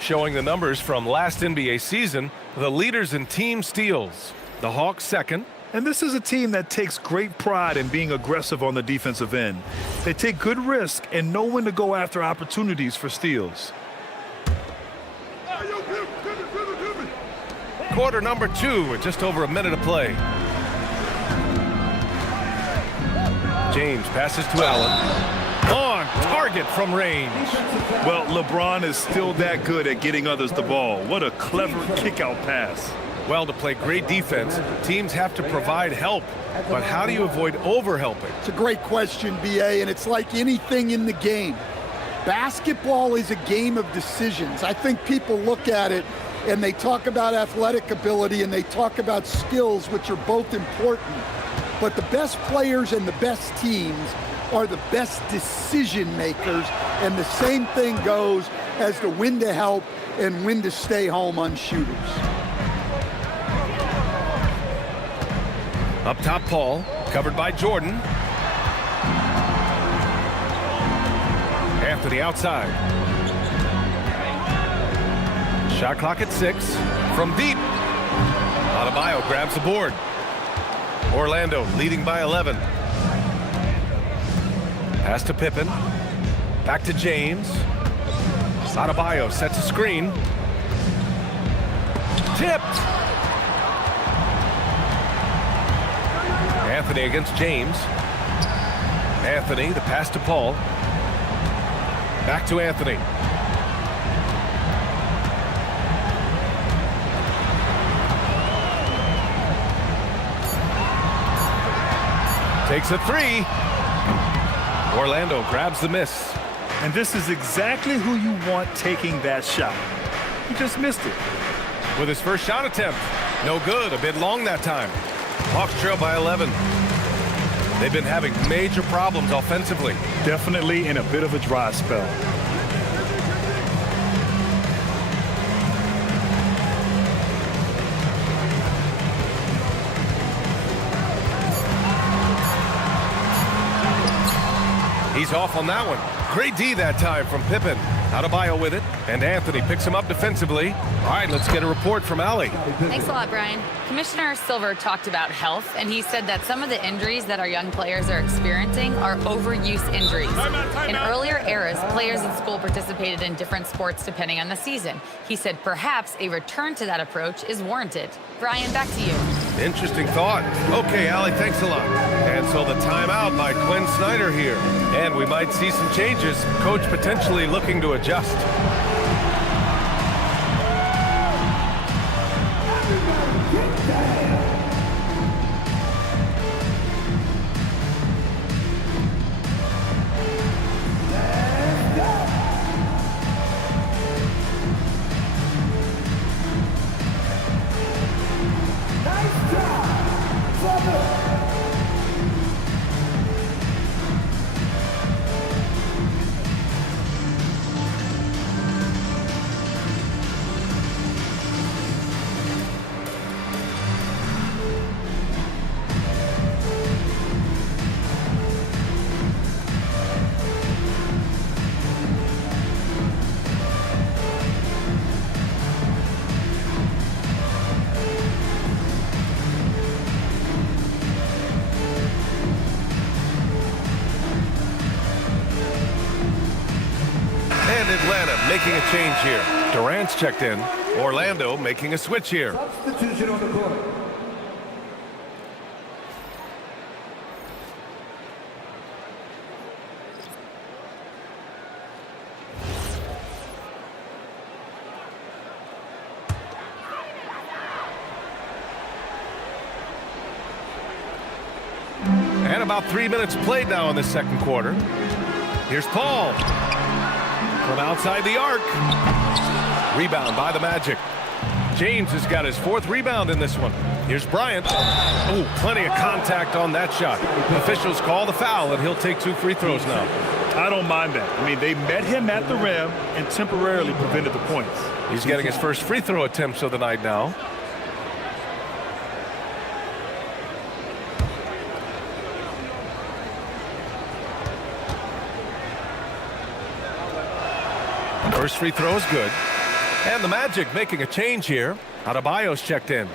Showing the numbers from last NBA season, the leaders in team steals. The Hawks second. And this is a team that takes great pride in being aggressive on the defensive end. They take good risk and know when to go after opportunities for steals. Quarter number 2 with just over a minute to play. James passes to Allen. On target from range. Well, LeBron is still that good at getting others the ball. What a clever kick-out pass. Well, to play great defense, teams have to provide help. But how do you avoid over-helping? It's a great question, B.A., and it's like anything in the game. Basketball is a game of decisions. I think people look at it and they talk about athletic ability and they talk about skills, which are both important. But the best players and the best teams are the best decision makers, and the same thing goes as to when to help and when to stay home on shooters. Up top, Paul, covered by Jordan. Anthony outside. Shot clock at 6. From deep. Adebayo grabs the board. Orlando leading by 11. Pass to Pippen. Back to James. Adebayo sets a screen. Tipped. Anthony against James. Anthony, the pass to Paul. Back to Anthony. Takes a 3. Orlando grabs the miss. And this is exactly who you want taking that shot. He just missed it. With his first shot attempt. No good, a bit long that time. Hawks trail by 11. They've been having major problems offensively. Definitely in a bit of a dry spell. He's off on that one. Great D that time from Pippen. Adebayo with it, and Anthony picks him up defensively. All right, let's get a report from Allie. Thanks a lot, Brian. Commissioner Silver talked about health, and he said that some of the injuries that our young players are experiencing are overuse injuries. In earlier eras, players in school participated in different sports depending on the season. He said perhaps a return to that approach is warranted. Brian, back to you. Interesting thought. Okay, Allie, thanks a lot. And so the timeout by Quinn Snyder here. And we might see some changes. Coach potentially looking to adjust. And Atlanta making a change here. Durant's checked in. Orlando making a switch here. Substitution on the court. And about 3 minutes played now in the second quarter. Here's Paul. From outside the arc. Rebound by the Magic. James has got his 4th rebound in this one. Here's Bryant. Oh, plenty of contact on that shot. Officials call the foul, and he'll take 2 free throws now. I don't mind that. I mean, they met him at the rim and temporarily prevented the points. He's getting his first free throw attempts of the night now. First free throw is good. And the Magic making a change here. Adebayo's checked in.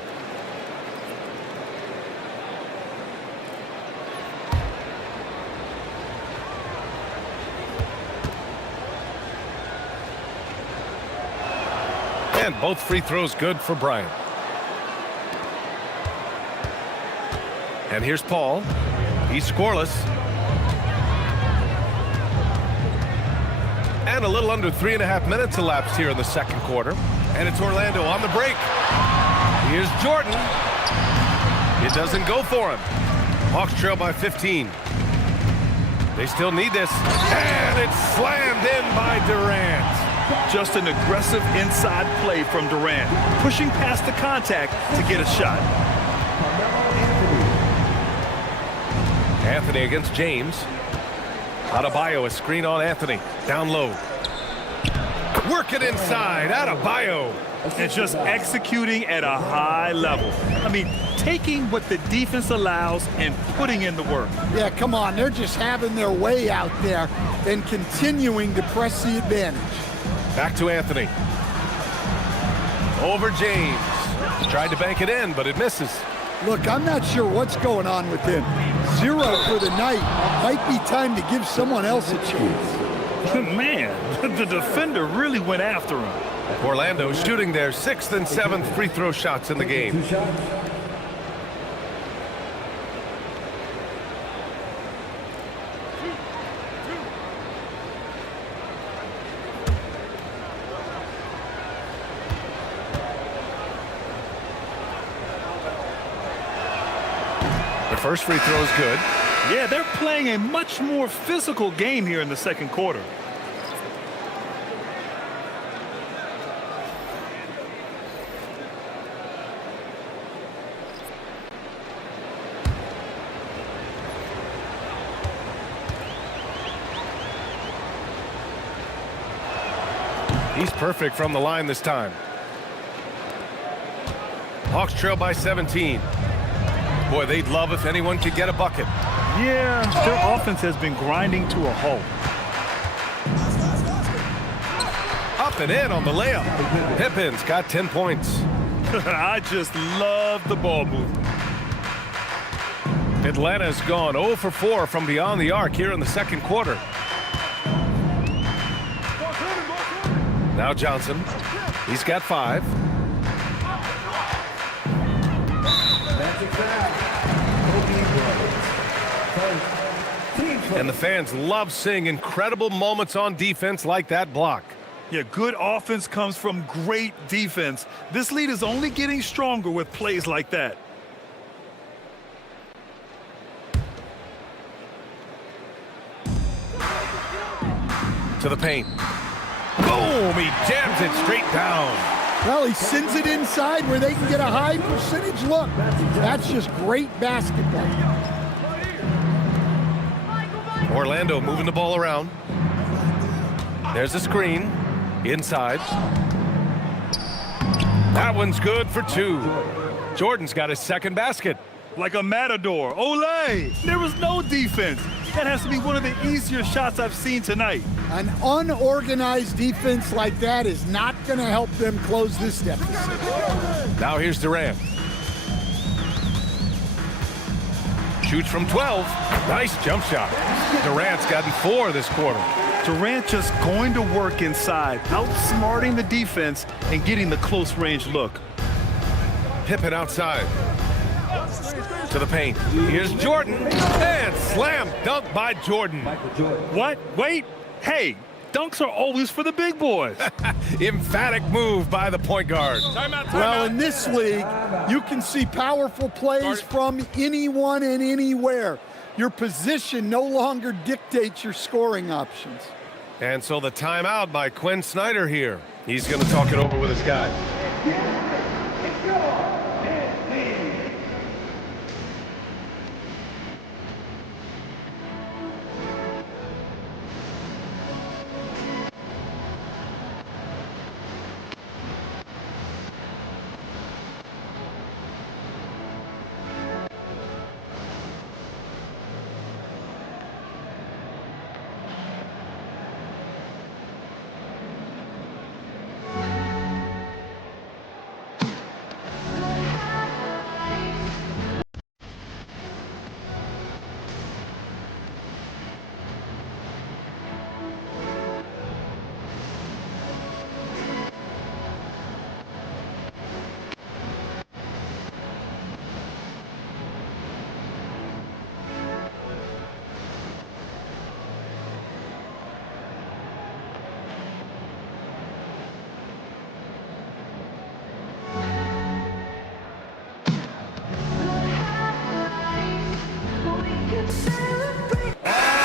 And both free throws good for Bryant. And here's Paul. He's scoreless. And a little under 3.5 minutes elapsed here in the second quarter. And it's Orlando on the break. Here's Jordan. It doesn't go for him. Hawks trail by 15. They still need this. And it's slammed in by Durant. Just an aggressive inside play from Durant, pushing past the contact to get a shot. Anthony against James. Adebayo, a screen on Anthony. Down low. Work it inside. Adebayo. And just executing at a high level. I mean, taking what the defense allows and putting in the work. Yeah, come on. They're just having their way out there and continuing to press the advantage. Back to Anthony. Over James. Tried to bank it in, but it misses. Look, I'm not sure what's going on with him. 0 for the night. Might be time to give someone else a chance. Man, the defender really went after him. Orlando shooting their 6th and 7th free throw shots in the game. The first free throw is good. Yeah, they're playing a much more physical game here in the second quarter. He's perfect from the line this time. Hawks trail by 17. Boy, they'd love if anyone could get a bucket. Yeah, their offense has been grinding to a halt. Up and in on the layup. Pippin's got 10 points. I just love the ball movement. Atlanta's gone 0 for 4 from beyond the arc here in the second quarter. Now Johnson. He's got 5. And the fans love seeing incredible moments on defense like that block. Yeah, good offense comes from great defense. This lead is only getting stronger with plays like that. To the paint. Boom! He jams it straight down. Well, he sends it inside where they can get a high percentage look. That's just great basketball. Orlando moving the ball around. There's a screen. Inside. That one's good for 2. Jordan's got his second basket. Like a matador. Olay! There was no defense. That has to be one of the easier shots I've seen tonight. An unorganized defense like that is not going to help them close this deficit. Now here's Durant. Shoots from 12. Nice jump shot. Durant's gotten 4 this quarter. Durant just going to work inside, outsmarting the defense and getting the close range look. Pippen outside. To the paint. Here's Jordan. And slam dunk by Jordan. What? Wait. Hey, dunks are always for the big boys. Emphatic move by the point guard. Well, in this league, you can see powerful plays from anyone and anywhere. Your position no longer dictates your scoring options. And so the timeout by Quinn Snyder here. He's going to talk it over with his guys.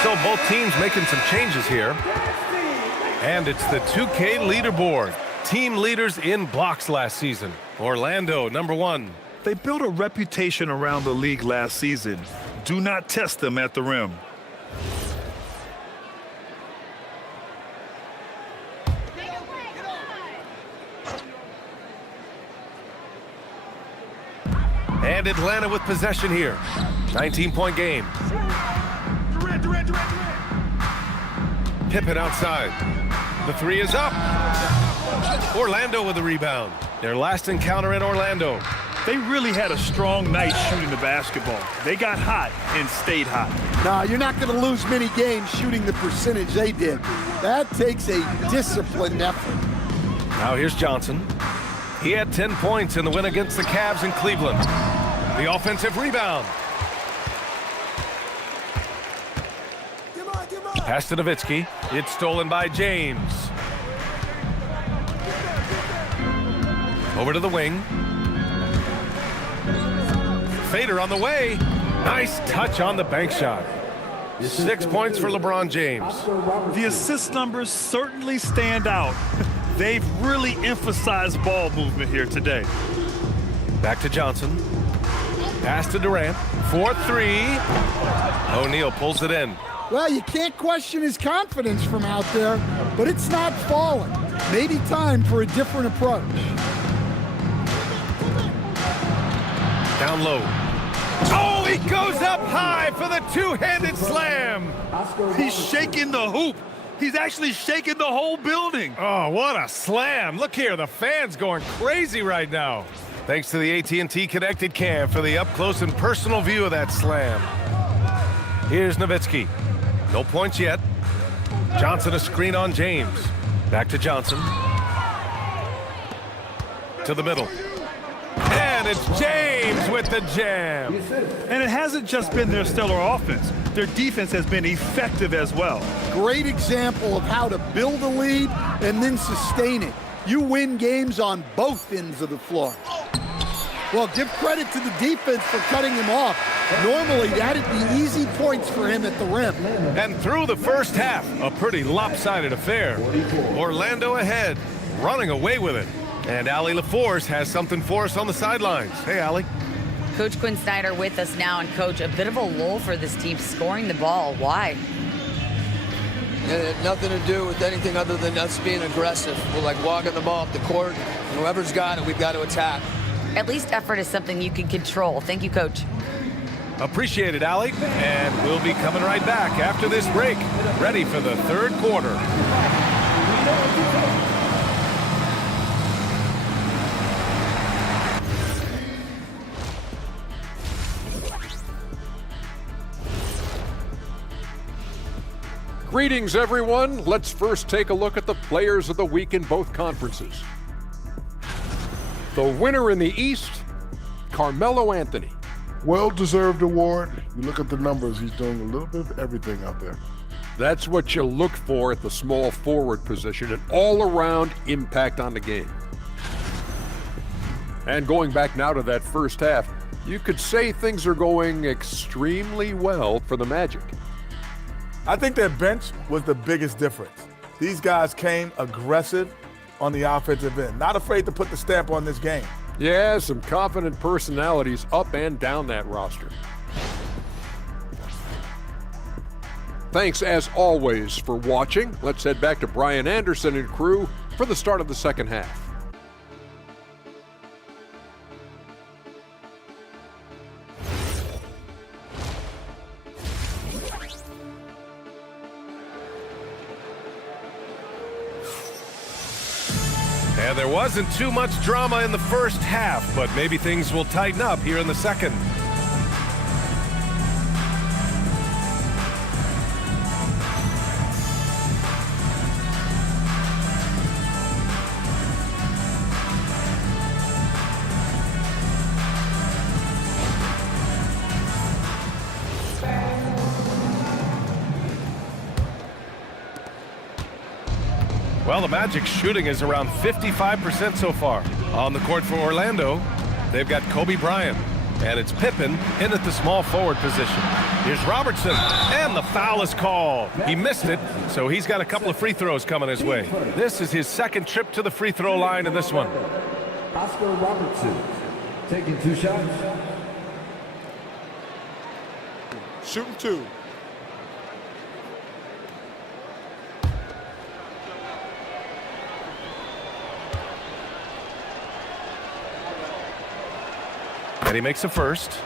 So both teams making some changes here. And it's the 2K leaderboard. Team leaders in blocks last season. Orlando, number 1. They built a reputation around the league last season. Do not test them at the rim. And Atlanta with possession here. 19-point game. Pippen outside. The 3 is up. Orlando with the rebound. Their last encounter in Orlando. They really had a strong night shooting the basketball. They got hot and stayed hot. Now, you're not going to lose many games shooting the percentage they did. That takes a disciplined effort. Now here's Johnson. He had 10 points in the win against the Cavs in Cleveland. The offensive rebound. Pass to Nowitzki. It's stolen by James. Over to the wing. Fader on the way. Nice touch on the bank shot. 6 points for LeBron James. The assist numbers certainly stand out. They've really emphasized ball movement here today. Back to Johnson. Pass to Durant. 4-3. O'Neal pulls it in. Well, you can't question his confidence from out there, but it's not falling. Maybe time for a different approach. Down low. Oh, he goes up high for the two-handed slam. He's shaking the hoop. He's actually shaking the whole building. Oh, what a slam. Look here, the fans going crazy right now. Thanks to the AT&T Connected Cam for the up-close and personal view of that slam. Here's Nowitzki. No points yet. Johnson a screen on James. Back to Johnson. To the middle. And it's James with the jam. And it hasn't just been their stellar offense. Their defense has been effective as well. Great example of how to build a lead and then sustain it. You win games on both ends of the floor. Well, give credit to the defense for cutting him off. Normally, that'd be easy points for him at the rim. And through the first half, a pretty lopsided affair. Orlando ahead, running away with it. And Allie LaForce has something for us on the sidelines. Hey, Allie. Coach Quinn Snyder with us now. And, Coach, a bit of a lull for this team scoring the ball. Why? It had nothing to do with anything other than us being aggressive. We're like walking the ball up the court, and whoever's got it, we've got to attack. At least effort is something you can control. Thank you, Coach. Appreciate it, Allie. And we'll be coming right back after this break, ready for the third quarter. Greetings, everyone. Let's first take a look at the players of the week in both conferences. The winner in the East, Carmelo Anthony. Well-deserved award. You look at the numbers, he's doing a little bit of everything out there. That's what you look for at the small forward position, an all-around impact on the game. And going back now to that first half, you could say things are going extremely well for the Magic. I think their bench was the biggest difference. These guys came aggressive on the offensive end, not afraid to put the stamp on this game. Yeah, some confident personalities up and down that roster. Thanks, as always, for watching. Let's head back to Brian Anderson and crew for the start of the second half. And there wasn't too much drama in the first half, but maybe things will tighten up here in the second. Well, the Magic's shooting is around 55% so far. On the court for Orlando, they've got Kobe Bryant, and it's Pippen in at the small forward position. Here's Robertson, and the foul is called. He missed it, so he's got a couple of free throws coming his way. This is his second trip to the free throw line in this one. Oscar Robertson taking 2 shots. Shooting 2. And he makes a first.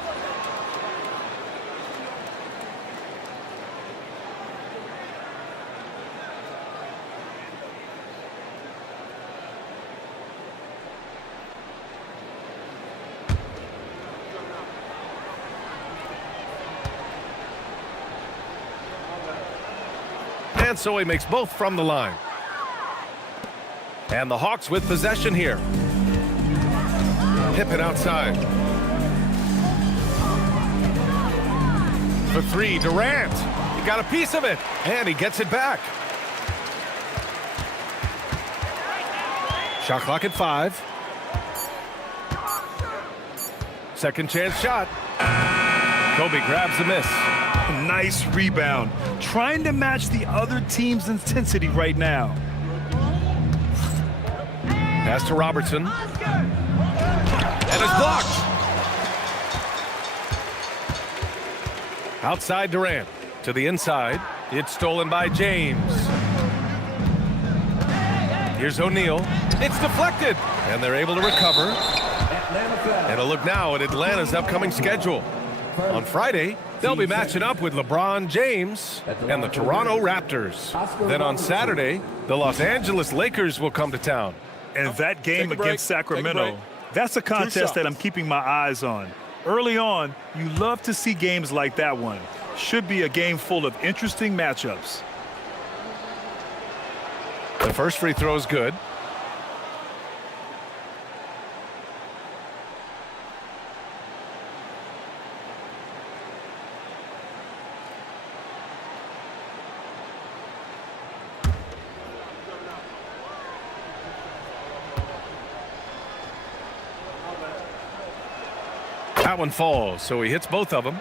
And so he makes both from the line. And the Hawks with possession here. Pippen outside. For 3, Durant. He got a piece of it, and he gets it back. Shot clock at 5. Second chance shot. Kobe grabs the miss. Nice rebound. Trying to match the other team's intensity right now. Pass to Robertson. And it's blocked. Outside Durant. To the inside. It's stolen by James. Here's O'Neal. It's deflected. And they're able to recover. And a look now at Atlanta's upcoming schedule. On Friday, they'll be matching up with LeBron James and the Toronto Raptors. Then on Saturday, the Los Angeles Lakers will come to town. And that game against Sacramento, that's a contest that I'm keeping my eyes on. Early on, you love to see games like that one. Should be a game full of interesting matchups. The first free throw is good. That one falls, so he hits both of them.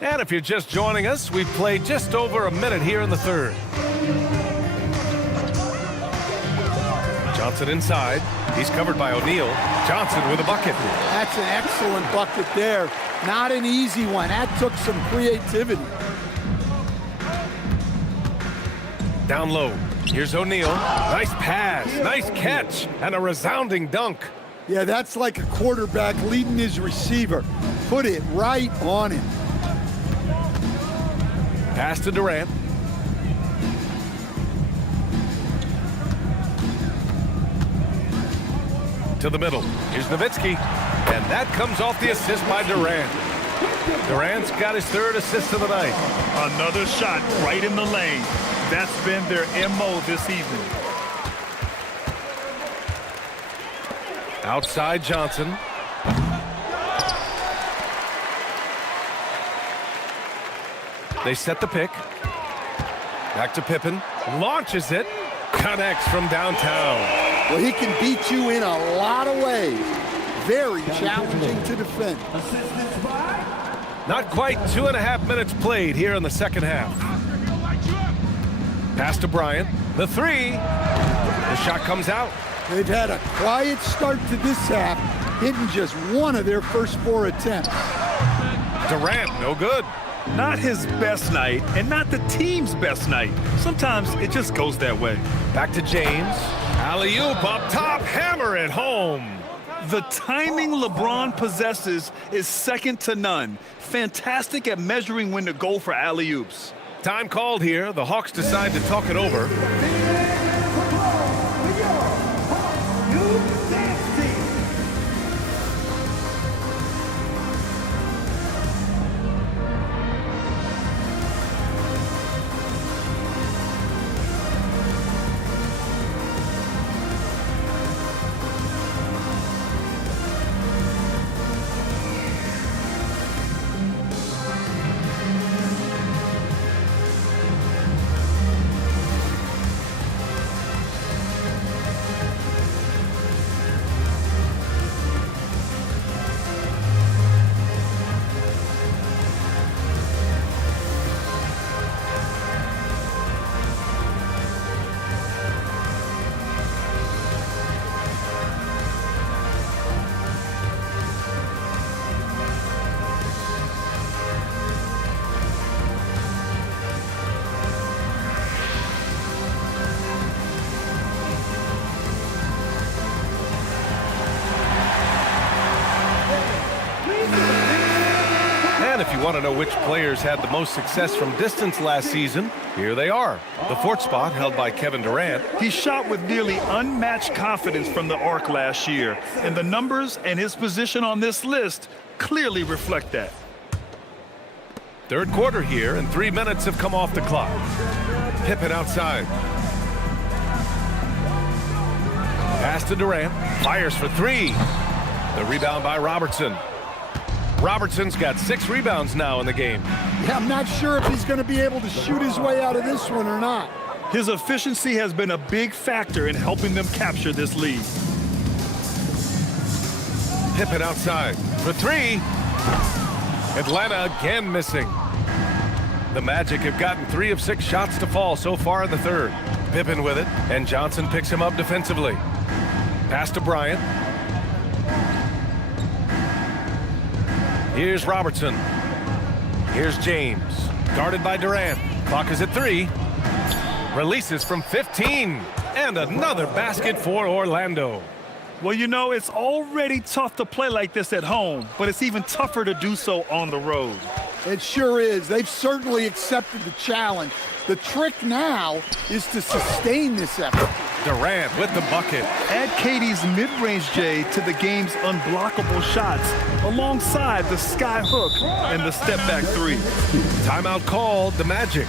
And if you're just joining us, we've played just over a minute here in the third. Johnson inside. He's covered by O'Neal. Johnson with a bucket. That's an excellent bucket there. Not an easy one. That took some creativity. Down low. Here's O'Neal. Nice pass. Nice catch. And a resounding dunk. Yeah, that's like a quarterback leading his receiver. Put it right on him. Pass to Durant. To the middle. Here's Nowitzki. And that comes off the assist by Durant. Durant's got his third assist of the night. Another shot right in the lane. That's been their MO this season. Outside Johnson. They set the pick. Back to Pippen. Launches it. Connects from downtown. Well, he can beat you in a lot of ways. Very challenging to defend. Not quite 2.5 minutes played here in the second half. Pass to Bryant. The three. The shot comes out. They've had a quiet start to this half, hitting just one of their first 4 attempts. Durant, no good. Not his best night, and not the team's best night. Sometimes it just goes that way. Back to James. Alley-oop up top, hammer it home. The timing LeBron possesses is second to none. Fantastic at measuring when to go for alley-oops. Time called here. The Hawks decide to talk it over. If you want to know which players had the most success from distance last season, here they are. The fourth spot held by Kevin Durant. He shot with nearly unmatched confidence from the arc last year, and the numbers and his position on this list clearly reflect that. Third quarter here, and 3 minutes have come off the clock. Pippen outside. Pass to Durant. Fires for three. The rebound by Robertson. Robertson's got 6 rebounds now in the game. Yeah, I'm not sure if he's going to be able to shoot his way out of this one or not. His efficiency has been a big factor in helping them capture this lead. Pippen outside for three. Atlanta again missing. The Magic have gotten 3 of 6 shots to fall so far in the third. Pippen with it, and Johnson picks him up defensively. Pass to Bryant. Here's Robertson. Here's James. Guarded by Durant. Clock is at 3. Releases from 15. And another basket for Orlando. Well, you know, it's already tough to play like this at home, but it's even tougher to do so on the road. It sure is. They've certainly accepted the challenge. The trick now is to sustain this effort. Durant with the bucket. Add KD's mid-range J to the game's unblockable shots alongside the sky hook and the step-back three. Timeout called the Magic.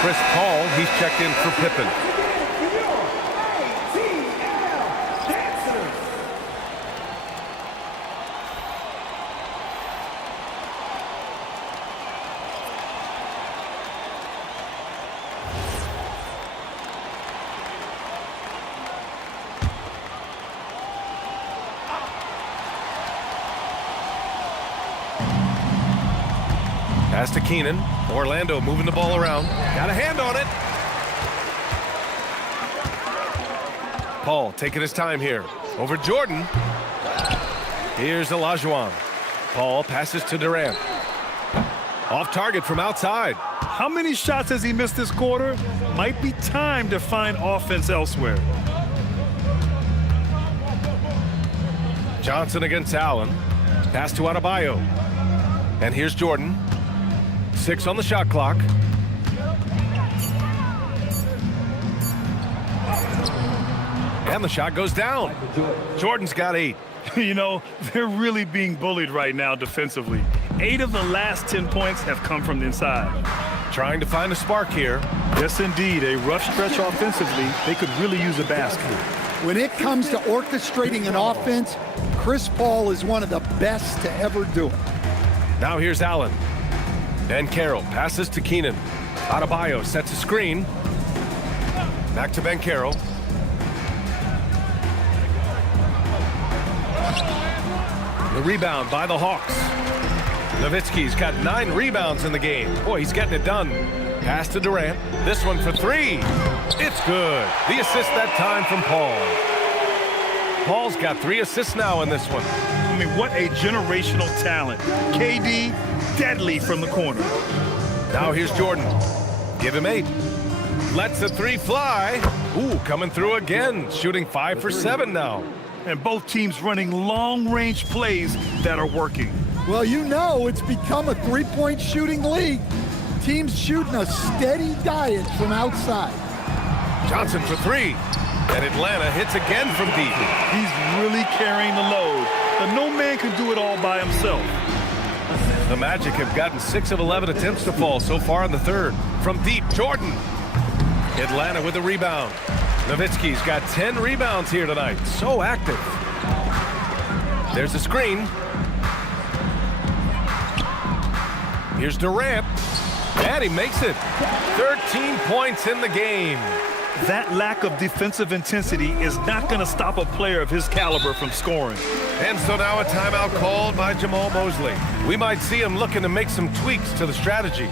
Chris Paul, he's checked in for Pippen. Pass to Keenan. Orlando moving the ball around. Got a hand on it. Paul taking his time here. Over Jordan. Here's Olajuwon. Paul passes to Durant. Off target from outside. How many shots has he missed this quarter? Might be time to find offense elsewhere. Johnson against Allen. Pass to Adebayo. And here's Jordan. 6 on the shot clock. And the shot goes down. Jordan's got 8. You know, they're really being bullied right now defensively. 8 of the last 10 points have come from the inside. Trying to find a spark here. Yes, indeed. A rough stretch offensively. They could really use a basket. When it comes to orchestrating an offense, Chris Paul is one of the best to ever do it. Now here's Allen. Ben Carroll passes to Keenan. Adebayo sets a screen. Back to Ben Carroll. The rebound by the Hawks. Nowitzki's got 9 rebounds in the game. Boy, he's getting it done. Pass to Durant. This one for 3. It's good. The assist that time from Paul. Paul's got 3 assists now in this one. I mean, what a generational talent. KD, deadly from the corner. Now here's Jordan. Give him 8. Lets the 3 fly. Ooh, coming through again. Shooting 5 for 7 now. And both teams running long-range plays that are working. Well, you know it's become a three-point shooting league. Teams shooting a steady diet from outside. Johnson for 3. And Atlanta hits again from deep. He's really carrying the load. But no man can do it all by himself. The Magic have gotten 6 of 11 attempts to fall so far in the third. From deep, Jordan. Atlanta with the rebound. Nowitzki's got 10 rebounds here tonight. So active. There's a screen. Here's Durant. And he makes it. 13 points in the game. That lack of defensive intensity is not going to stop a player of his caliber from scoring. And so now a timeout called by Jamal Mosley. We might see him looking to make some tweaks to the strategy.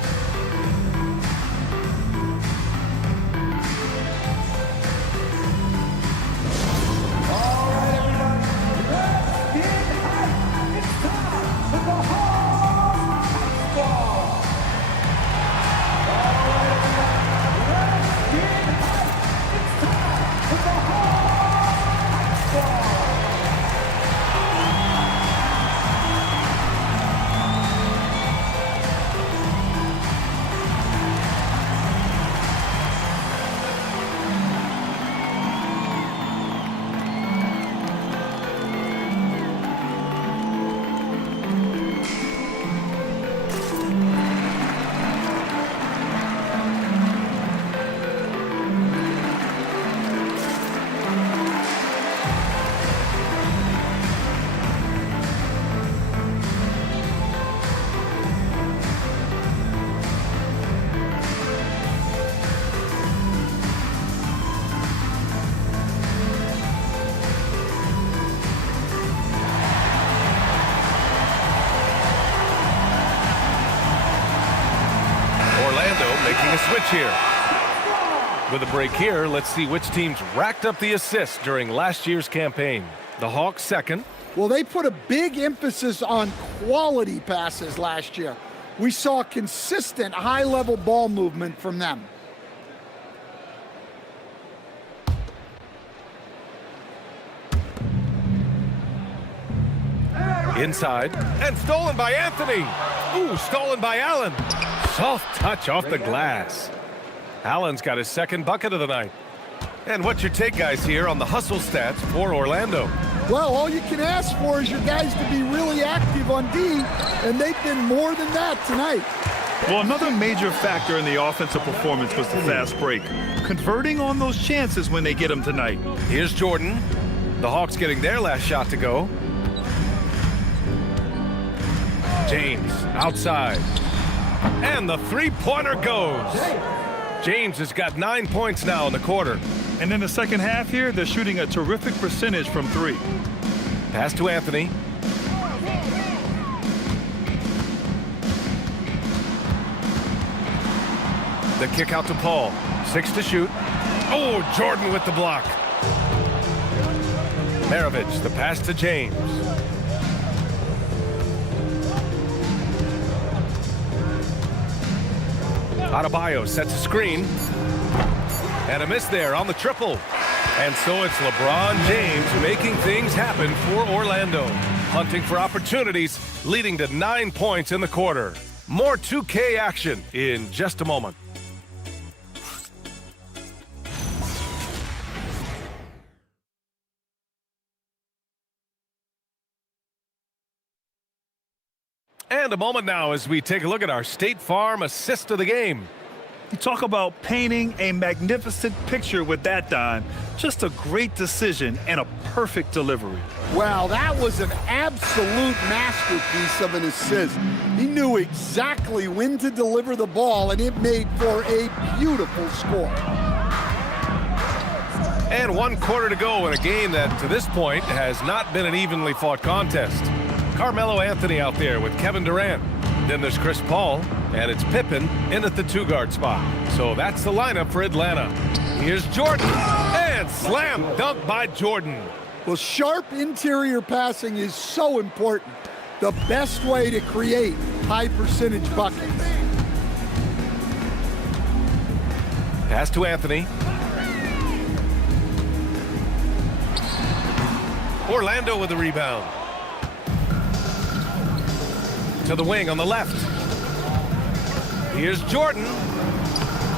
Making a switch here. With a break here, let's see which teams racked up the assists during last year's campaign. The Hawks second. Well, they put a big emphasis on quality passes last year. We saw consistent high-level ball movement from them. Inside, and stolen by Anthony. Ooh, stolen by Allen. Soft touch off the glass. Allen's got his second bucket of the night. And what's your take, guys, here on the hustle stats for Orlando? Well, all you can ask for is your guys to be really active on D, and they've been more than that tonight. Well, another major factor in the offensive performance was the fast break. Converting on those chances when they get them tonight. Here's Jordan. The Hawks getting their last shot to go. James outside. And the three-pointer goes. James has got 9 points now in the quarter. And in the second half here, they're shooting a terrific percentage from three. Pass to Anthony. The kick out to Paul. 6 to shoot. Oh, Jordan with the block. Maravich, the pass to James. Adebayo sets a screen. And a miss there on the triple. And so it's LeBron James making things happen for Orlando. Hunting for opportunities, leading to 9 points in the quarter. More 2K action in just a moment. And a moment now as we take a look at our State Farm assist of the game. You talk about painting a magnificent picture with that, Don. Just a great decision and a perfect delivery. Wow, that was an absolute masterpiece of an assist. He knew exactly when to deliver the ball, and it made for a beautiful score. And 1 quarter to go in a game that, to this point, has not been an evenly fought contest. Carmelo Anthony out there with Kevin Durant. Then there's Chris Paul, and it's Pippen in at the 2-guard spot. So that's the lineup for Atlanta. Here's Jordan, and slam dunk by Jordan. Well, sharp interior passing is so important. The best way to create high percentage buckets. Pass to Anthony. Orlando with the rebound. To the wing on the left. Here's Jordan.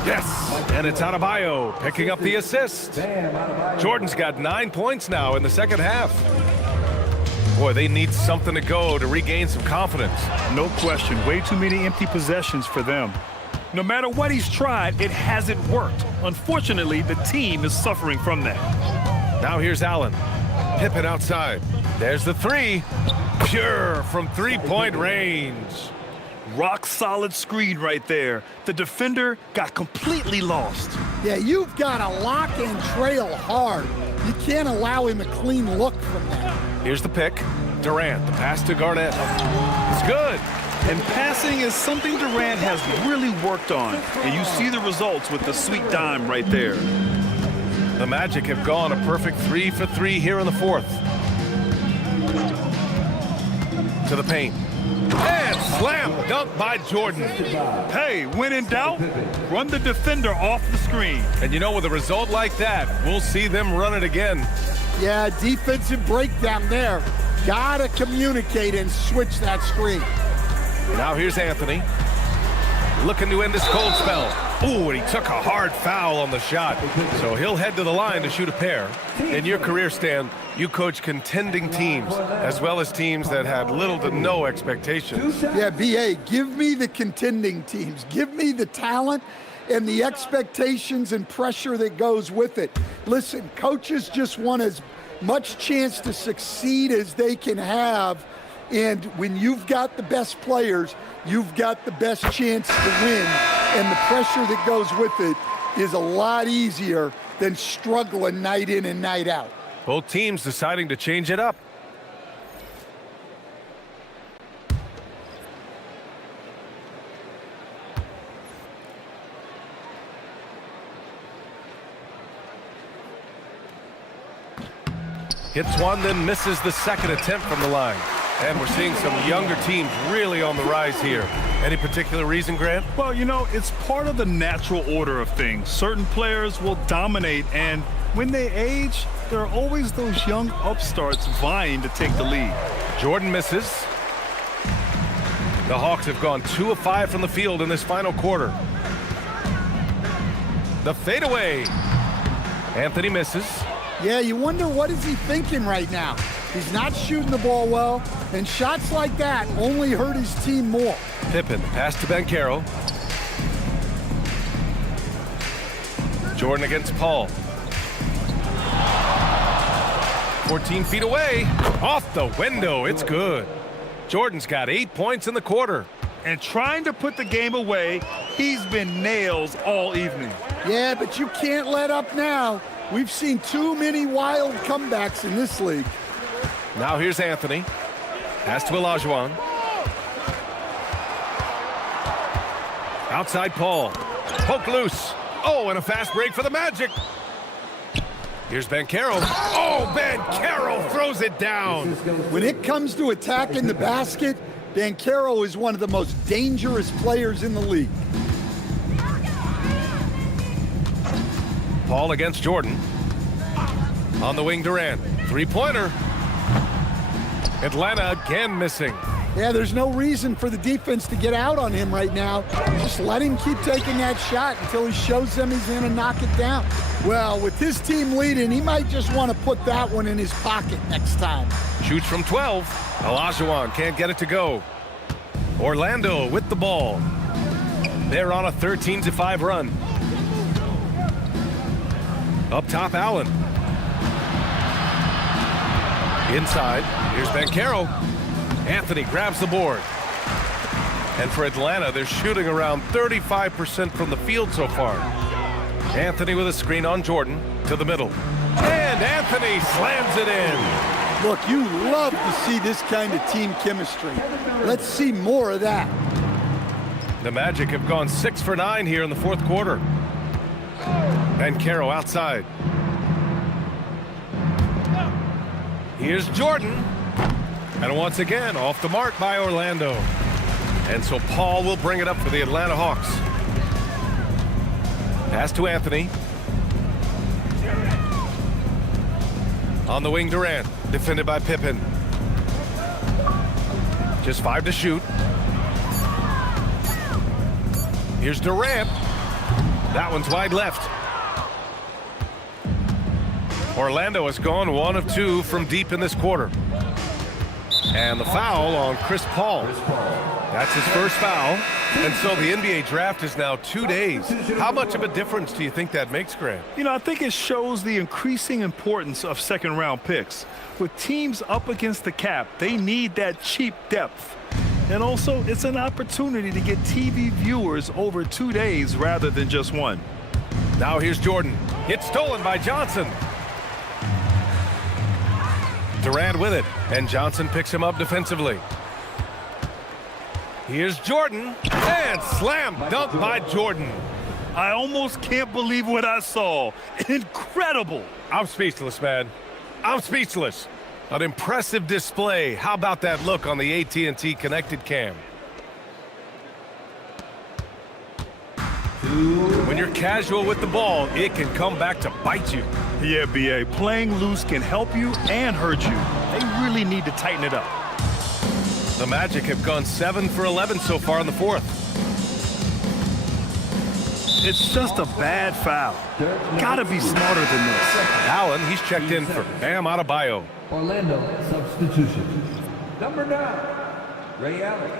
Yes, and it's Adebayo picking up the assist. Jordan's got 9 points now in the second half. Boy, they need something to go to regain some confidence. No question, way too many empty possessions for them. No matter what he's tried, it hasn't worked. Unfortunately, the team is suffering from that. Now here's Allen. Pippen outside. There's the three. Pure from three-point range. Rock solid screen right there. The defender got completely lost. Yeah, you've got to lock and trail hard. You can't allow him a clean look from that. Here's the pick. Durant, the pass to Garnett. It's good. And passing is something Durant has really worked on. And you see the results with the sweet dime right there. The Magic have gone a perfect 3 for 3 here in the fourth. To the paint. And slam dunk by Jordan. Hey, when in doubt, run the defender off the screen. And you know, with a result like that, we'll see them run it again. Yeah, defensive breakdown there. Gotta communicate and switch that screen. Now here's Anthony. Looking to end this cold spell. Ooh, and he took a hard foul on the shot. So he'll head to the line to shoot a pair. In your career, Stan, you coach contending teams, as well as teams that had little to no expectations. Yeah, B.A., give me the contending teams. Give me the talent and the expectations and pressure that goes with it. Listen, coaches just want as much chance to succeed as they can have. And when you've got the best players, you've got the best chance to win. And the pressure that goes with it is a lot easier than struggling night in and night out. Both teams deciding to change it up. Hits one, then misses the second attempt from the line. And we're seeing some younger teams really on the rise here. Any particular reason, Grant? Well, you know, it's part of the natural order of things. Certain players will dominate, and when they age, there are always those young upstarts vying to take the lead. Jordan misses. The Hawks have gone 2 of 5 from the field in this final quarter. The fadeaway. Anthony misses. Yeah, you wonder what is he thinking right now. He's not shooting the ball well, and shots like that only hurt his team more. Pippen, pass to Banchero. Jordan against Paul. 14 feet away. Off the window. It's good. Jordan's got 8 points in the quarter. And trying to put the game away, he's been nails all evening. Yeah, but you can't let up now. We've seen too many wild comebacks in this league. Now here's Anthony. Pass to Olajuwon. Outside Paul. Poke loose. Oh, and a fast break for the Magic. Here's Banchero. Oh, Banchero throws it down. When it comes to attacking the basket, Banchero is one of the most dangerous players in the league. Paul against Jordan. On the wing, Durant. Three-pointer. Atlanta again missing. Yeah, there's no reason for the defense to get out on him right now. Just let him keep taking that shot until he shows them he's going to knock it down. Well, with his team leading, he might just want to put that one in his pocket next time. Shoots from 12. Olajuwon can't get it to go. Orlando with the ball. They're on a 13-5 run. Up top, Allen. Inside, here's Banchero. Anthony grabs the board. And for Atlanta, they're shooting around 35% from the field so far. Anthony with a screen on Jordan to the middle. And Anthony slams it in. Look, you love to see this kind of team chemistry. Let's see more of that. The Magic have gone 6 for 9 here in the fourth quarter. Banchero outside. Here's Jordan. And once again, off the mark by Orlando. And so Paul will bring it up for the Atlanta Hawks. Pass to Anthony. On the wing, Durant. Defended by Pippen. Just 5 to shoot. Here's Durant. That one's wide left. Orlando has gone 1 of 2 from deep in this quarter. And the foul on Chris Paul. That's his first foul. And so the NBA draft is now 2 days. How much of a difference do you think that makes, Grant? You know, I think it shows the increasing importance of second-round picks. With teams up against the cap, they need that cheap depth. And also, it's an opportunity to get TV viewers over 2 days rather than just one. Now here's Jordan. It's stolen by Johnson. Durant with it, and Johnson picks him up defensively. Here's Jordan, and slam dunk by Jordan. I almost can't believe what I saw. Incredible. I'm speechless, man. I'm speechless. An impressive display. How about that look on the AT&T connected cam? When you're casual with the ball, it can come back to bite you. Yeah, B.A., playing loose can help you and hurt you. They really need to tighten it up. The Magic have gone 7 for 11 so far in the fourth. It's just a bad foul. Gotta be smarter than this. Allen, he's checked in for Bam Adebayo. Orlando substitution. Number 9, Ray Allen.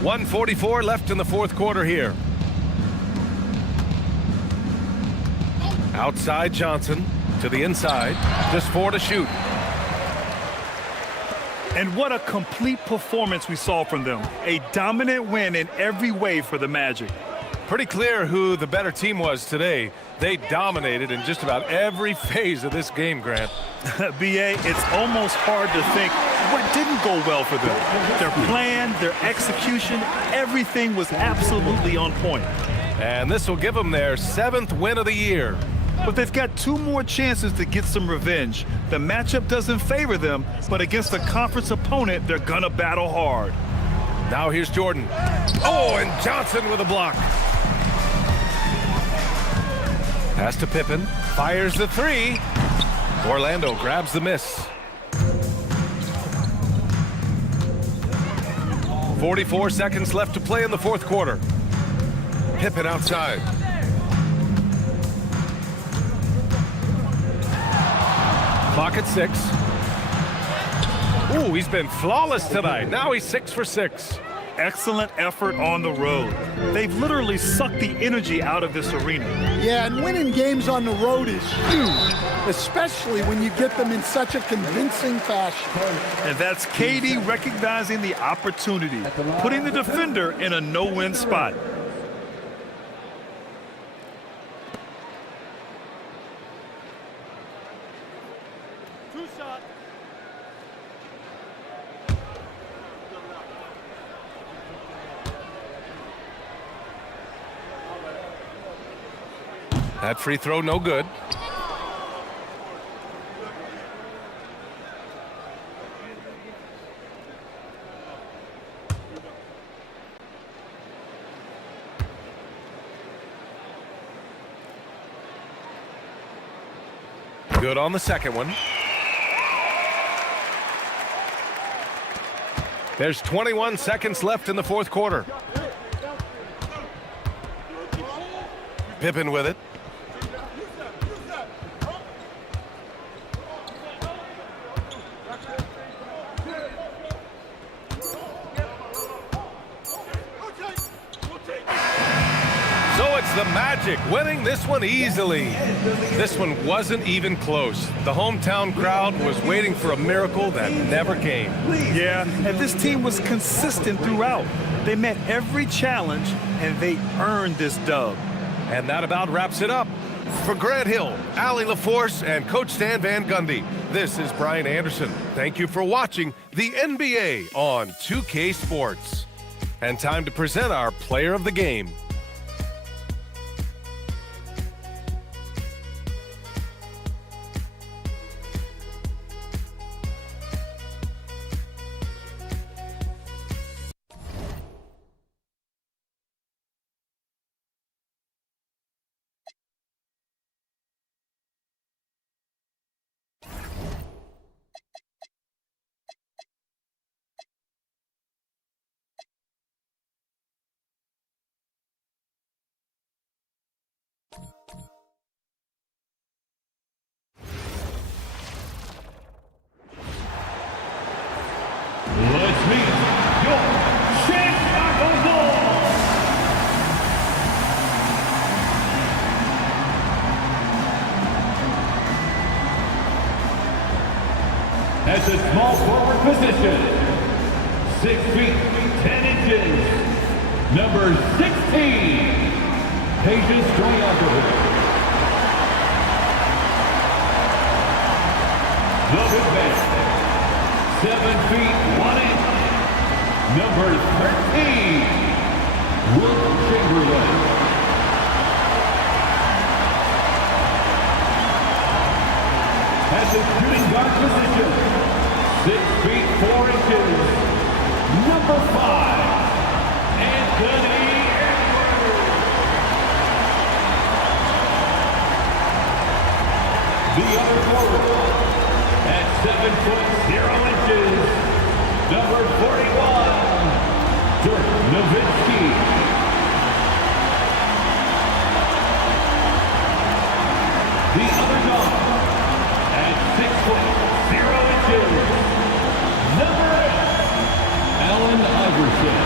.144 left in the fourth quarter here. Outside Johnson to the inside. Just 4 to shoot. And what a complete performance we saw from them. A dominant win in every way for the Magic. Pretty clear who the better team was today. They dominated in just about every phase of this game, Grant. B.A., it's almost hard to think what didn't go well for them. Their plan, their execution, everything was absolutely on point. And this will give them their 7th win of the year. But they've got 2 more chances to get some revenge. The matchup doesn't favor them, but against a conference opponent, they're gonna battle hard. Now here's Jordan. Oh, and Johnson with a block. Pass to Pippen. Fires the 3. Orlando grabs the miss. 44 seconds left to play in the fourth quarter. Pippen outside. Clock at 6. Ooh, he's been flawless tonight. Now he's 6 for 6. Excellent effort on the road. They've literally sucked the energy out of this arena. Yeah, and winning games on the road is huge, especially when you get them in such a convincing fashion. And that's KD recognizing the opportunity, putting the defender in a no-win spot. That free throw, no good. Good on the second one. There's 21 seconds left in the fourth quarter. Pippen with it. The Magic winning this one easily. This one wasn't even close. The hometown crowd was waiting for a miracle that never came. Yeah, and this team was consistent throughout. They met every challenge, and they earned this dub. And that about wraps it up. For Grant Hill, Allie LaForce, and Coach Stan Van Gundy, this is Brian Anderson. Thank you for watching the NBA on 2K Sports. And time to present our player of the game. Let's meet your Chicago Bulls. At the small forward position, 6 feet 10 inches, number 16, Pages Stoyanov. The big man, 7 feet 1 inch, number 13, Will Chamberlain. At the shooting guard position, 6 feet 4 inches, number 5, Anthony Edwards. The other forward, at 7 foot 0 inches, number 41, Dirk Nowitzki. The other guard, at 6 foot 0 inches, number 8, Allen Iverson.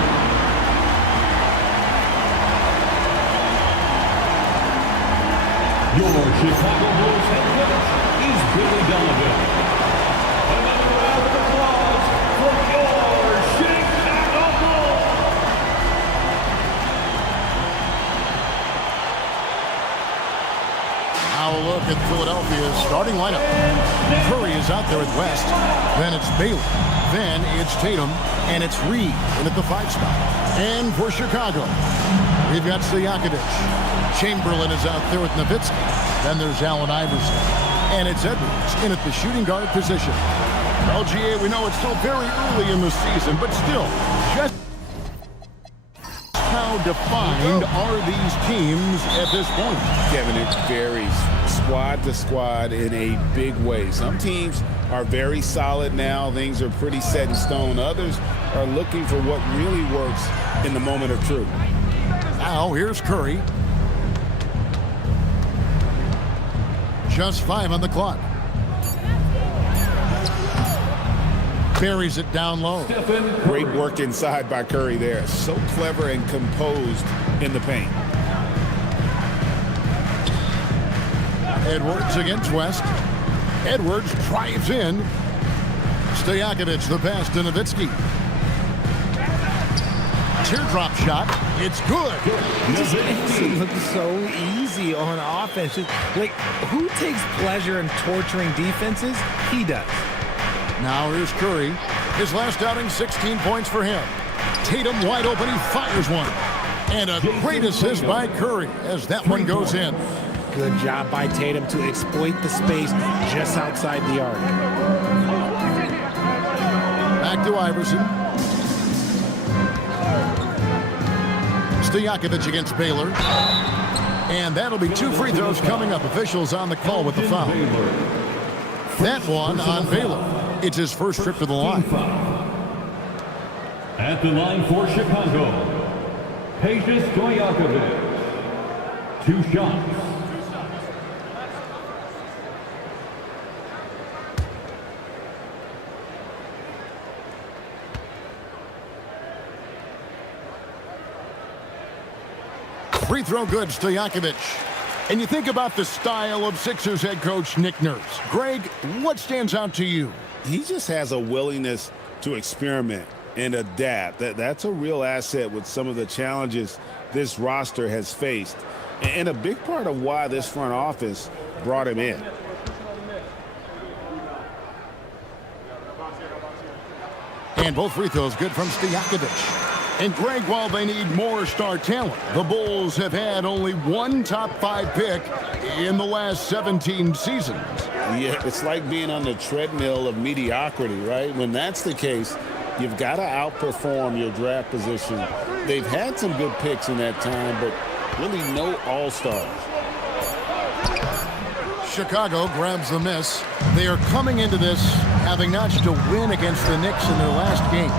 Your Chicago Bulls head coach is Billy Donovan. Another round of applause for your Chicago Bulls. Now a look at Philadelphia's starting lineup. Curry is out there at West. Then it's Bailey. Then it's Tatum. And it's Reed in at the 5 spot. And for Chicago, we've got Stojakovic. Chamberlain is out there with Nowitzki. Then there's Allen Iverson. And it's Edwards in at the shooting guard position. LGA, we know it's still very early in the season, but still, just how defined are these teams at this point? Kevin, it varies squad to squad in a big way. Some teams are very solid now. Things are pretty set in stone. Others are looking for what really works in the moment of truth. Now here's Curry. Just 5 on the clock. buries it down low. Great work inside by Curry there. So clever and composed in the paint. Edwards against West. Edwards drives in. Stojakovic the pass to Nowitzki. Teardrop shot. It's good. It looks so easy on offense. Like, who takes pleasure in torturing defenses? He does. Now here's Curry. His last outing, 16 points for him. Tatum wide open. He fires one. And a great assist by Curry as that one goes in. Good job by Tatum to exploit the space just outside the arc. Back to Iverson. Stojakovic against Baylor. And that'll be 2 free throws coming up. Officials on the call with the foul. That one on Baylor. It's his first trip to the line. At the line for Chicago, Peja Stojakovic. 2 shots. Free throw good, Stojakovic. And you think about the style of Sixers head coach Nick Nurse. Greg, what stands out to you? He just has a willingness to experiment and adapt. That's a real asset with some of the challenges this roster has faced. And a big part of why this front office brought him in. And both free throws good from Stojakovic. And Greg, while they need more star talent, the Bulls have had only one top 5 pick in the last 17 seasons. Yeah, it's like being on the treadmill of mediocrity, right? When that's the case, you've got to outperform your draft position. They've had some good picks in that time, but really no all-stars. Chicago grabs the miss. They are coming into this having notched a win against the Knicks in their last game.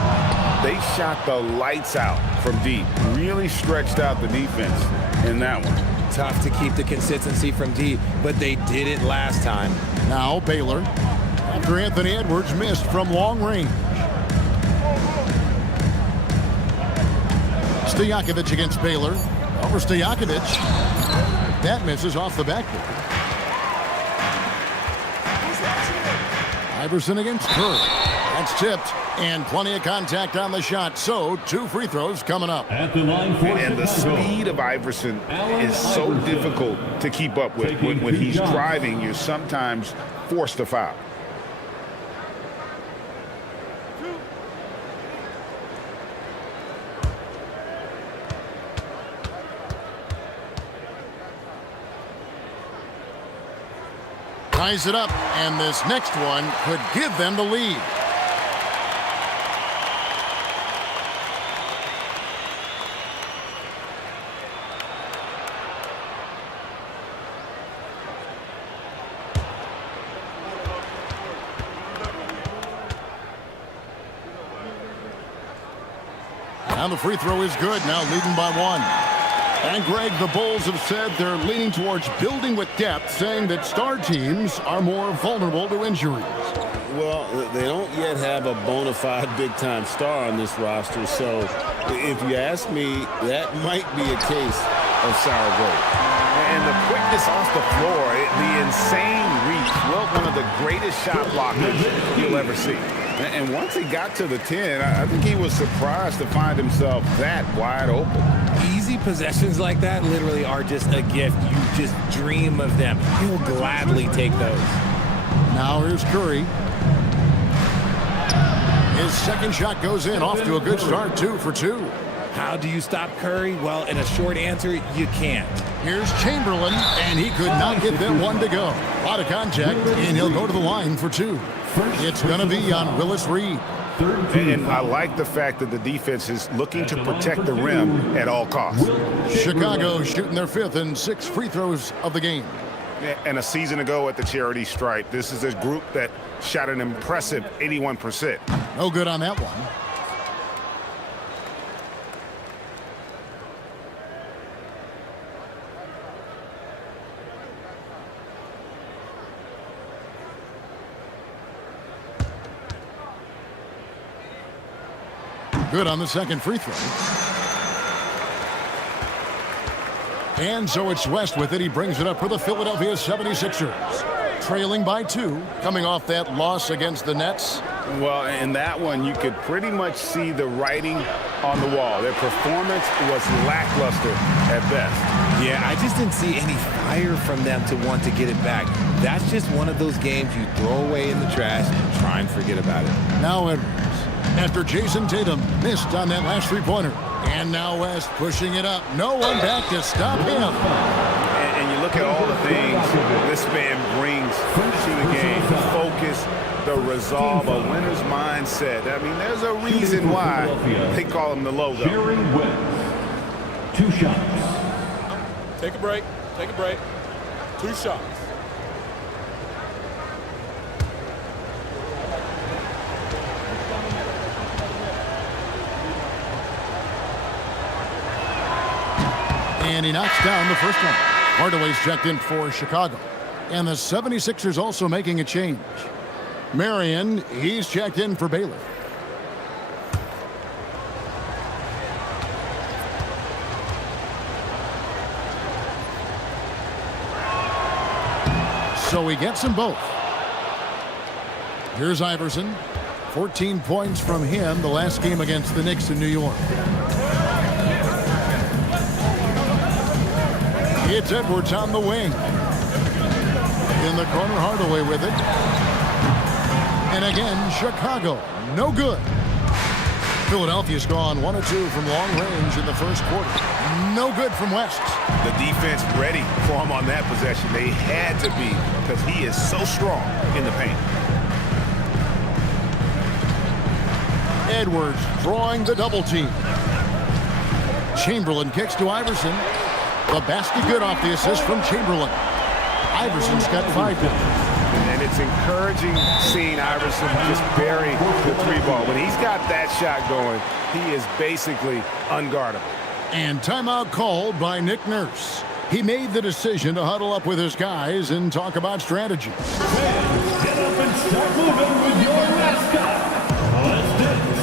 They shot the lights out from deep. Really stretched out the defense in that one. Tough to keep the consistency from deep, but they did it last time. Now Baylor, after Anthony Edwards missed from long range. Stojakovic against Baylor. Over Stojakovic. That misses off the backboard. Iverson against Curry. That's tipped. And plenty of contact on the shot. So 2 free throws coming up. At the line for And the speed of Iverson is so difficult to keep up with. When he's driving, you're sometimes forced to foul. Ties it up, and this next one could give them the lead. And the free throw is good, now leading by 1. And Greg, the Bulls have said they're leaning towards building with depth, saying that star teams are more vulnerable to injuries. Well, they don't yet have a bona fide big-time star on this roster, so if you ask me, that might be a case of sour grapes. And the quickness off the floor, the insane reach, well, one of the greatest shot blockers you'll ever see. And once he got to the 10, I think he was surprised to find himself that wide open. Easy possessions like that literally are just a gift. You just dream of them. You'll gladly take those. Now here's Curry. His second shot goes in, off to a good start, 2 for 2. How do you stop Curry? Well, in a short answer, you can't. Here's Chamberlain, and he could not get them one to go. A lot of contact, and he'll go to the line for 2. It's going to be on Willis Reed. And I like the fact that the defense is looking to protect the rim at all costs. Chicago shooting their 5th and 6 free throws of the game. And a season ago at the charity stripe, this is a group that shot an impressive 81%. No good on that one. Good on the second free throw. And so it's West with it. He brings it up for the Philadelphia 76ers. Trailing by 2, coming off that loss against the Nets. Well, in that one, you could pretty much see the writing on the wall. Their performance was lackluster at best. Yeah, I just didn't see any fire from them to want to get it back. That's just one of those games you throw away in the trash and try and forget about it. Now Edwards, after Jason Tatum missed on that last three-pointer. And now West pushing it up. No one back to stop him. And you look at all the things this man brings to the game. The focus, the resolve, a winner's mindset. I mean, there's a reason why they call him the logo. West. 2 shots. Take a break. Take a break. 2 shots. And he knocks down the first one. Hardaway's checked in for Chicago. And the 76ers also making a change. Marion, he's checked in for Baylor. So he gets them both. Here's Iverson. 14 points from him the last game against the Knicks in New York. It's Edwards on the wing. In the corner, Hardaway with it. And again, Chicago, no good. Philadelphia's gone 1 of 2 from long range in the first quarter. No good from West. The defense ready for him on that possession. They had to be, because he is so strong in the paint. Edwards drawing the double team. Chamberlain kicks to Iverson. The basket good off the assist from Chamberlain. Iverson's got 5 points. And it's encouraging seeing Iverson just bury the 3-ball. When he's got that shot going, he is basically unguardable. And timeout called by Nick Nurse. He made the decision to huddle up with his guys and talk about strategy. Fans, get up and start moving with your mascot. Let's dance.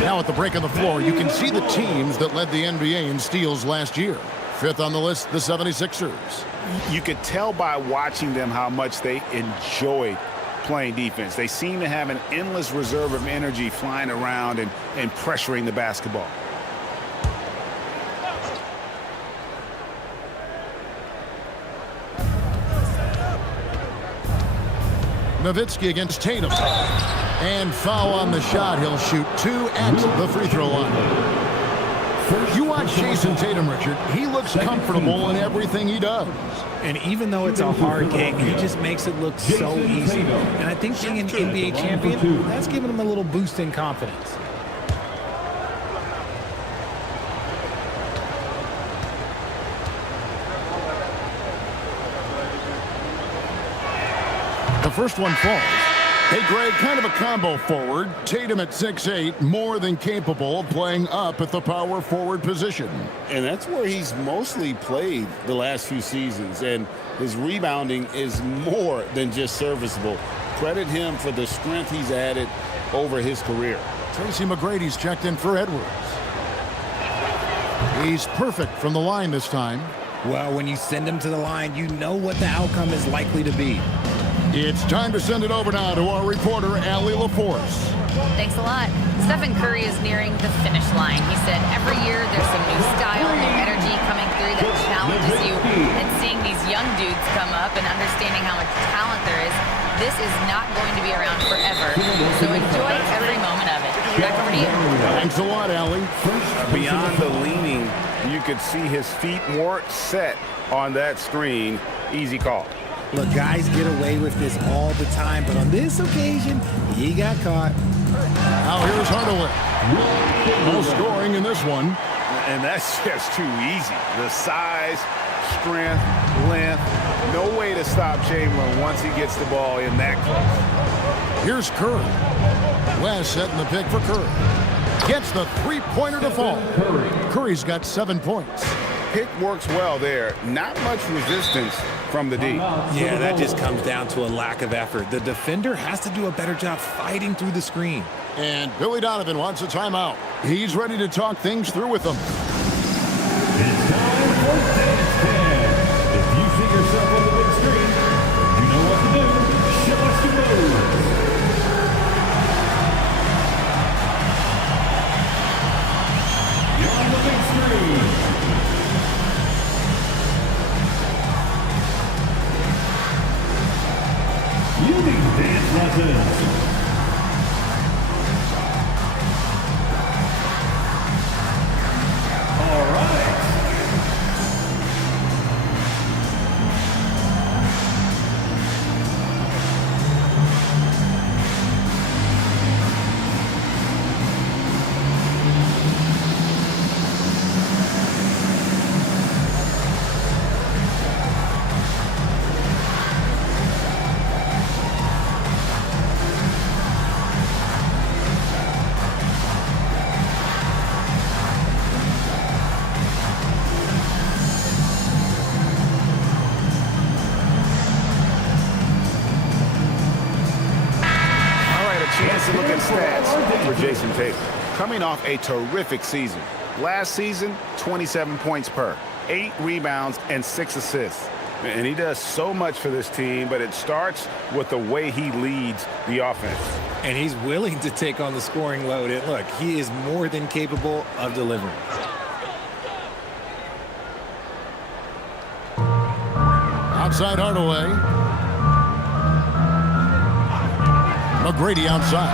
Now at the break on the floor, you can see the teams that led the NBA in steals last year. 5th on the list, the 76ers. You could tell by watching them how much they enjoyed playing defense. They seem to have an endless reserve of energy flying around and pressuring the basketball. Nowitzki against Tatum. And foul on the shot. He'll shoot 2 at the free throw line. You watch Jason Tatum, Richard. He looks comfortable in everything he does. And even though it's a hard game, he just makes it look so easy. And I think being an NBA champion, that's given him a little boost in confidence. The first one falls. Hey, Greg, kind of a combo forward. Tatum at 6'8", more than capable of playing up at the power forward position. And that's where he's mostly played the last few seasons. And his rebounding is more than just serviceable. Credit him for the strength he's added over his career. Tracy McGrady's checked in for Edwards. He's perfect from the line this time. Well, when you send them to the line, you know what the outcome is likely to be. It's time to send it over now to our reporter, Allie LaForce. Thanks a lot. Stephen Curry is nearing the finish line. He said every year there's some new style, new energy coming through that challenges you. And seeing these young dudes come up and understanding how much talent there is, this is not going to be around forever. So enjoy every moment of it. Back over to you. Thanks a lot, Allie. Beyond the leaning, you could see his feet weren't set on that screen. Easy call. Look, guys get away with this all the time, but on this occasion, he got caught. Now here's Hardaway. No scoring in this one. And that's just too easy. The size, strength, length, no way to stop Chamberlain once he gets the ball in that close. Here's Curry. West setting the pick for Curry. Gets the three-pointer to fall. Curry's got 7 points. Pick works well there. Not much resistance from the D. Yeah, that just comes down to a lack of effort. The defender has to do a better job fighting through the screen. And Billy Donovan wants a timeout. He's ready to talk things through with them. It's time for Dance Cam. If you see yourself on the big screen, you know what to do. Show us your moves. You're on the big screen. You need dance lessons. All right. Chance to look at stats for Jason Tatum. Coming off a terrific season. Last season, 27 points per, 8 rebounds, and 6 assists. And he does so much for this team, but it starts with the way he leads the offense. And he's willing to take on the scoring load. And look, he is more than capable of delivering. Outside Hardaway. McGrady outside.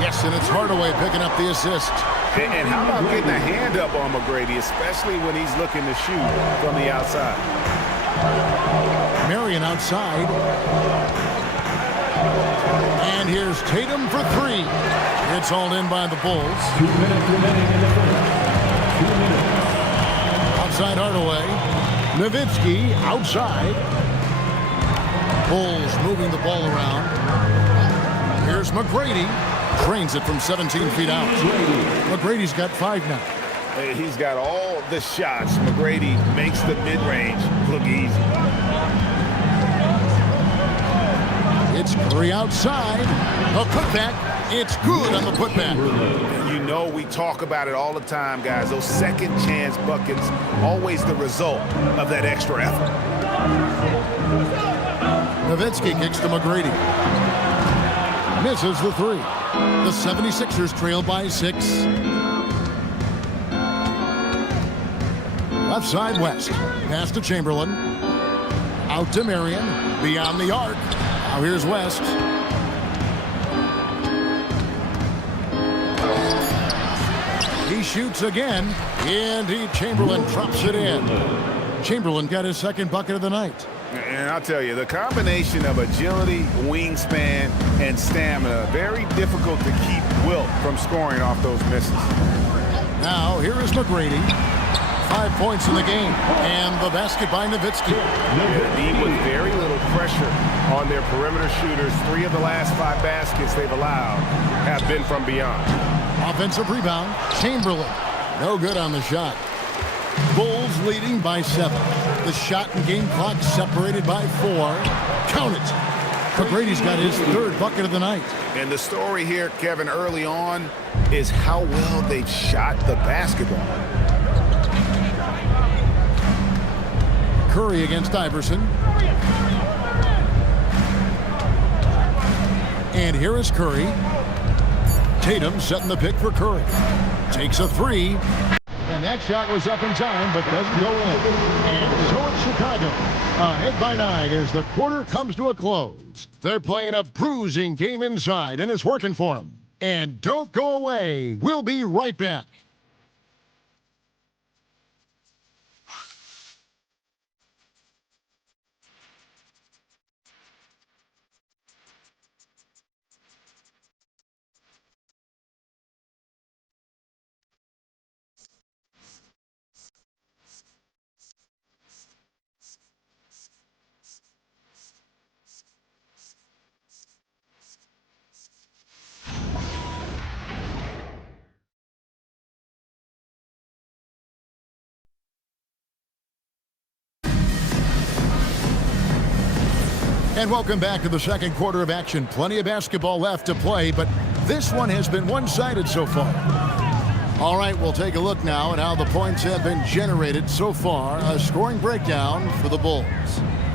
Yes, and it's Hardaway picking up the assist. And how about getting a hand up on McGrady, especially when he's looking to shoot from the outside. Marion outside. And here's Tatum for 3. It's hauled in by the Bulls. 2 minutes remaining in the first. 2 minutes. Outside Hardaway. Nowitzki outside. Bulls moving the ball around. Here's McGrady. Trains it from 17 feet out. McGrady's got 5 now. He's got all the shots. McGrady makes the mid-range look easy. It's Curry outside. A putback. It's good on the putback. You know we talk about it all the time, guys. Those second chance buckets, always the result of that extra effort. Nowitzki kicks to McGrady. Misses the 3. The 76ers trail by 6. Left side West. Pass to Chamberlain. Out to Marion. Beyond the arc. Now here's West. He shoots again. Indeed, Chamberlain drops it in. Chamberlain got his second bucket of the night. And I'll tell you, the combination of agility, wingspan, and stamina, very difficult to keep Wilt from scoring off those misses. Now, here is McGrady. 5 points in the game. And the basket by Nowitzki. The D with very little pressure on their perimeter shooters. 3 of the last 5 baskets they've allowed have been from beyond. Offensive rebound. Chamberlain. No good on the shot. Bulls leading by 7. The shot and game clock separated by 4. Count it. McGrady's got his 3rd bucket of the night. And the story here, Kevin, early on is how well they've shot the basketball. Curry against Iverson. And here is Curry. Tatum setting the pick for Curry. Takes a three. And that shot was up in time, but doesn't go in. And so it's Chicago, ahead by 9 as the quarter comes to a close. They're playing a bruising game inside, and it's working for them. And don't go away. We'll be right back. And welcome back to the second quarter of action. Plenty of basketball left to play, but this one has been one-sided so far. All right, we'll take a look now at how the points have been generated so far. A scoring breakdown for the Bulls.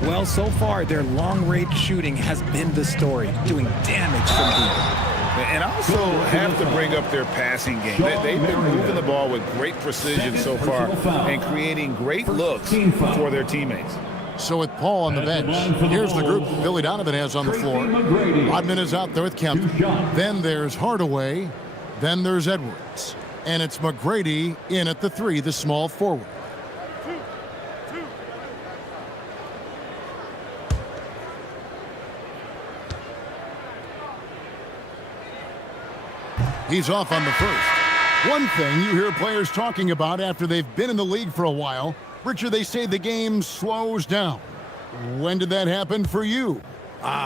Well, so far, their long-range shooting has been the story, doing damage from deep. And I also have to bring up their passing game. They've been moving the ball with great precision so far and creating great looks for their teammates. So with Paul on the bench, here's the group Billy Donovan has on the floor. Rodman is out there with Kemp. Then there's Hardaway. Then there's Edwards. And it's McGrady in at the 3, the small forward. He's off on the first. One thing you hear players talking about after they've been in the league for a while, Richard, they say the game slows down. When did that happen for you?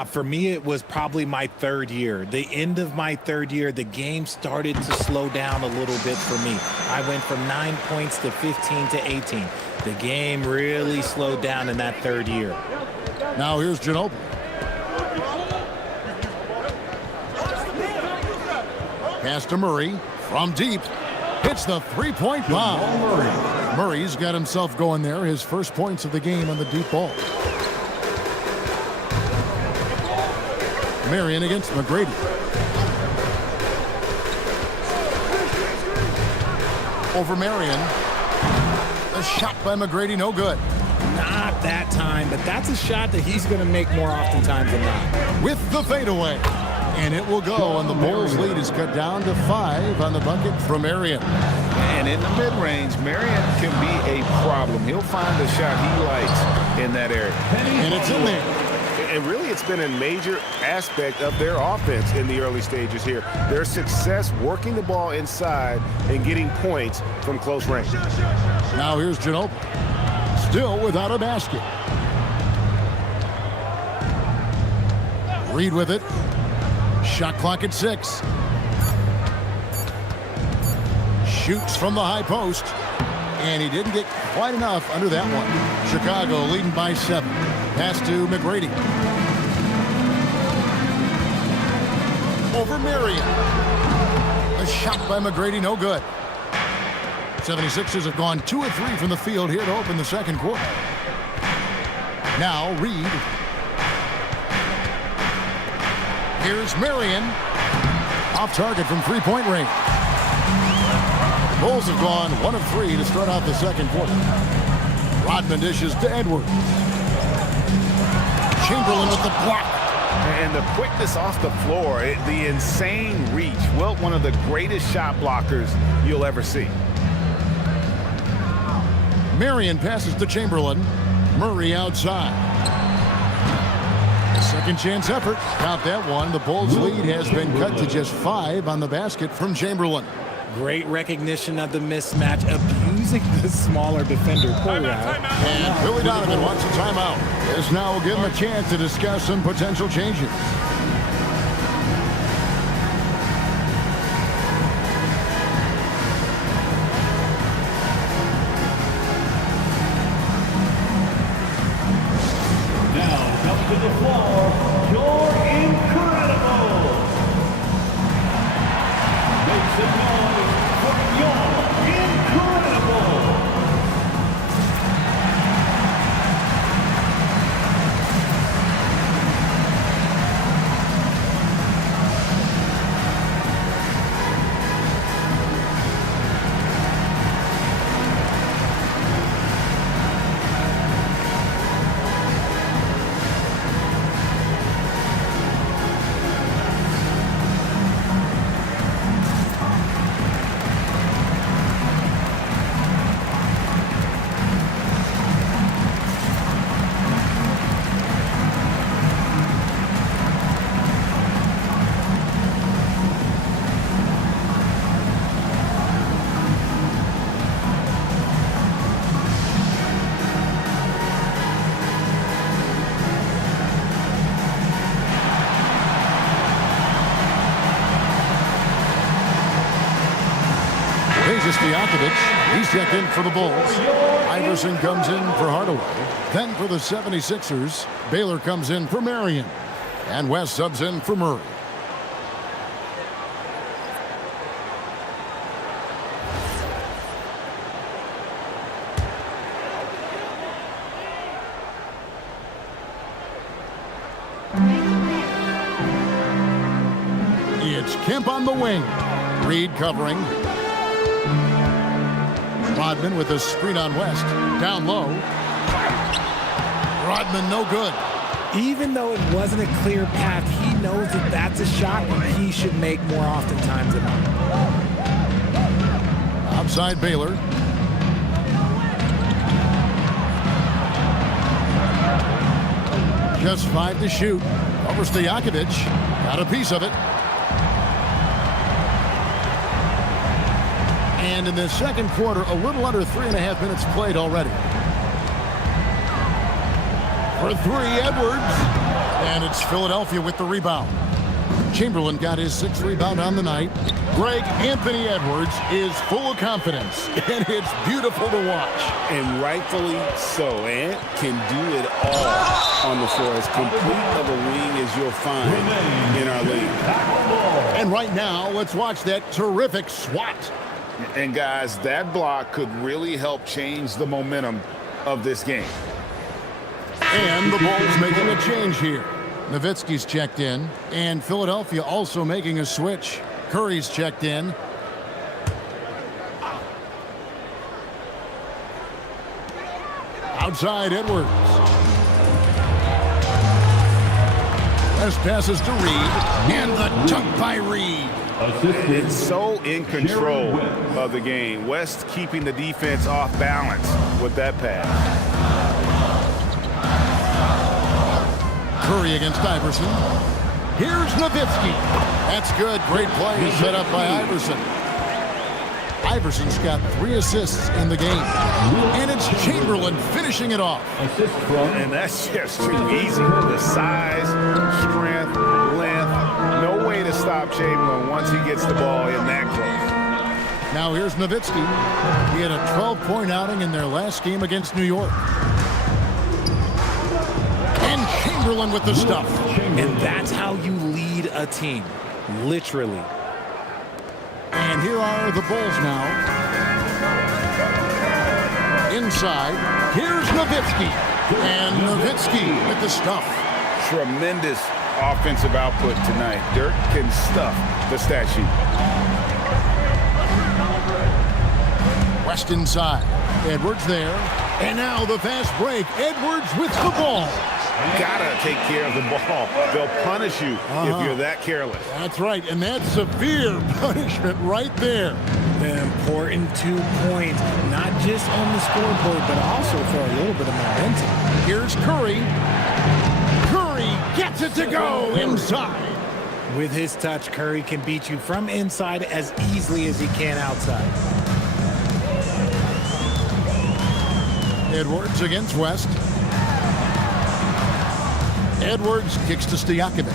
For me, it was probably my third year. The end of my third year, the game started to slow down a little bit for me. I went from 9 points to 15 to 18. The game really slowed down in that third year. Now here's Ginobili. Pass to Murray from deep. Hits the three-point bomb. Murray's got himself going there. His first points of the game on the deep ball. Marion against McGrady. Over Marion. A shot by McGrady, no good. Not that time, but that's a shot that he's going to make more oftentimes than not. With the fadeaway. And it will go, and the Bulls' lead is cut down to 5 on the bucket from Marion. And in the mid-range, Marion can be a problem. He'll find the shot he likes in that area. And it's in there. And really, it's been a major aspect of their offense in the early stages here. Their success working the ball inside and getting points from close range. Now here's Ginobili. Still without a basket. Reed with it. Shot clock at 6. Shoots from the high post. And he didn't get quite enough under that one. Chicago leading by 7. Pass to McGrady. Over Marion. A shot by McGrady, no good. 76ers have gone 2 of 3 from the field here to open the second quarter. Now Reed. Here's Marion. Off target from three-point range. Bulls have gone 1 of 3 to start out the second quarter. Rodman dishes to Edwards. Chamberlain with the block. And the quickness off the floor, the insane reach. Well, one of the greatest shot blockers you'll ever see. Marion passes to Chamberlain. Murray outside. A second chance effort. Count that one. The Bulls' lead has been cut to just 5 on the basket from Chamberlain. Great recognition of the mismatch, abusing the smaller defender. And Billy Donovan wants a timeout. This now will give him a chance to discuss some potential changes. Now comes to the floor, you're incredible. Make some noise for your incredible. Stojakovic, he's checked in for the Bulls. Iverson comes in for Hardaway. Then for the 76ers, Baylor comes in for Marion. And West subs in for Murray. It's Kemp on the wing. Reed covering. Rodman with a screen on West. Down low. Rodman no good. Even though it wasn't a clear path, he knows that that's a shot he should make more oftentimes than not. Outside Baylor. Just 5 to shoot. Over Stojakovic. Got a piece of it. And in the second quarter, a little under 3.5 minutes played already. For 3, Edwards. And it's Philadelphia with the rebound. Chamberlain got his 6th rebound on the night. Greg Anthony Edwards is full of confidence, and it's beautiful to watch. And rightfully so. Ant can do it all on the floor. As complete of a wing as you'll find in our league. And right now, let's watch that terrific swat. And guys, that block could really help change the momentum of this game. And the Bulls making a change here. Nowitzki's checked in, and Philadelphia also making a switch. Curry's checked in. Outside Edwards. West passes to Reed, and the dunk by Reed. It's so in control of the game. West keeping the defense off balance with that pass. Curry against Iverson. Here's Nowitzki. That's good. Great play set up by Iverson. Iverson's got 3 assists in the game. And it's Chamberlain finishing it off. And that's just too easy. The size, strength, length. No way to stop Chamberlain once he gets the ball in that close. Now here's Nowitzki. He had a 12-point outing in their last game against New York. And Chamberlain with the stuff. And that's how you lead a team. Literally. And here are the Bulls now. Inside, here's Nowitzki. And Nowitzki with the stuff. Tremendous offensive output tonight. Dirk can stuff the stat sheet. West inside. Edwards there. And now the fast break. Edwards with the ball. Gotta take care of the ball. They'll punish you if you're that careless. That's right, and that's severe punishment right there. An important 2 points, not just on the scoreboard, but also for a little bit of momentum. Here's Curry. Curry gets it to go inside. With his touch, Curry can beat you from inside as easily as he can outside. Edwards against West. Edwards kicks to Stojakovic.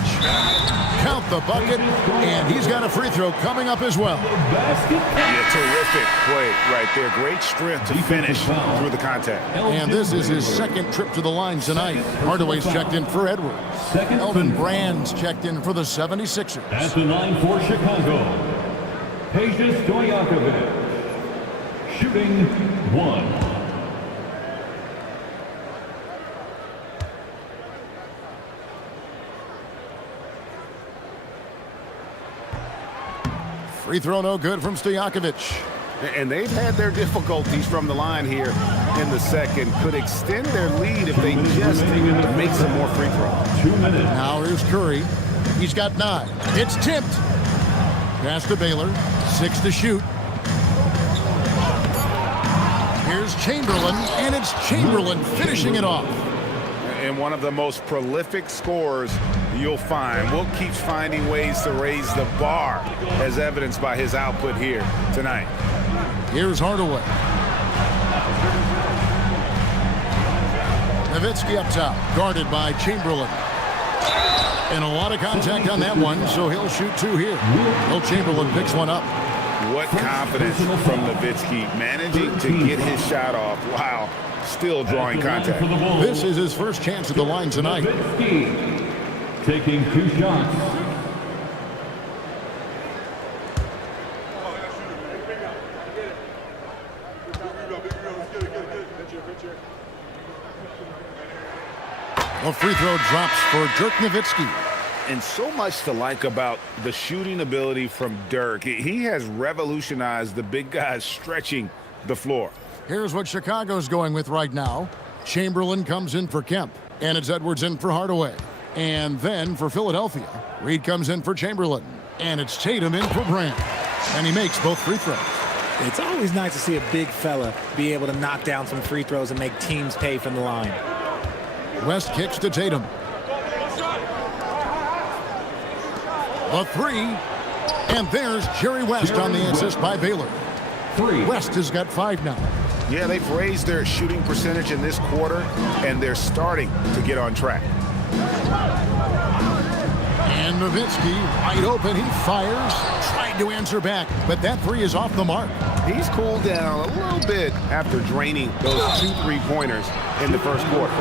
Count the bucket, and he's got a free throw coming up as well. Yeah, terrific play right there. Great strength to finish through the contact. And this is his 2nd trip to the line tonight. Hardaway's checked in for Edwards. Elton Brand's checked in for the 76ers. At the 9 for Chicago, Stojakovic, shooting 1. Free throw no good from Stojakovic. And they've had their difficulties from the line here in the second. Could extend their lead if they just make some more free throws. 2 minutes. Now here's Curry. He's got 9. It's tipped. Pass to Baylor. 6 to shoot. Here's Chamberlain, and it's Chamberlain finishing it off. And one of the most prolific scorers you'll find. Will keeps finding ways to raise the bar, as evidenced by his output here tonight. Here's Hardaway. Nowitzki up top, guarded by Chamberlain. And a lot of contact on that one, so he'll shoot 2 here. Will Chamberlain picks one up. What confidence from Nowitzki, managing to get his shot off while still drawing contact. This is his first chance at the line tonight. Nowitzki taking 2 shots. A free throw drops for Dirk Nowitzki. And so much to like about the shooting ability from Dirk. He has revolutionized the big guys stretching the floor. Here's what Chicago's going with right now. Chamberlain comes in for Kemp, and it's Edwards in for Hardaway. And then for Philadelphia, Reed comes in for Chamberlain, and it's Tatum in for Brand. And he makes both free throws. It's always nice to see a big fella be able to knock down some free throws and make teams pay from the line. West kicks to Tatum. A 3, and there's Jerry West on the assist by Baylor. West has got 5 now. Yeah, they've raised their shooting percentage in this quarter, and they're starting to get on track. And Nowitzki, wide open, he fires, tried to answer back, but that 3 is off the mark. He's cooled down a little bit after draining those 2 3-pointers in the first quarter.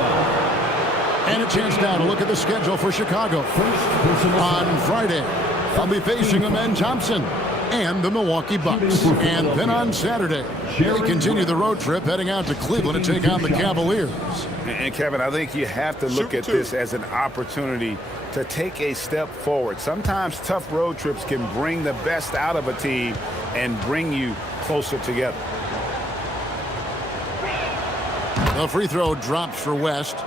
And a chance now to look at the schedule for Chicago. On Friday, they'll be facing Amen Thompson and the Milwaukee Bucks. And then on Saturday, they continue the road trip heading out to Cleveland to take on the Cavaliers. And Kevin, I think you have to look at this as an opportunity to take a step forward. Sometimes tough road trips can bring the best out of a team and bring you closer together. The free throw drops for West.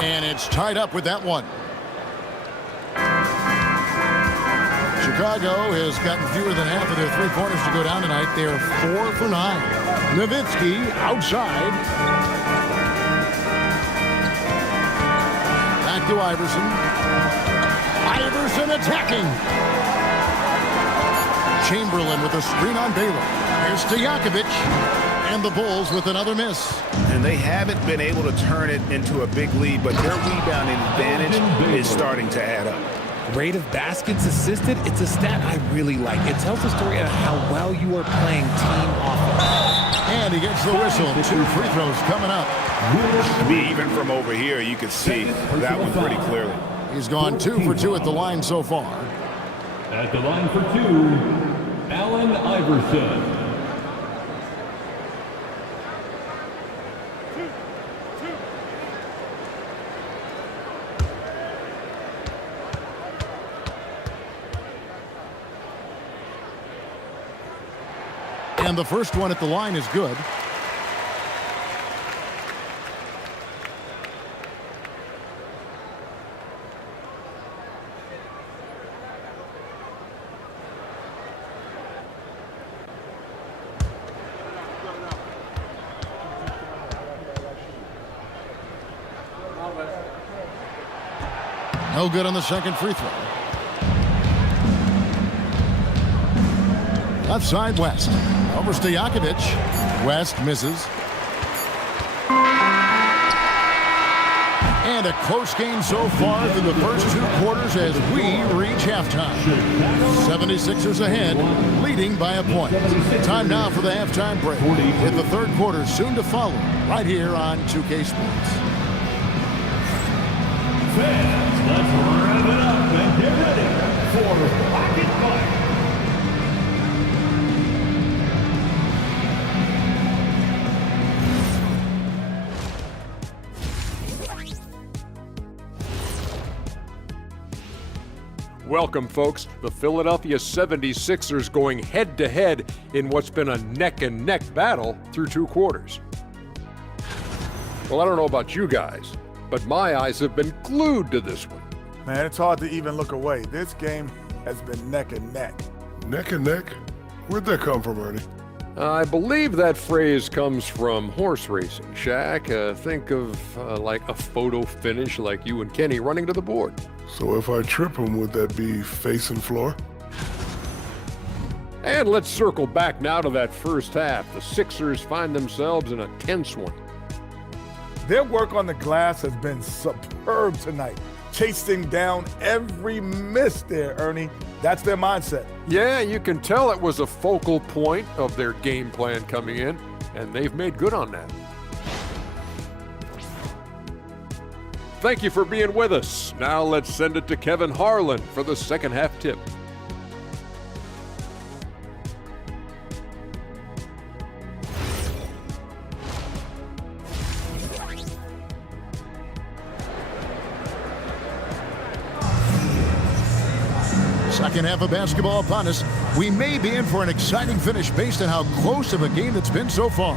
And it's tied up with that one. Chicago has gotten fewer than half of their 3-pointers to go down tonight. They are 4 for 9. Nowitzki outside. Back to Iverson. Iverson attacking. Chamberlain with a screen on Baylor. Here's Stojakovic. And the Bulls with another miss. And they haven't been able to turn it into a big lead, but their rebounding advantage is starting to add up. Rate of baskets assisted, it's a stat I really like. It tells the story of how well you are playing team offense. And he gets the whistle. 2 free throws coming up. Even from over here, you can see that one pretty clearly. He's gone 2 for 2 at the line so far. At the line for 2, Allen Iverson. And the first one at the line is good. No good on the second free throw. Left side, West. Over Stojakovic. West misses. And a close game so far through the first 2 quarters as we reach halftime. 76ers ahead, leading by a point. Time now for the halftime break, with the third quarter soon to follow, right here on 2K Sports. Fans, let's rev it up and get ready for Rocket Fight. Welcome, folks. The Philadelphia 76ers going head-to-head in what's been a neck-and-neck battle through 2 quarters. Well, I don't know about you guys, but my eyes have been glued to this one. Man, it's hard to even look away. This game has been neck and neck. Neck and neck? Where'd that come from, Ernie? I believe that phrase comes from horse racing. Shaq, think of like a photo finish like you and Kenny running to the board. So if I trip him, would that be face and floor? And let's circle back now to that first half. The Sixers find themselves in a tense one. Their work on the glass has been superb tonight. Chasing down every miss there, Ernie. That's their mindset. Yeah, you can tell it was a focal point of their game plan coming in, and they've made good on that. Thank you for being with us. Now let's send it to Kevin Harlan for the second half tip. Second half of basketball upon us. We may be in for an exciting finish based on how close of a game it's been so far.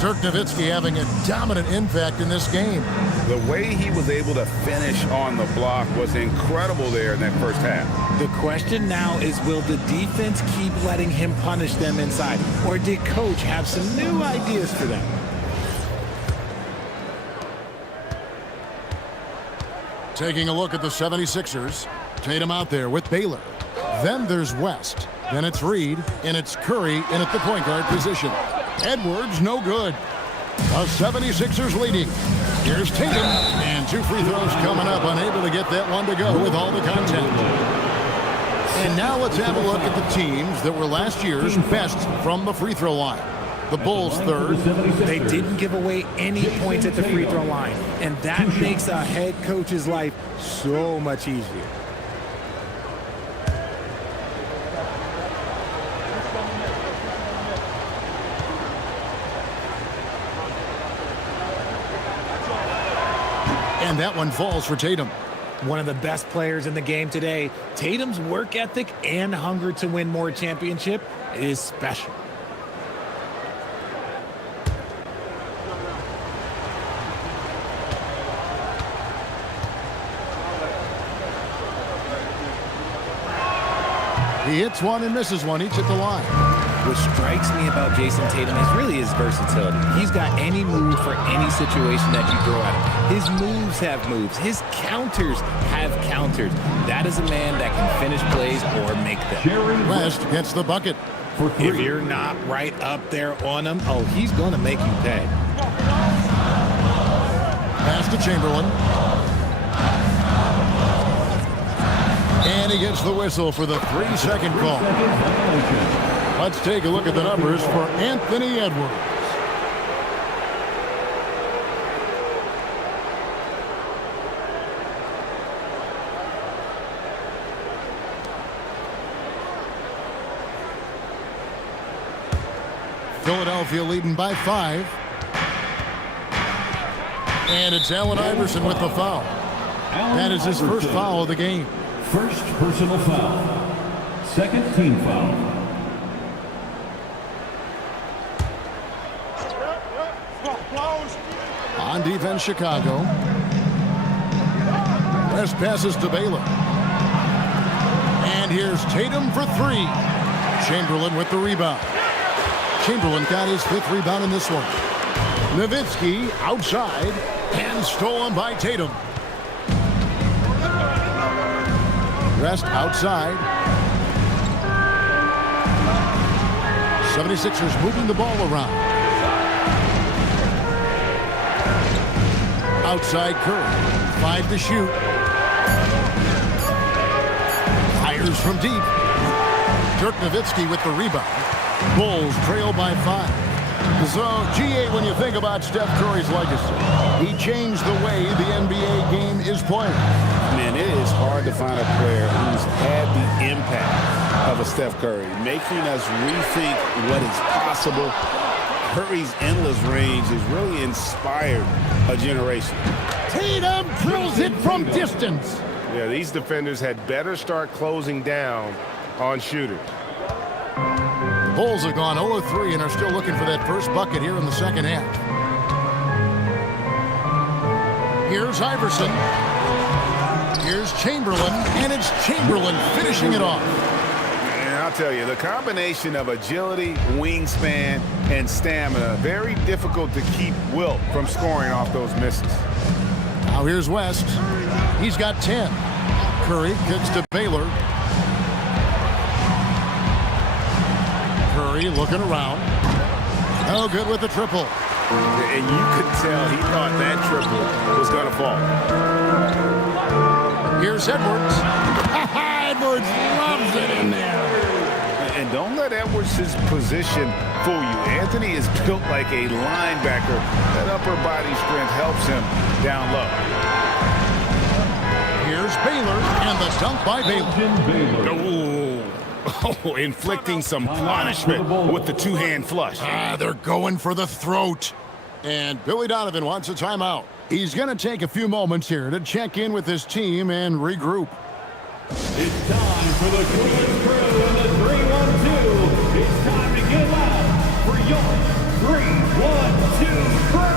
Dirk Nowitzki having a dominant impact in this game. The way he was able to finish on the block was incredible there in that first half. The question now is, will the defense keep letting him punish them inside? Or did Coach have some new ideas for them? Taking a look at the 76ers. Tatum out there with Baylor. Then there's West. Then it's Reed, and it's Curry in at the point guard position. Edwards, no good. The 76ers leading. Here's Tatum, and 2 free throws coming up, unable to get that one to go with all the content. And now let's have a look at the teams that were last year's best from the free throw line. The Bulls third. They didn't give away any points at the free throw line, and that makes a head coach's life so much easier. And that one falls for Tatum. One of the best players in the game today. Tatum's work ethic and hunger to win more championship is special. He hits one and misses one, each at the line. What strikes me about Jason Tatum is really his versatility. He's got any move for any situation that you throw at him. His moves have moves. His counters have counters. That is a man that can finish plays or make them. West gets the bucket. If you're not right up there on him, oh, he's going to make you pay. Pass to Chamberlain. And he gets the whistle for the 3-second call. Let's take a look at the numbers for Anthony Edwards. Philadelphia leading by 5. And it's Allen Iverson with the foul. That is his first foul of the game. First personal foul. Second team foul. On defense, Chicago. West passes to Baylor. And here's Tatum for 3. Chamberlain with the rebound. Chamberlain got his 5th rebound in this one. Nowitzki outside and stolen by Tatum. Rest outside. 76ers moving the ball around. Outside Curry. 5 to shoot. Fires from deep. Dirk Nowitzki with the rebound. Bulls trail by 5. So, GA, when you think about Steph Curry's legacy, he changed the way the NBA game is played. Man, it is hard to find a player who's had the impact of a Steph Curry, making us rethink what is possible. Curry's endless range has really inspired a generation. Tatum drills it from distance. Yeah, these defenders had better start closing down on shooters. Bulls have gone 0-3 and are still looking for that first bucket here in the second half. Here's Iverson. Here's Chamberlain, and it's Chamberlain finishing it off. And I'll tell you, the combination of agility, wingspan, and stamina, very difficult to keep Wilt from scoring off those misses. Now here's West. He's got 10. Curry kicks to Baylor. Curry looking around. No good with the triple. And you could tell he thought that triple was going to fall. Here's Edwards. Edwards loves it in there. And don't let Edwards' position fool you. Anthony is built like a linebacker. That upper body strength helps him down low. Here's Baylor, and the dunk by Baylor. Oh, inflicting some punishment with the two-hand flush. They're going for the throat. And Billy Donovan wants a timeout. He's going to take a few moments here to check in with his team and regroup. It's time for the Cleveland Crew and the 3-1-2. It's time to get loud for your 3-1-2 Crew.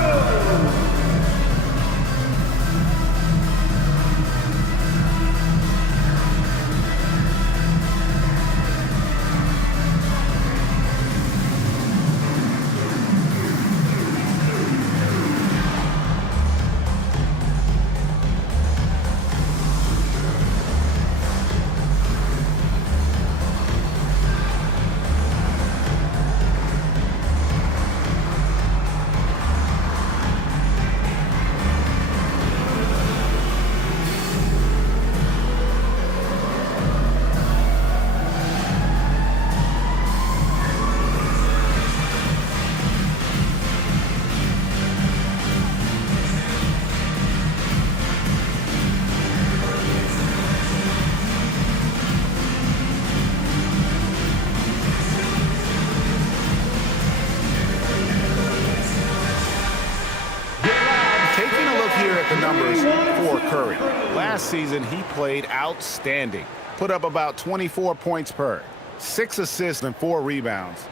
Curry. Last season, he played outstanding. Put up about 24 points per, 6 assists and 4 rebounds.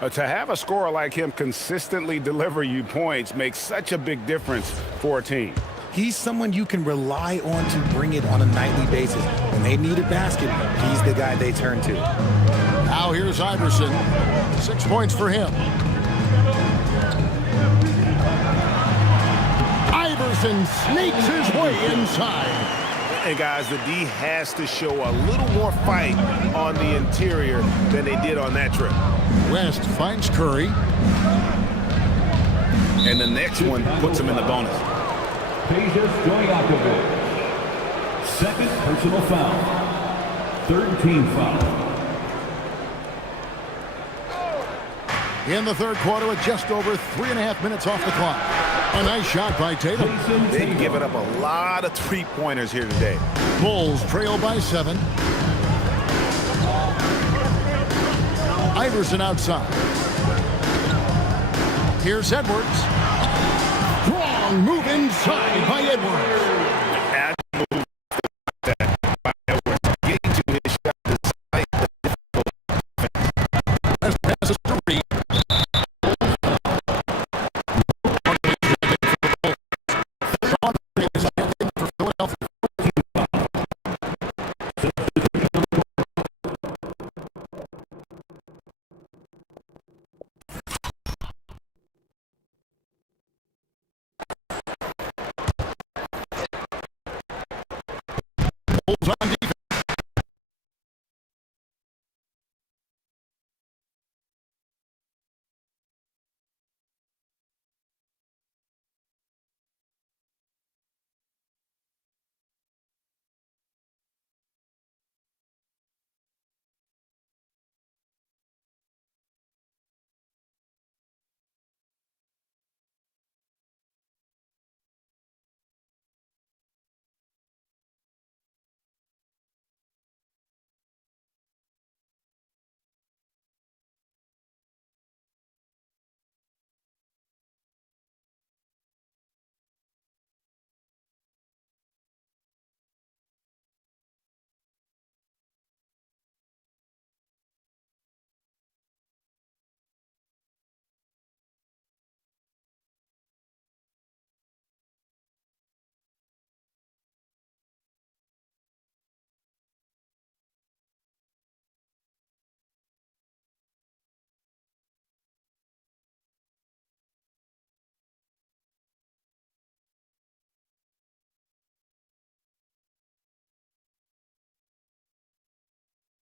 To have a scorer like him consistently deliver you points makes such a big difference for a team. He's someone you can rely on to bring it on a nightly basis. When they need a basket, he's the guy they turn to. Now here's Iverson. 6 points for him. Iverson sneaks his way inside. And guys, the D has to show a little more fight on the interior than they did on that trip. West finds Curry. And the next one puts him in the bonus. Pejas Stojakovic. Second personal foul. Third team foul. In the third quarter with just over 3.5 minutes off the clock. A nice shot by Tatum. They've given up a lot of three-pointers here today. Bulls trail by 7. Iverson outside. Here's Edwards. Strong move inside by Edwards. Bulls